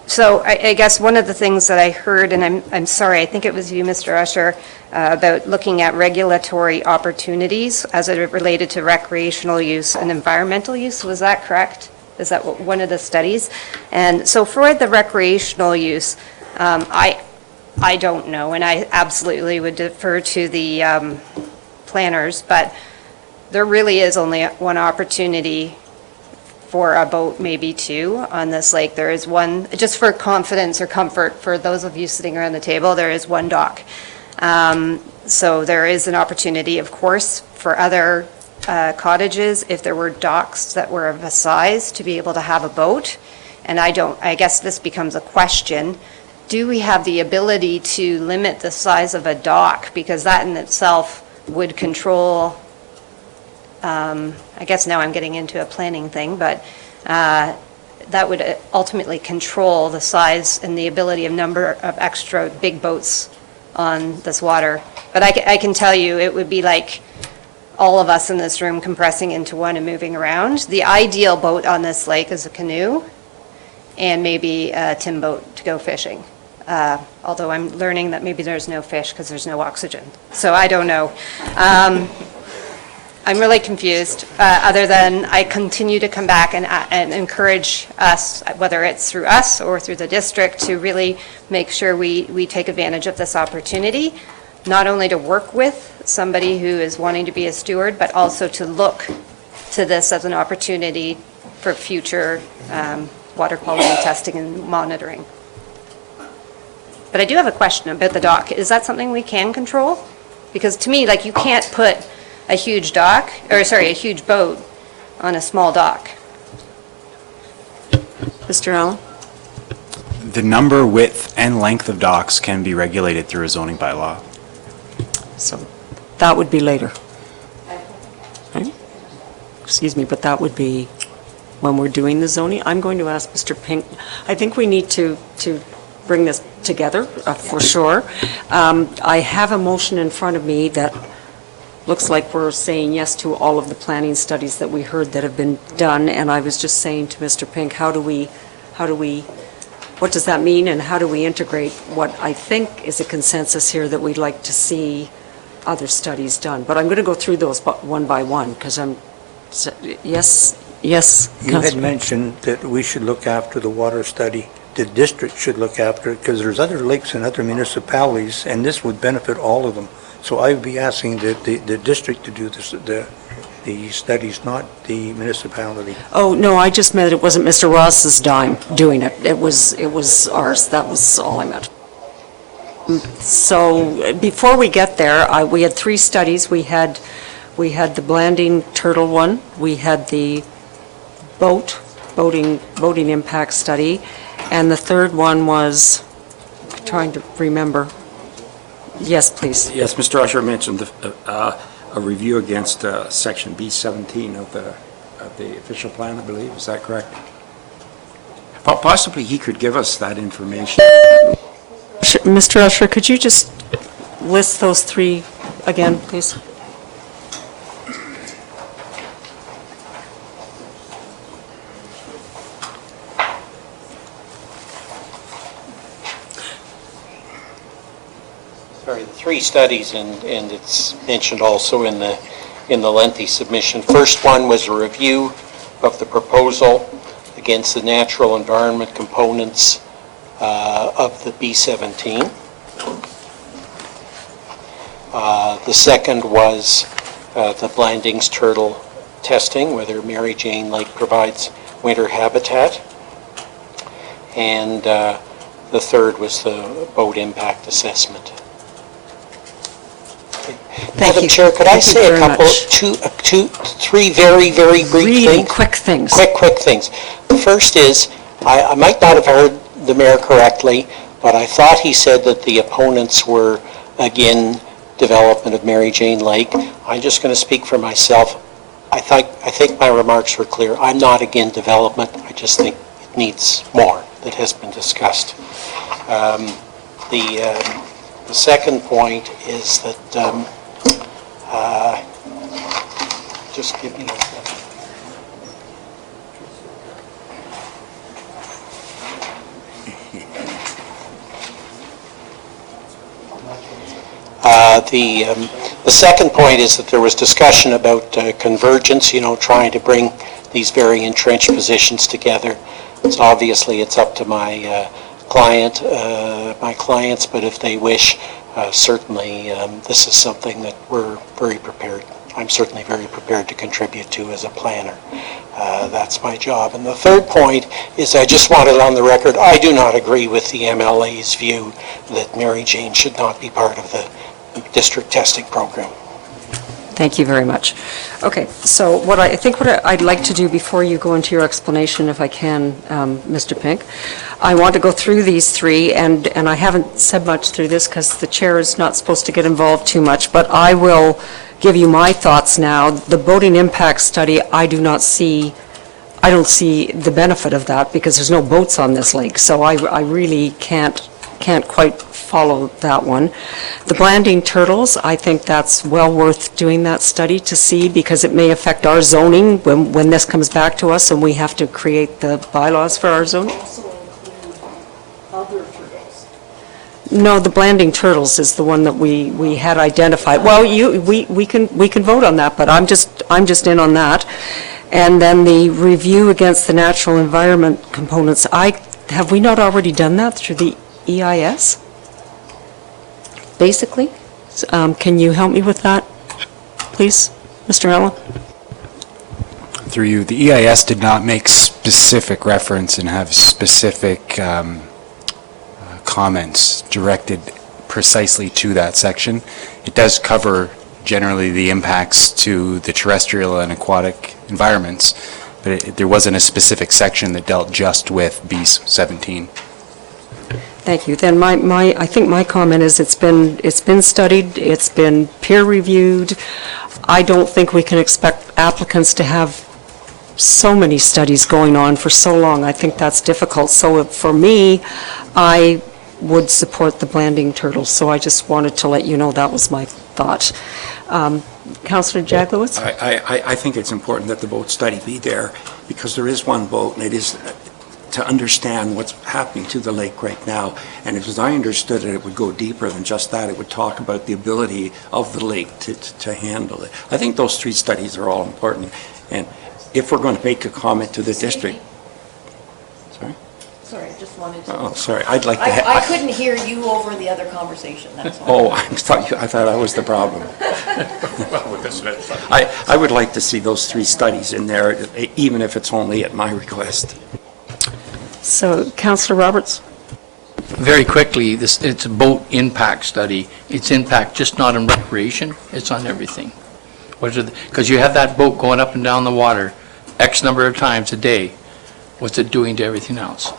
So I guess one of the things that I heard, and I'm sorry, I think it was you, Mr. Usher, about looking at regulatory opportunities as it related to recreational use and environmental use. Was that correct? Is that one of the studies? And so for the recreational use, I don't know, and I absolutely would defer to the planners, but there really is only one opportunity for a boat, maybe two, on this lake. There is one, just for confidence or comfort for those of you sitting around the table, there is one dock. So there is an opportunity, of course, for other cottages, if there were docks that were of a size, to be able to have a boat. And I guess this becomes a question. Do we have the ability to limit the size of a dock? Because that in itself would control, I guess now I'm getting into a planning thing, but that would ultimately control the size and the ability of number of extra big boats on this water. But I can tell you, it would be like all of us in this room compressing into one and moving around. The ideal boat on this lake is a canoe and maybe a tin boat to go fishing. Although I'm learning that maybe there's no fish because there's no oxygen. So I don't know. I'm really confused, other than I continue to come back and encourage us, whether it's through us or through the district, to really make sure we take advantage of this opportunity, not only to work with somebody who is wanting to be a steward, but also to look to this as an opportunity for future water quality testing and monitoring. But I do have a question about the dock. Is that something we can control? Because to me, like, you can't put a huge dock, or sorry, a huge boat on a small dock. Mr. Allen? The number, width, and length of docks can be regulated through a zoning bylaw. So that would be later. Right? Excuse me, but that would be when we're doing the zoning. I'm going to ask Mr. Pink. I think we need to bring this together, for sure. I have a motion in front of me that looks like we're saying yes to all of the planning studies that we heard that have been done, and I was just saying to Mr. Pink, what does that mean, and how do we integrate what I think is a consensus here that we'd like to see other studies done? But I'm going to go through those one by one, because yes, You had Councillor. mentioned that we should look after the water study. The district should look after it, because there's other lakes in other municipalities, and this would benefit all of them. So I would be asking the district to do this, the studies, not the municipality. Oh, no, I just meant it wasn't Mr. Ross's dime doing it. It was ours. That was all I meant. So before we get there, we had 3 studies. We had the Blanding Turtle one. We had the boating impact study. And the third one was, I'm trying to remember. Yes, please. Yes, Mr. Usher mentioned a review against Section B17 of the official plan, I believe. Is that correct? Possibly he could give us that information. Mr. Usher, could you just list those 3 again, please? Sorry, the 3 studies, and it's mentioned also in the lengthy submission. First one was a review of the proposal against the natural environment components of the B17. The second was the Blandings turtle testing, whether Mary Jane Lake provides winter habitat. And the third was the boat impact assessment. Madam Chair, could I say a couple, 3 very, very brief things? Really quick things. Quick things. The first is, I might not have heard the mayor correctly, but I thought he said that the opponents were, again, development of Mary Jane Lake. I'm just going to speak for myself. I think my remarks were clear. I'm not again development. I just think it needs more that has been discussed. The second point is that, just give me a second. The second point is that there was discussion about convergence, trying to bring these very entrenched positions together. So obviously it's up to my clients, but if they wish, certainly this is something that we're very prepared. I'm certainly very prepared to contribute to as a planner. That's my job. And the third point is I just wanted on the record, I do not agree with the MLA's view that Mary Jane should not be part of the district testing program. Thank you very much. Okay, so what I'd like to do before you go into your explanation, if I can, Mr. Pink, I want to go through these 3, and I haven't said much through this because the chair is not supposed to get involved too much, but I will give you my thoughts now. The boating impact study, I I don't see the benefit of that because there's no boats on this lake, so I really can't quite follow that one. The Blanding turtles, I think that's well worth doing that study to see because it may affect our zoning when this comes back to us and we have to create the bylaws for our zoning. No, the Blanding turtles is the one that we had identified. Well, we can vote on that, but I'm just in on that. And then the review against the natural environment components, have we not already done that through the EIS? Basically? Can you help me with that, please, Mr. Allen? Through you, the EIS did not make specific reference and have specific comments directed precisely to that section. It does cover generally the impacts to the terrestrial and aquatic environments, but there wasn't a specific section that dealt just with B17. Thank you. Then I think my comment is it's been studied, it's been peer reviewed. I don't think we can expect applicants to have so many studies going on for so long. I think that's difficult. So for me, I would support the Blanding turtles. So I just wanted to let you know that was my thought. Councillor Jaglowitz? I think it's important that the boat study be there because there is one boat and it is to understand what's happening to the lake right now. And as I understood it, it would go deeper than just that. It would talk about the ability of the lake to handle it. I think those three studies are all important. And if we're going to make a comment to the district... Sorry? Sorry, I just wanted to... Oh, sorry. I'd like to... I couldn't hear you over the other conversation, that's all. Oh, I thought I was the problem. I would like to see those three studies in there, even if it's only at my request. So, Councillor Roberts? Very quickly, it's a boat impact study. It's impact just not on recreation, it's on everything. Because you have that boat going up and down the water X number of times a day. What's it doing to everything else?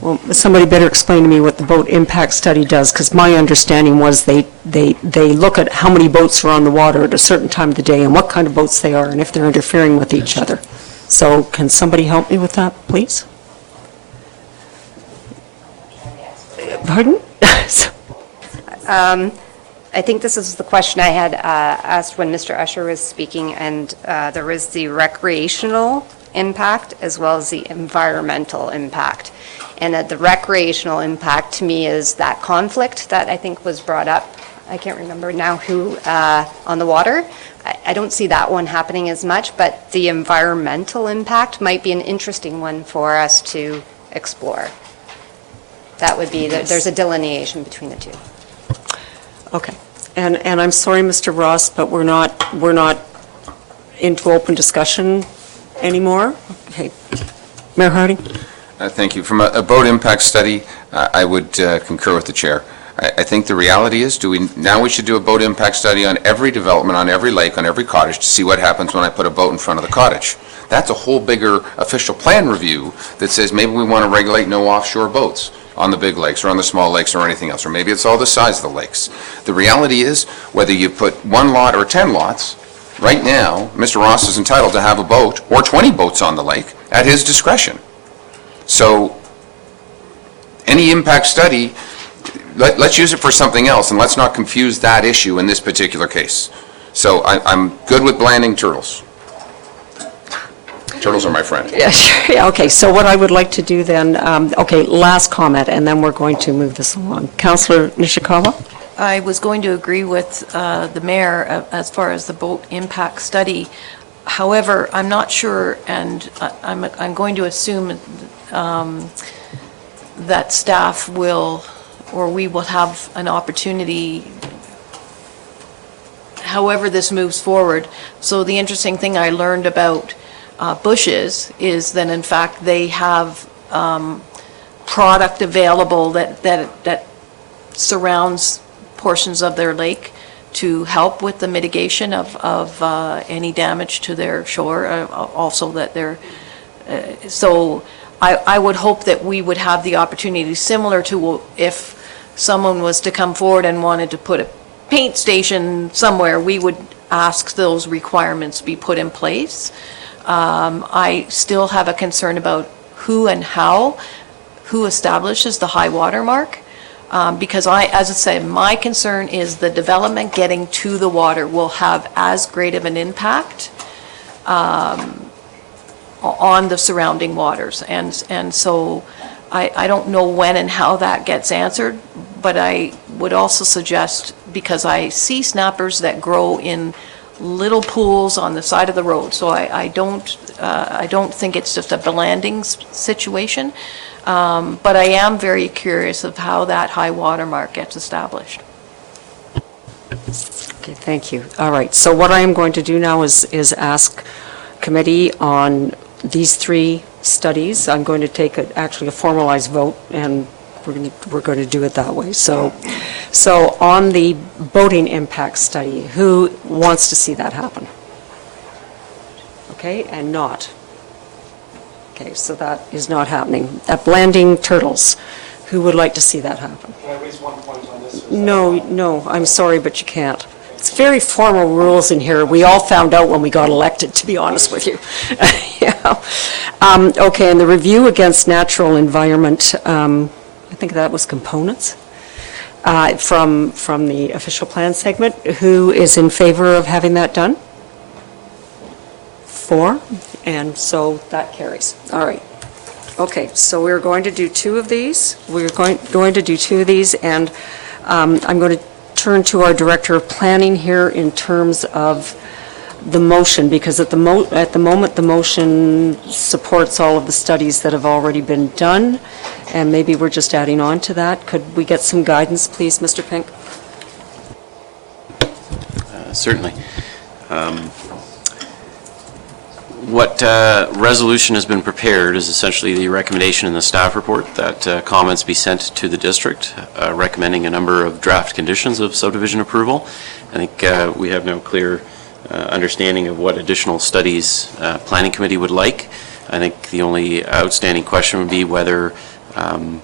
Well, somebody better explain to me what the boat impact study does, because my understanding was they look at how many boats are on the water at a certain time of the day and what kind of boats they are and if they're interfering with each other. So can somebody help me with that, please? Pardon? I think this is the question I had asked when Mr. Usher was speaking, and there was the recreational impact as well as the environmental impact. And that the recreational impact to me is that conflict that I think was brought up, I can't remember now who, on the water. I don't see that one happening as much, but the environmental impact might be an interesting one for us to explore. That would be, there's a delineation between the two. Okay. And I'm sorry, Mr. Ross, but we're not into open discussion anymore. Okay. Mayor Harding? Thank you. From a boat impact study, I would concur with the chair. I think the reality is, now we should do a boat impact study on every development, on every lake, on every cottage to see what happens when I put a boat in front of the cottage. That's a whole bigger official plan review that says maybe we want to regulate no offshore boats on the big lakes or on the small lakes or anything else, or maybe it's all the size of the lakes. The reality is, whether you put 1 lot or 10 lots, right now, Mr. Ross is entitled to have a boat or 20 boats on the lake at his discretion. So any impact study, let's use it for something else, and let's not confuse that issue in this particular case. So I'm good with Blanding turtles. Turtles are my friend. Yeah, sure. Yeah, okay, so what I would like to do then, okay, last comment, and then we're going to move this along. Councillor Nishikawa? I was going to agree with the mayor as far as the boat impact study. However, I'm not sure, and I'm going to assume that staff will, or we will have an opportunity, however this moves forward. So the interesting thing I learned about bushes is that in fact they have product available that surrounds portions of their lake to help with the mitigation of any damage to their shore, also that they're, so I would hope that we would have the opportunity, similar to if someone was to come forward and wanted to put a paint station somewhere, we would ask those requirements be put in place. I still have a concern about who and how, who establishes the high water mark. Because as I say, my concern is the development getting to the water will have as great of an impact on the surrounding waters. And so I don't know when and how that gets answered, but I would also suggest, because I see snappers that grow in little pools on the side of the road, so I don't think it's just a landing situation, but I am very curious of how that high water mark gets established. Okay, thank you. All right, so what I am going to do now is ask committee on these 3 studies. I'm going to take actually a formalized vote, and we're going to do it that way. So on the boating impact study, who wants to see that happen? Okay, and not? Okay, so that is not happening. At landing turtles, who would like to see that happen? Can I raise one point on this? No, I'm sorry, but you can't. It's very formal rules in here. We all found out when we got elected, to be honest with you. Yeah. Okay, and the review against natural environment, I think that was components from the official plan segment. Who is in favor of having that done? 4, and so that carries. All right. Okay, so we're going to do 2 of these. We're going to do 2 of these, and I'm going to turn to our Director of Planning here in terms of the motion, because at the moment, the motion supports all of the studies that have already been done, and maybe we're just adding on to that. Could we get some guidance, please, Mr. Pink? Certainly. What resolution has been prepared is essentially the recommendation in the staff report that comments be sent to the district, recommending a number of draft conditions of subdivision approval. I think we have no clear understanding of what additional studies Planning Committee would like. I think the only outstanding question would be whether the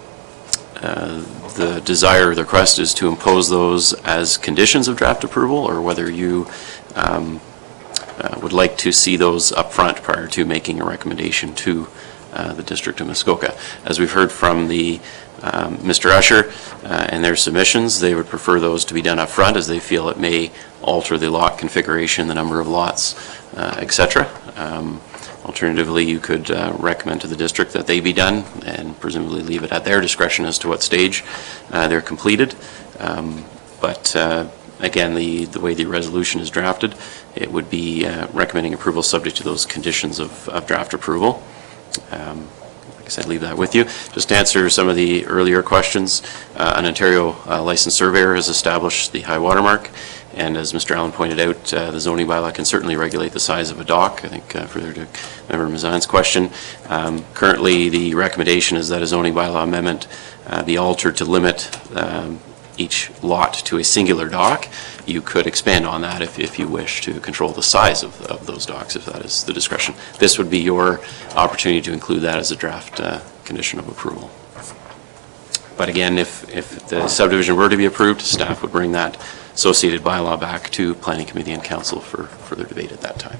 desire or the request is to impose those as conditions of draft approval, or whether you would like to see those up front prior to making a recommendation to the District of Muskoka. As we've heard from the Mr. Usher and their submissions, they would prefer those to be done up front, as they feel it may alter the lot configuration, the number of lots, etc. Alternatively, you could recommend to the district that they be done, and presumably leave it at their discretion as to what stage they're completed. But again, the way the resolution is drafted, it would be recommending approval subject to those conditions of draft approval. I guess I'd leave that with you. Just to answer some of the earlier questions, an Ontario licensed surveyor has established the high water mark, and as Mr. Allen pointed out, the zoning bylaw can certainly regulate the size of a dock. I think further to Member Mazan's question, currently the recommendation is that a zoning bylaw amendment be altered to limit each lot to a singular dock. You could expand on that if you wish to control the size of those docks, if that is the discretion. This would be your opportunity to include that as a draft condition of approval. But again, if the subdivision were to be approved, staff would bring that associated bylaw back to Planning Committee and Council for further debate at that time.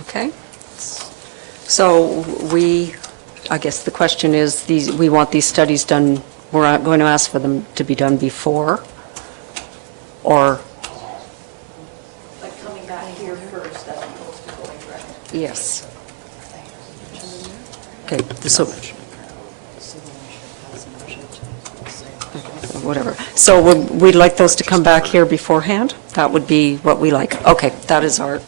Okay. So I guess the question is, we want these studies done, we're not going to ask for them to be done before, or? Like coming back here first as opposed to going direct. Yes. Okay, so. Whatever. So we'd like those to come back here beforehand? That would be what we like. Okay, that's our,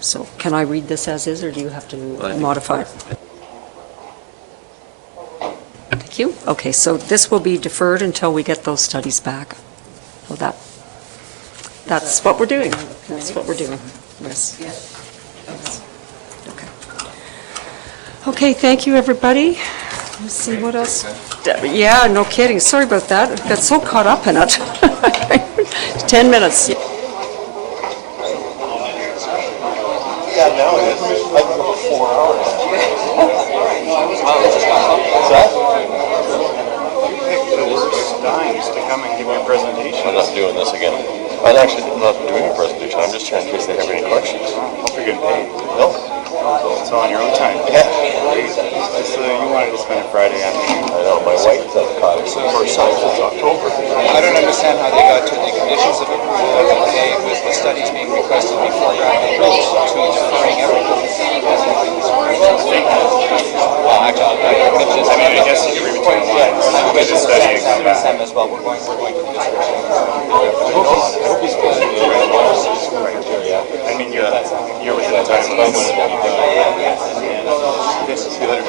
so can I read this as is, or do you have to modify it? Thank you. Okay, so this will be deferred until we get those studies back. So that's what we're doing. That's what we're doing. Yes. Okay. Okay, thank you, everybody. Let's see what else. Yeah, no kidding. Sorry about that. I got so caught up in it. 10 minutes. Yeah, no, it's like 4 hours. You picked the worst times to come and give your presentation. I'm not doing this again. I'd actually not doing a presentation, I'm just here in case they have any questions. Hope you're getting paid. No. It's on your own time. Yeah. So you wanted to spend a Friday afternoon. I know, my wife's at the cottage, first time since October. I don't understand how they got to the conditions of approval today with the studies being requested before granting approval to deferring everything. Well, actually, I mean, I guess you could read between the lines. Look at the study and come back. Sam as well, we're going to do this. I mean, you're within the time limit. This is the other